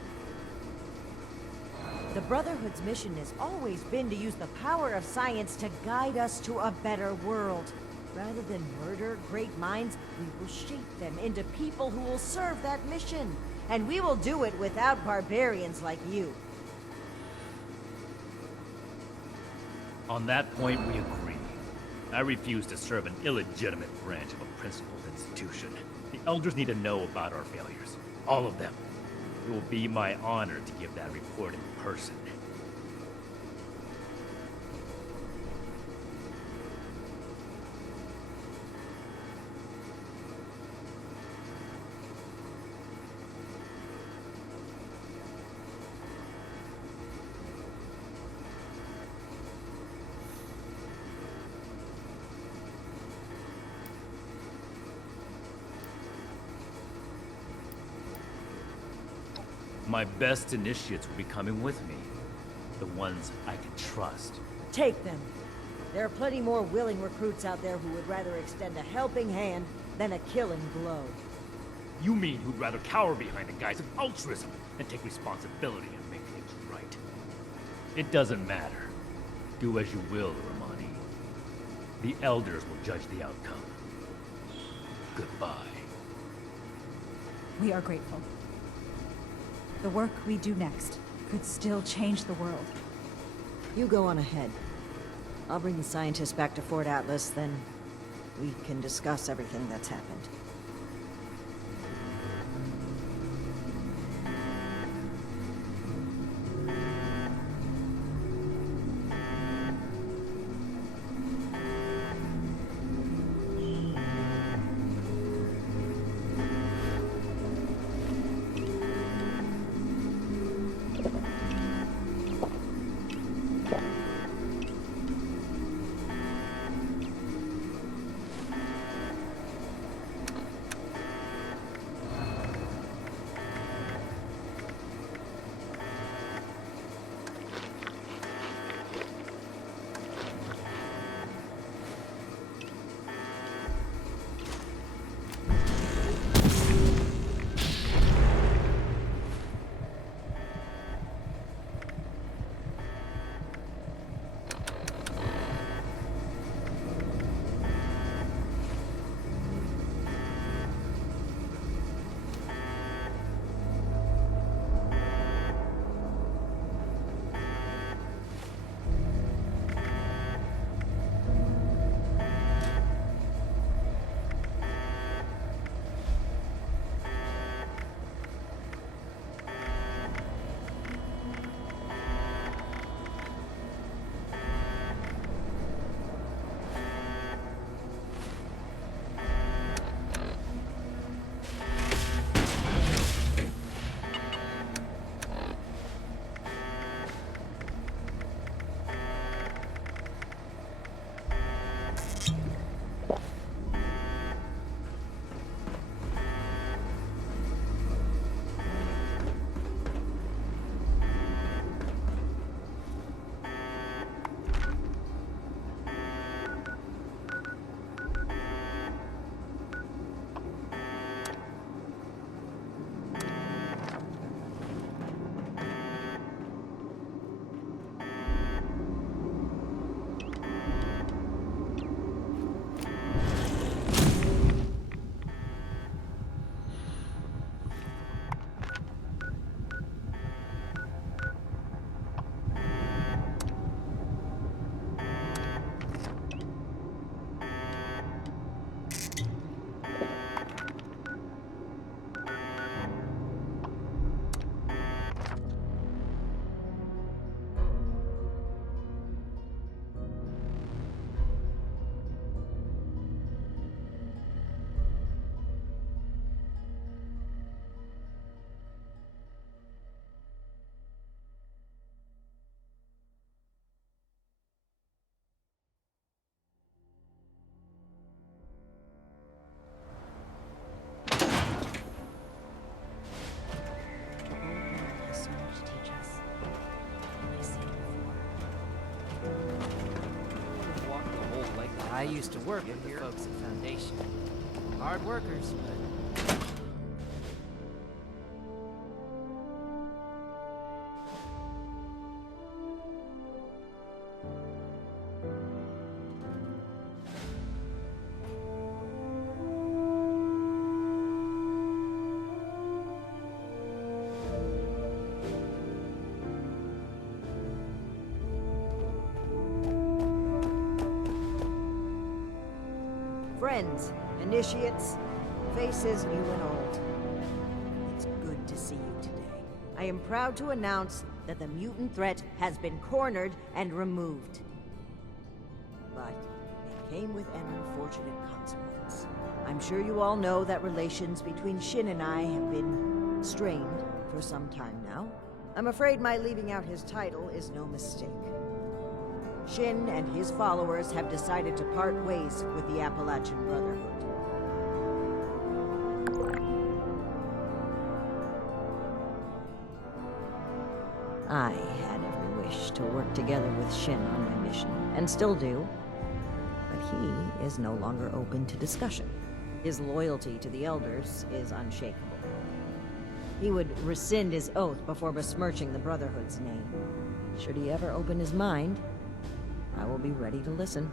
The Brotherhood's mission has always been to use the power of science to guide us to a better world. Rather than murder great minds, we will shape them into people who will serve that mission. And we will do it without barbarians like you. On that point, we agree. I refuse to serve an illegitimate branch of a principled institution. The Elders need to know about our failures. All of them. It will be my honor to give that report in person. My best initiates will be coming with me. The ones I can trust. Take them. There are plenty more willing recruits out there who would rather extend a helping hand than a killing blow. You mean who'd rather cower behind the guise of altruism than take responsibility and make things right? It doesn't matter. Do as you will, Romani. The Elders will judge the outcome. Goodbye. We are grateful. The work we do next could still change the world. You go on ahead. I'll bring the scientists back to Fort Atlas, then we can discuss everything that's happened. used to work with the folks at Foundation. Hard workers, but... Friends, initiates, faces new and old. It's good to see you today. I am proud to announce that the mutant threat has been cornered and removed. But it came with an unfortunate consequence. I'm sure you all know that relations between Shin and I have been strained for some time now. I'm afraid my leaving out his title is no mistake. Shin and his followers have decided to part ways with the Appalachian Brotherhood. I had every wish to work together with Shin on my mission, and still do. But he is no longer open to discussion. His loyalty to the Elders is unshakable. He would rescind his oath before besmirching the Brotherhood's name. Should he ever open his mind, I will be ready to listen.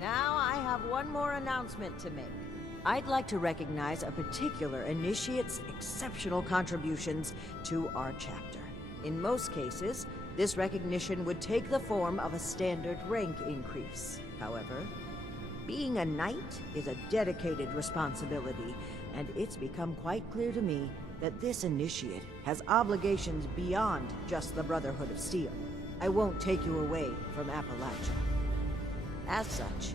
Now I have one more announcement to make. I'd like to recognize a particular initiate's exceptional contributions to our chapter. In most cases, this recognition would take the form of a standard rank increase. However, being a knight is a dedicated responsibility, and it's become quite clear to me that this initiate has obligations beyond just the Brotherhood of Steel. I won't take you away from Appalachia. As such,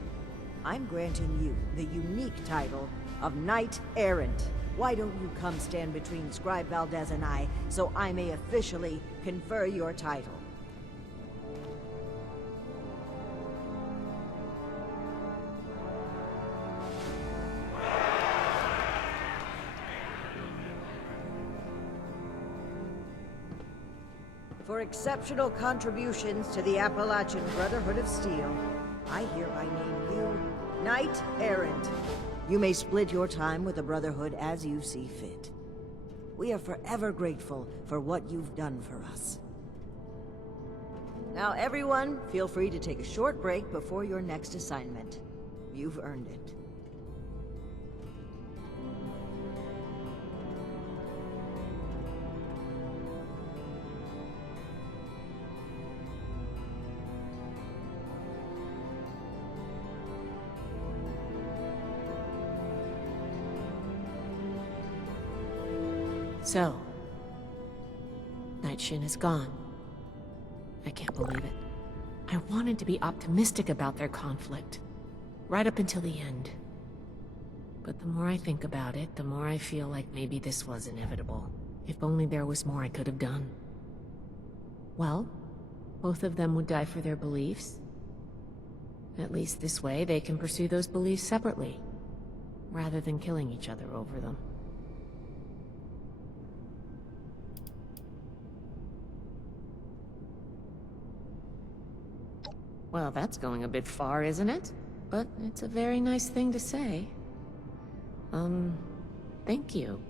I'm granting you the unique title of Knight Errant. Why don't you come stand between Scribe Valdez and I, so I may officially confer your title? For exceptional contributions to the Appalachian Brotherhood of Steel, I hereby name you Knight Errant. You may split your time with the Brotherhood as you see fit. We are forever grateful for what you've done for us. Now everyone, feel free to take a short break before your next assignment. You've earned it. So, Night Shin is gone. I can't believe it. I wanted to be optimistic about their conflict, right up until the end. But the more I think about it, the more I feel like maybe this was inevitable. If only there was more I could have done. Well, both of them would die for their beliefs. At least this way they can pursue those beliefs separately, rather than killing each other over them. Well, that's going a bit far, isn't it? But it's a very nice thing to say. Thank you.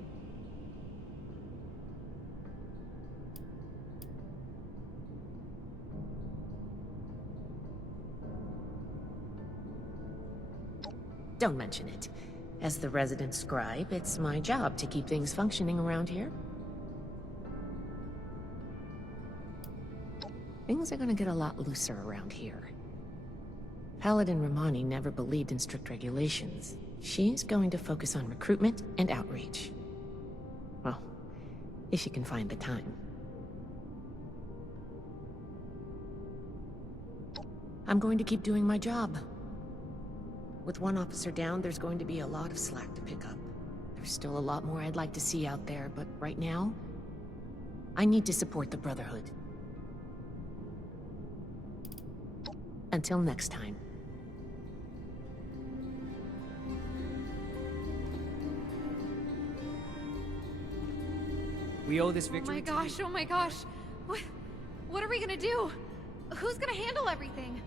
Don't mention it. As the resident scribe, it's my job to keep things functioning around here. Things are gonna get a lot looser around here. Paladin Romani never believed in strict regulations. She's going to focus on recruitment and outreach. Well, if she can find the time. I'm going to keep doing my job. With one officer down, there's going to be a lot of slack to pick up. There's still a lot more I'd like to see out there, but right now, I need to support the Brotherhood. Until next time. We owe this victory to you. Oh my gosh. What are we gonna do? Who's gonna handle everything?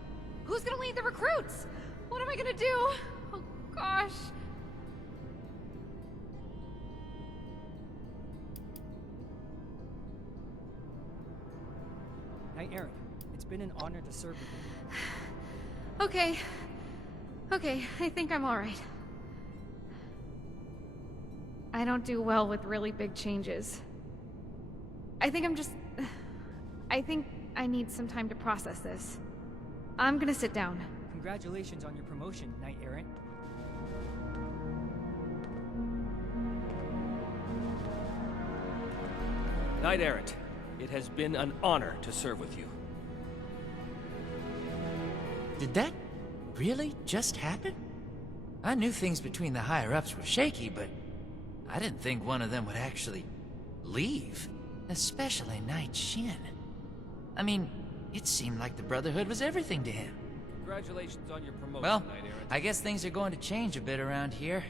Who's gonna lead the recruits? What am I gonna do? Oh gosh. Knight Errant, it's been an honor to serve with you. Okay, I think I'm alright. I don't do well with really big changes. I think I need some time to process this. I'm gonna sit down. Congratulations on your promotion, Knight Errant. Knight Errant, it has been an honor to serve with you. Did that really just happen? I knew things between the higher-ups were shaky, but I didn't think one of them would actually leave. Especially Knight Shin. I mean, it seemed like the Brotherhood was everything to him. Congratulations on your promotion, Well, Knight Errant. I guess things are going to change a bit around here.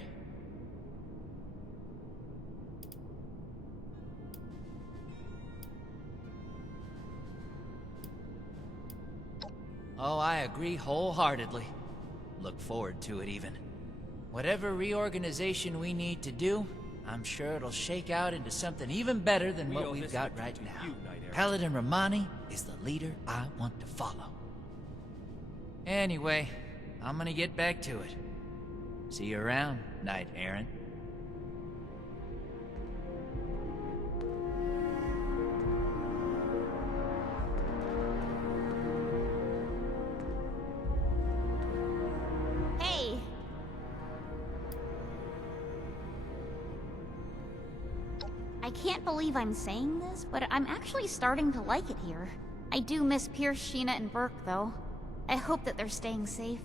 Oh, I agree wholeheartedly. Look forward to it, even. Whatever reorganization we need to do, I'm sure it'll shake out into something even better than what we've got right now. Paladin Romani is the leader I want to follow. Anyway, I'm gonna get back to it. See you around, Knight Errant. Hey! I can't believe I'm saying this, but I'm actually starting to like it here. I do miss Pierce, Sheena, and Burke, though. I hope that they're staying safe.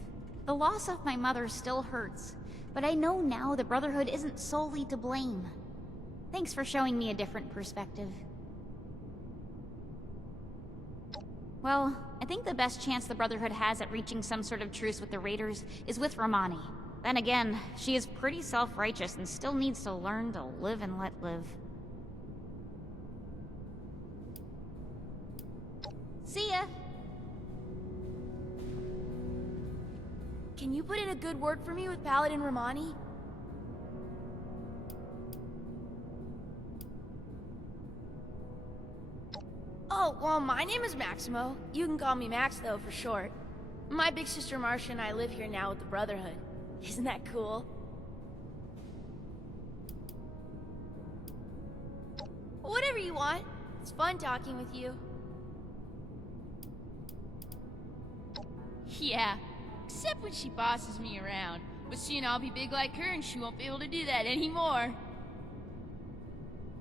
The loss of my mother still hurts, but I know now the Brotherhood isn't solely to blame. Thanks for showing me a different perspective. Well, I think the best chance the Brotherhood has at reaching some sort of truce with the Raiders is with Romani. Then again, she is pretty self-righteous and still needs to learn to live and let live. See ya! Can you put in a good word for me with Paladin Romani? Oh, well, my name is Maximo. You can call me Max, though, for short. My big sister Marcia and I live here now with the Brotherhood. Isn't that cool? Whatever you want. It's fun talking with you. Yeah, except when she bosses me around. But soon I'll be big like her and she won't be able to do that anymore.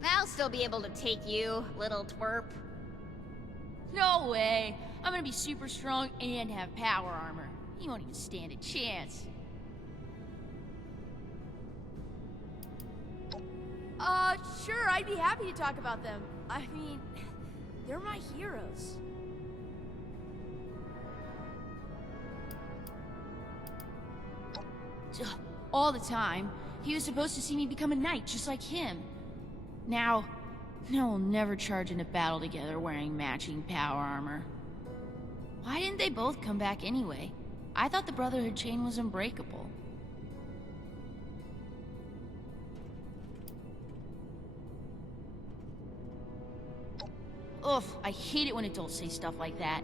I'll still be able to take you, little twerp. No way! I'm gonna be super strong and have power armor. You won't even stand a chance. Sure, I'd be happy to talk about them. I mean, they're my heroes. All the time. He was supposed to see me become a knight, just like him. Now we'll never charge into battle together wearing matching power armor. Why didn't they both come back anyway? I thought the Brotherhood chain was unbreakable. Ugh, I hate it when adults say stuff like that.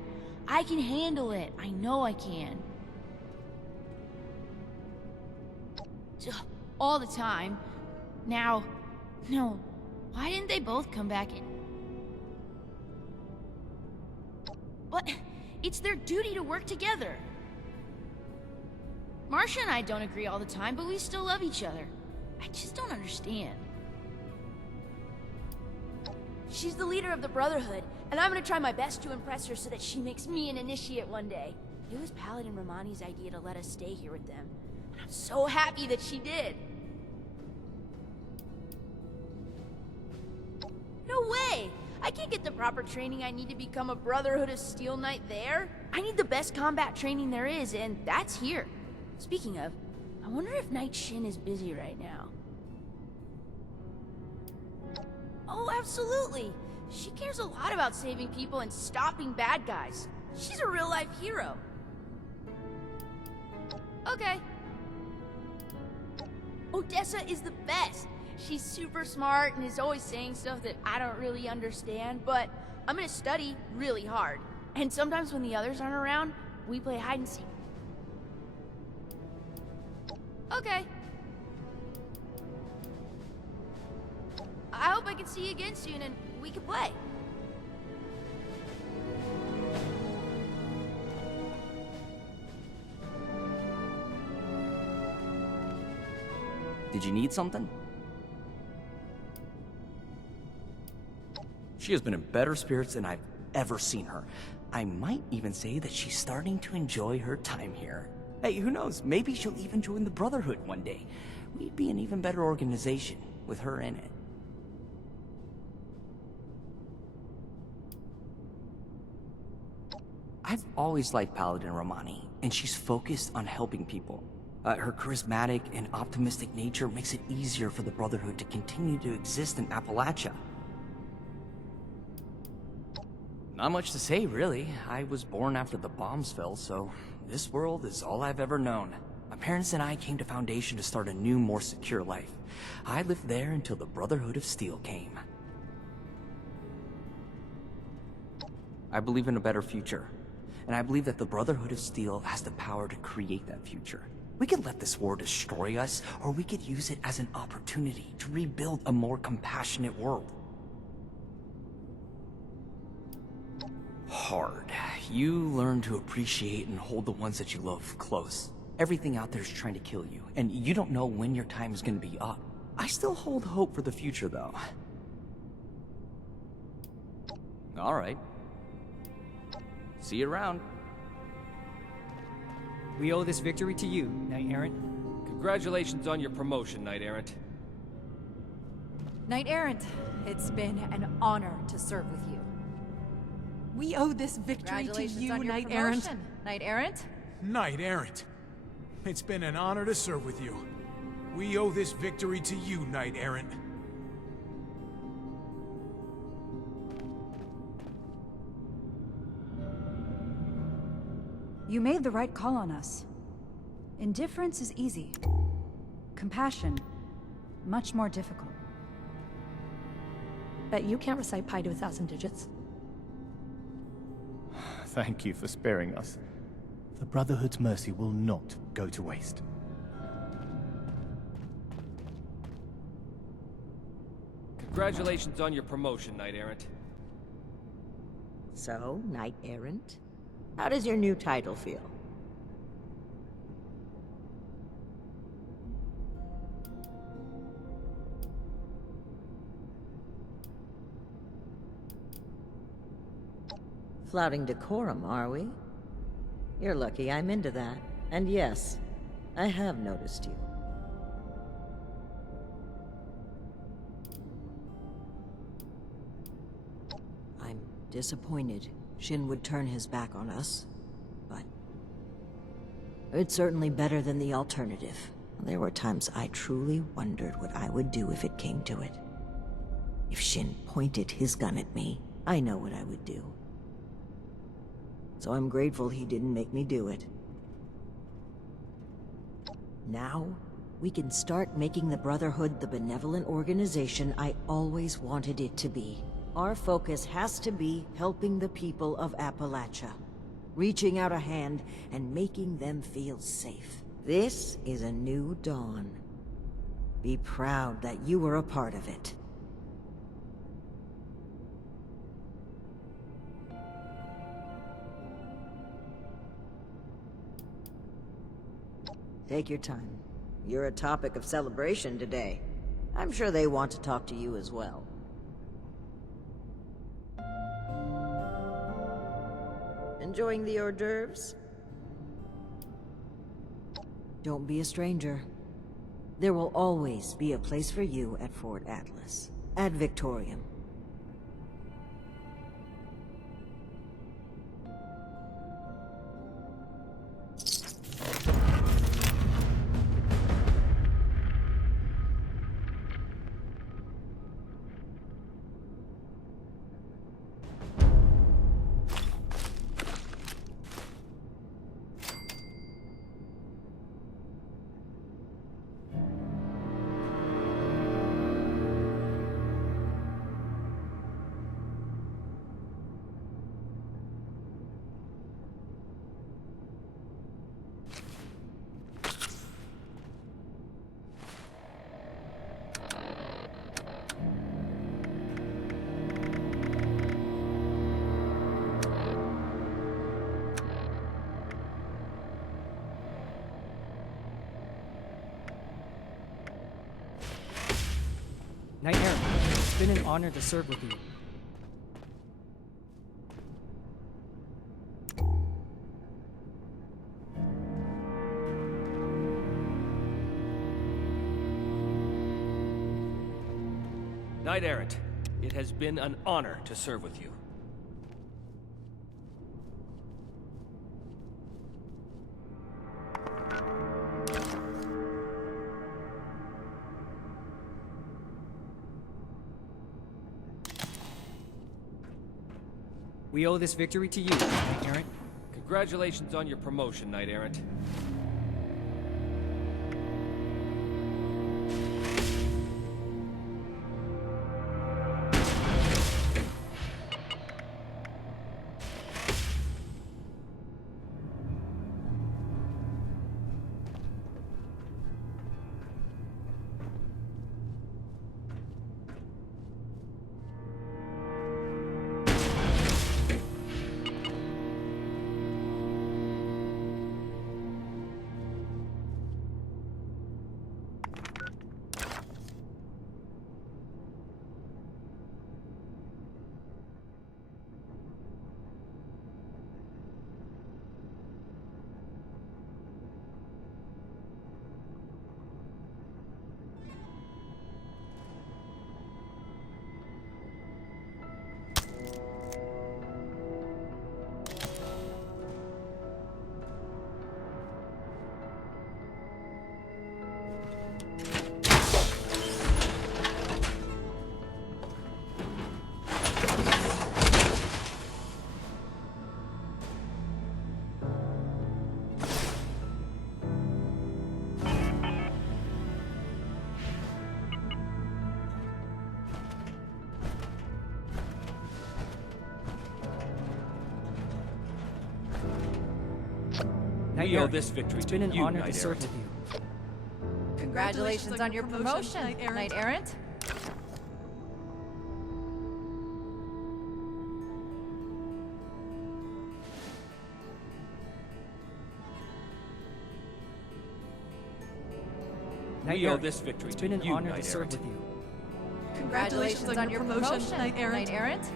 I can handle it. I know I can. All the time. No. Why didn't they both come back in? But it's their duty to work together. Marcia and I don't agree all the time, but we still love each other. I just don't understand. She's the leader of the Brotherhood, and I'm gonna try my best to impress her so that she makes me an initiate one day. It was Paladin Romani's idea to let us stay here with them. And I'm so happy that she did. No way! I can't get the proper training I need to become a Brotherhood of Steel Knight there. I need the best combat training there is, and that's here. Speaking of, I wonder if Knight Shin is busy right now. Oh, Oh, absolutely. She cares a lot about saving people and stopping bad guys. She's a real-life hero. Okay. Odessa is the best. She's super smart and is always saying stuff that I don't really understand, but I'm gonna study really hard. And sometimes when the others aren't around, we play hide and seek. Okay. I hope I can see you again soon and we can play. Did you need something? She has been in better spirits than I've ever seen her. I might even say that she's starting to enjoy her time here. Hey, who knows? Maybe she'll even join the Brotherhood one day. We'd be an even better organization with her in it. I've always liked Paladin Romani, and she's focused on helping people. Her charismatic and optimistic nature makes it easier for the Brotherhood to continue to exist in Appalachia. Not much to say, really. I was born after the bombs fell, so this world is all I've ever known. My parents and I came to Foundation to start a new, more secure life. I lived there until the Brotherhood of Steel came. I believe in a better future, and I believe that the Brotherhood of Steel has the power to create that future. We could let this war destroy us, or we could use it as an opportunity to rebuild a more compassionate world. Hard. You learn to appreciate and hold the ones that you love close. Everything out there is trying to kill you, and you don't know when your time is going to be up. I still hold hope for the future, though. All right. See you around. We owe this victory to you, Knight Errant. Congratulations on your promotion, Knight Errant. Knight Errant, it's been an honor to serve with you. We owe this victory to you, Knight Errant. Knight Errant? Knight Errant. It's been an honor to serve with you. We owe this victory to you, Knight Errant. You made the right call on us. Indifference is easy. Compassion, much more difficult. Bet you can't recite pi to 1,000 digits. Thank you for sparing us. The Brotherhood's mercy will not go to waste. Congratulations on your promotion, Knight Errant. So, Knight Errant? How does your new title feel? Flouting decorum, are we? You're lucky I'm into that. And yes, I have noticed you. I'm disappointed Shin would turn his back on us, but it's certainly better than the alternative. There were times I truly wondered what I would do if it came to it. If Shin pointed his gun at me, I know what I would do. So I'm grateful he didn't make me do it. Now, we can start making the Brotherhood the benevolent organization I always wanted it to be. Our focus has to be helping the people of Appalachia, reaching out a hand and making them feel safe. This is a new dawn. Be proud that you were a part of it. Take your time. You're a topic of celebration today. I'm sure they want to talk to you as well. Enjoying the hors d'oeuvres? Don't be a stranger. There will always be a place for you at Fort Atlas, at Victorium. been an honor to serve with you. Knight Errant, it has been an honor to serve with you. We owe this victory to you, Knight Errant. Congratulations on your promotion, Knight Errant. We owe this victory it's to been an you, honor Knight to serve Errant. with you. Congratulations on your promotion, Knight Errant. We owe this victory it's been to an you, honor Knight to serve Errant. with you. Congratulations on your promotion, Knight Errant.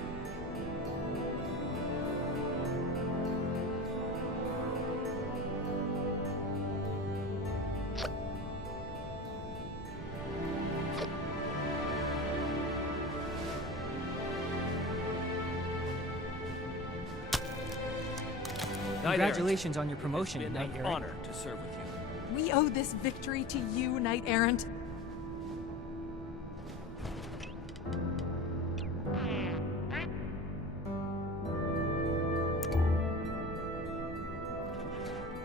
Congratulations on your promotion, It's been Knight an Errant. honor to serve with you. We owe this victory to you, Knight Errant.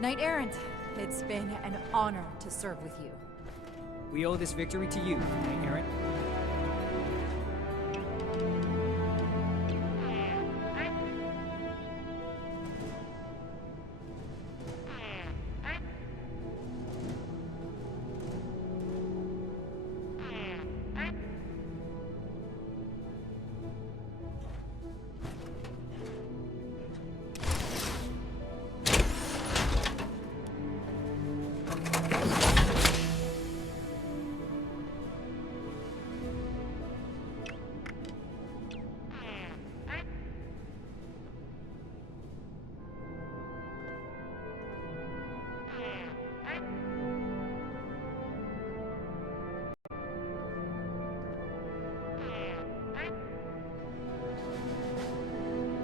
Knight Errant, it's been an honor to serve with you. We owe this victory to you, Knight Errant.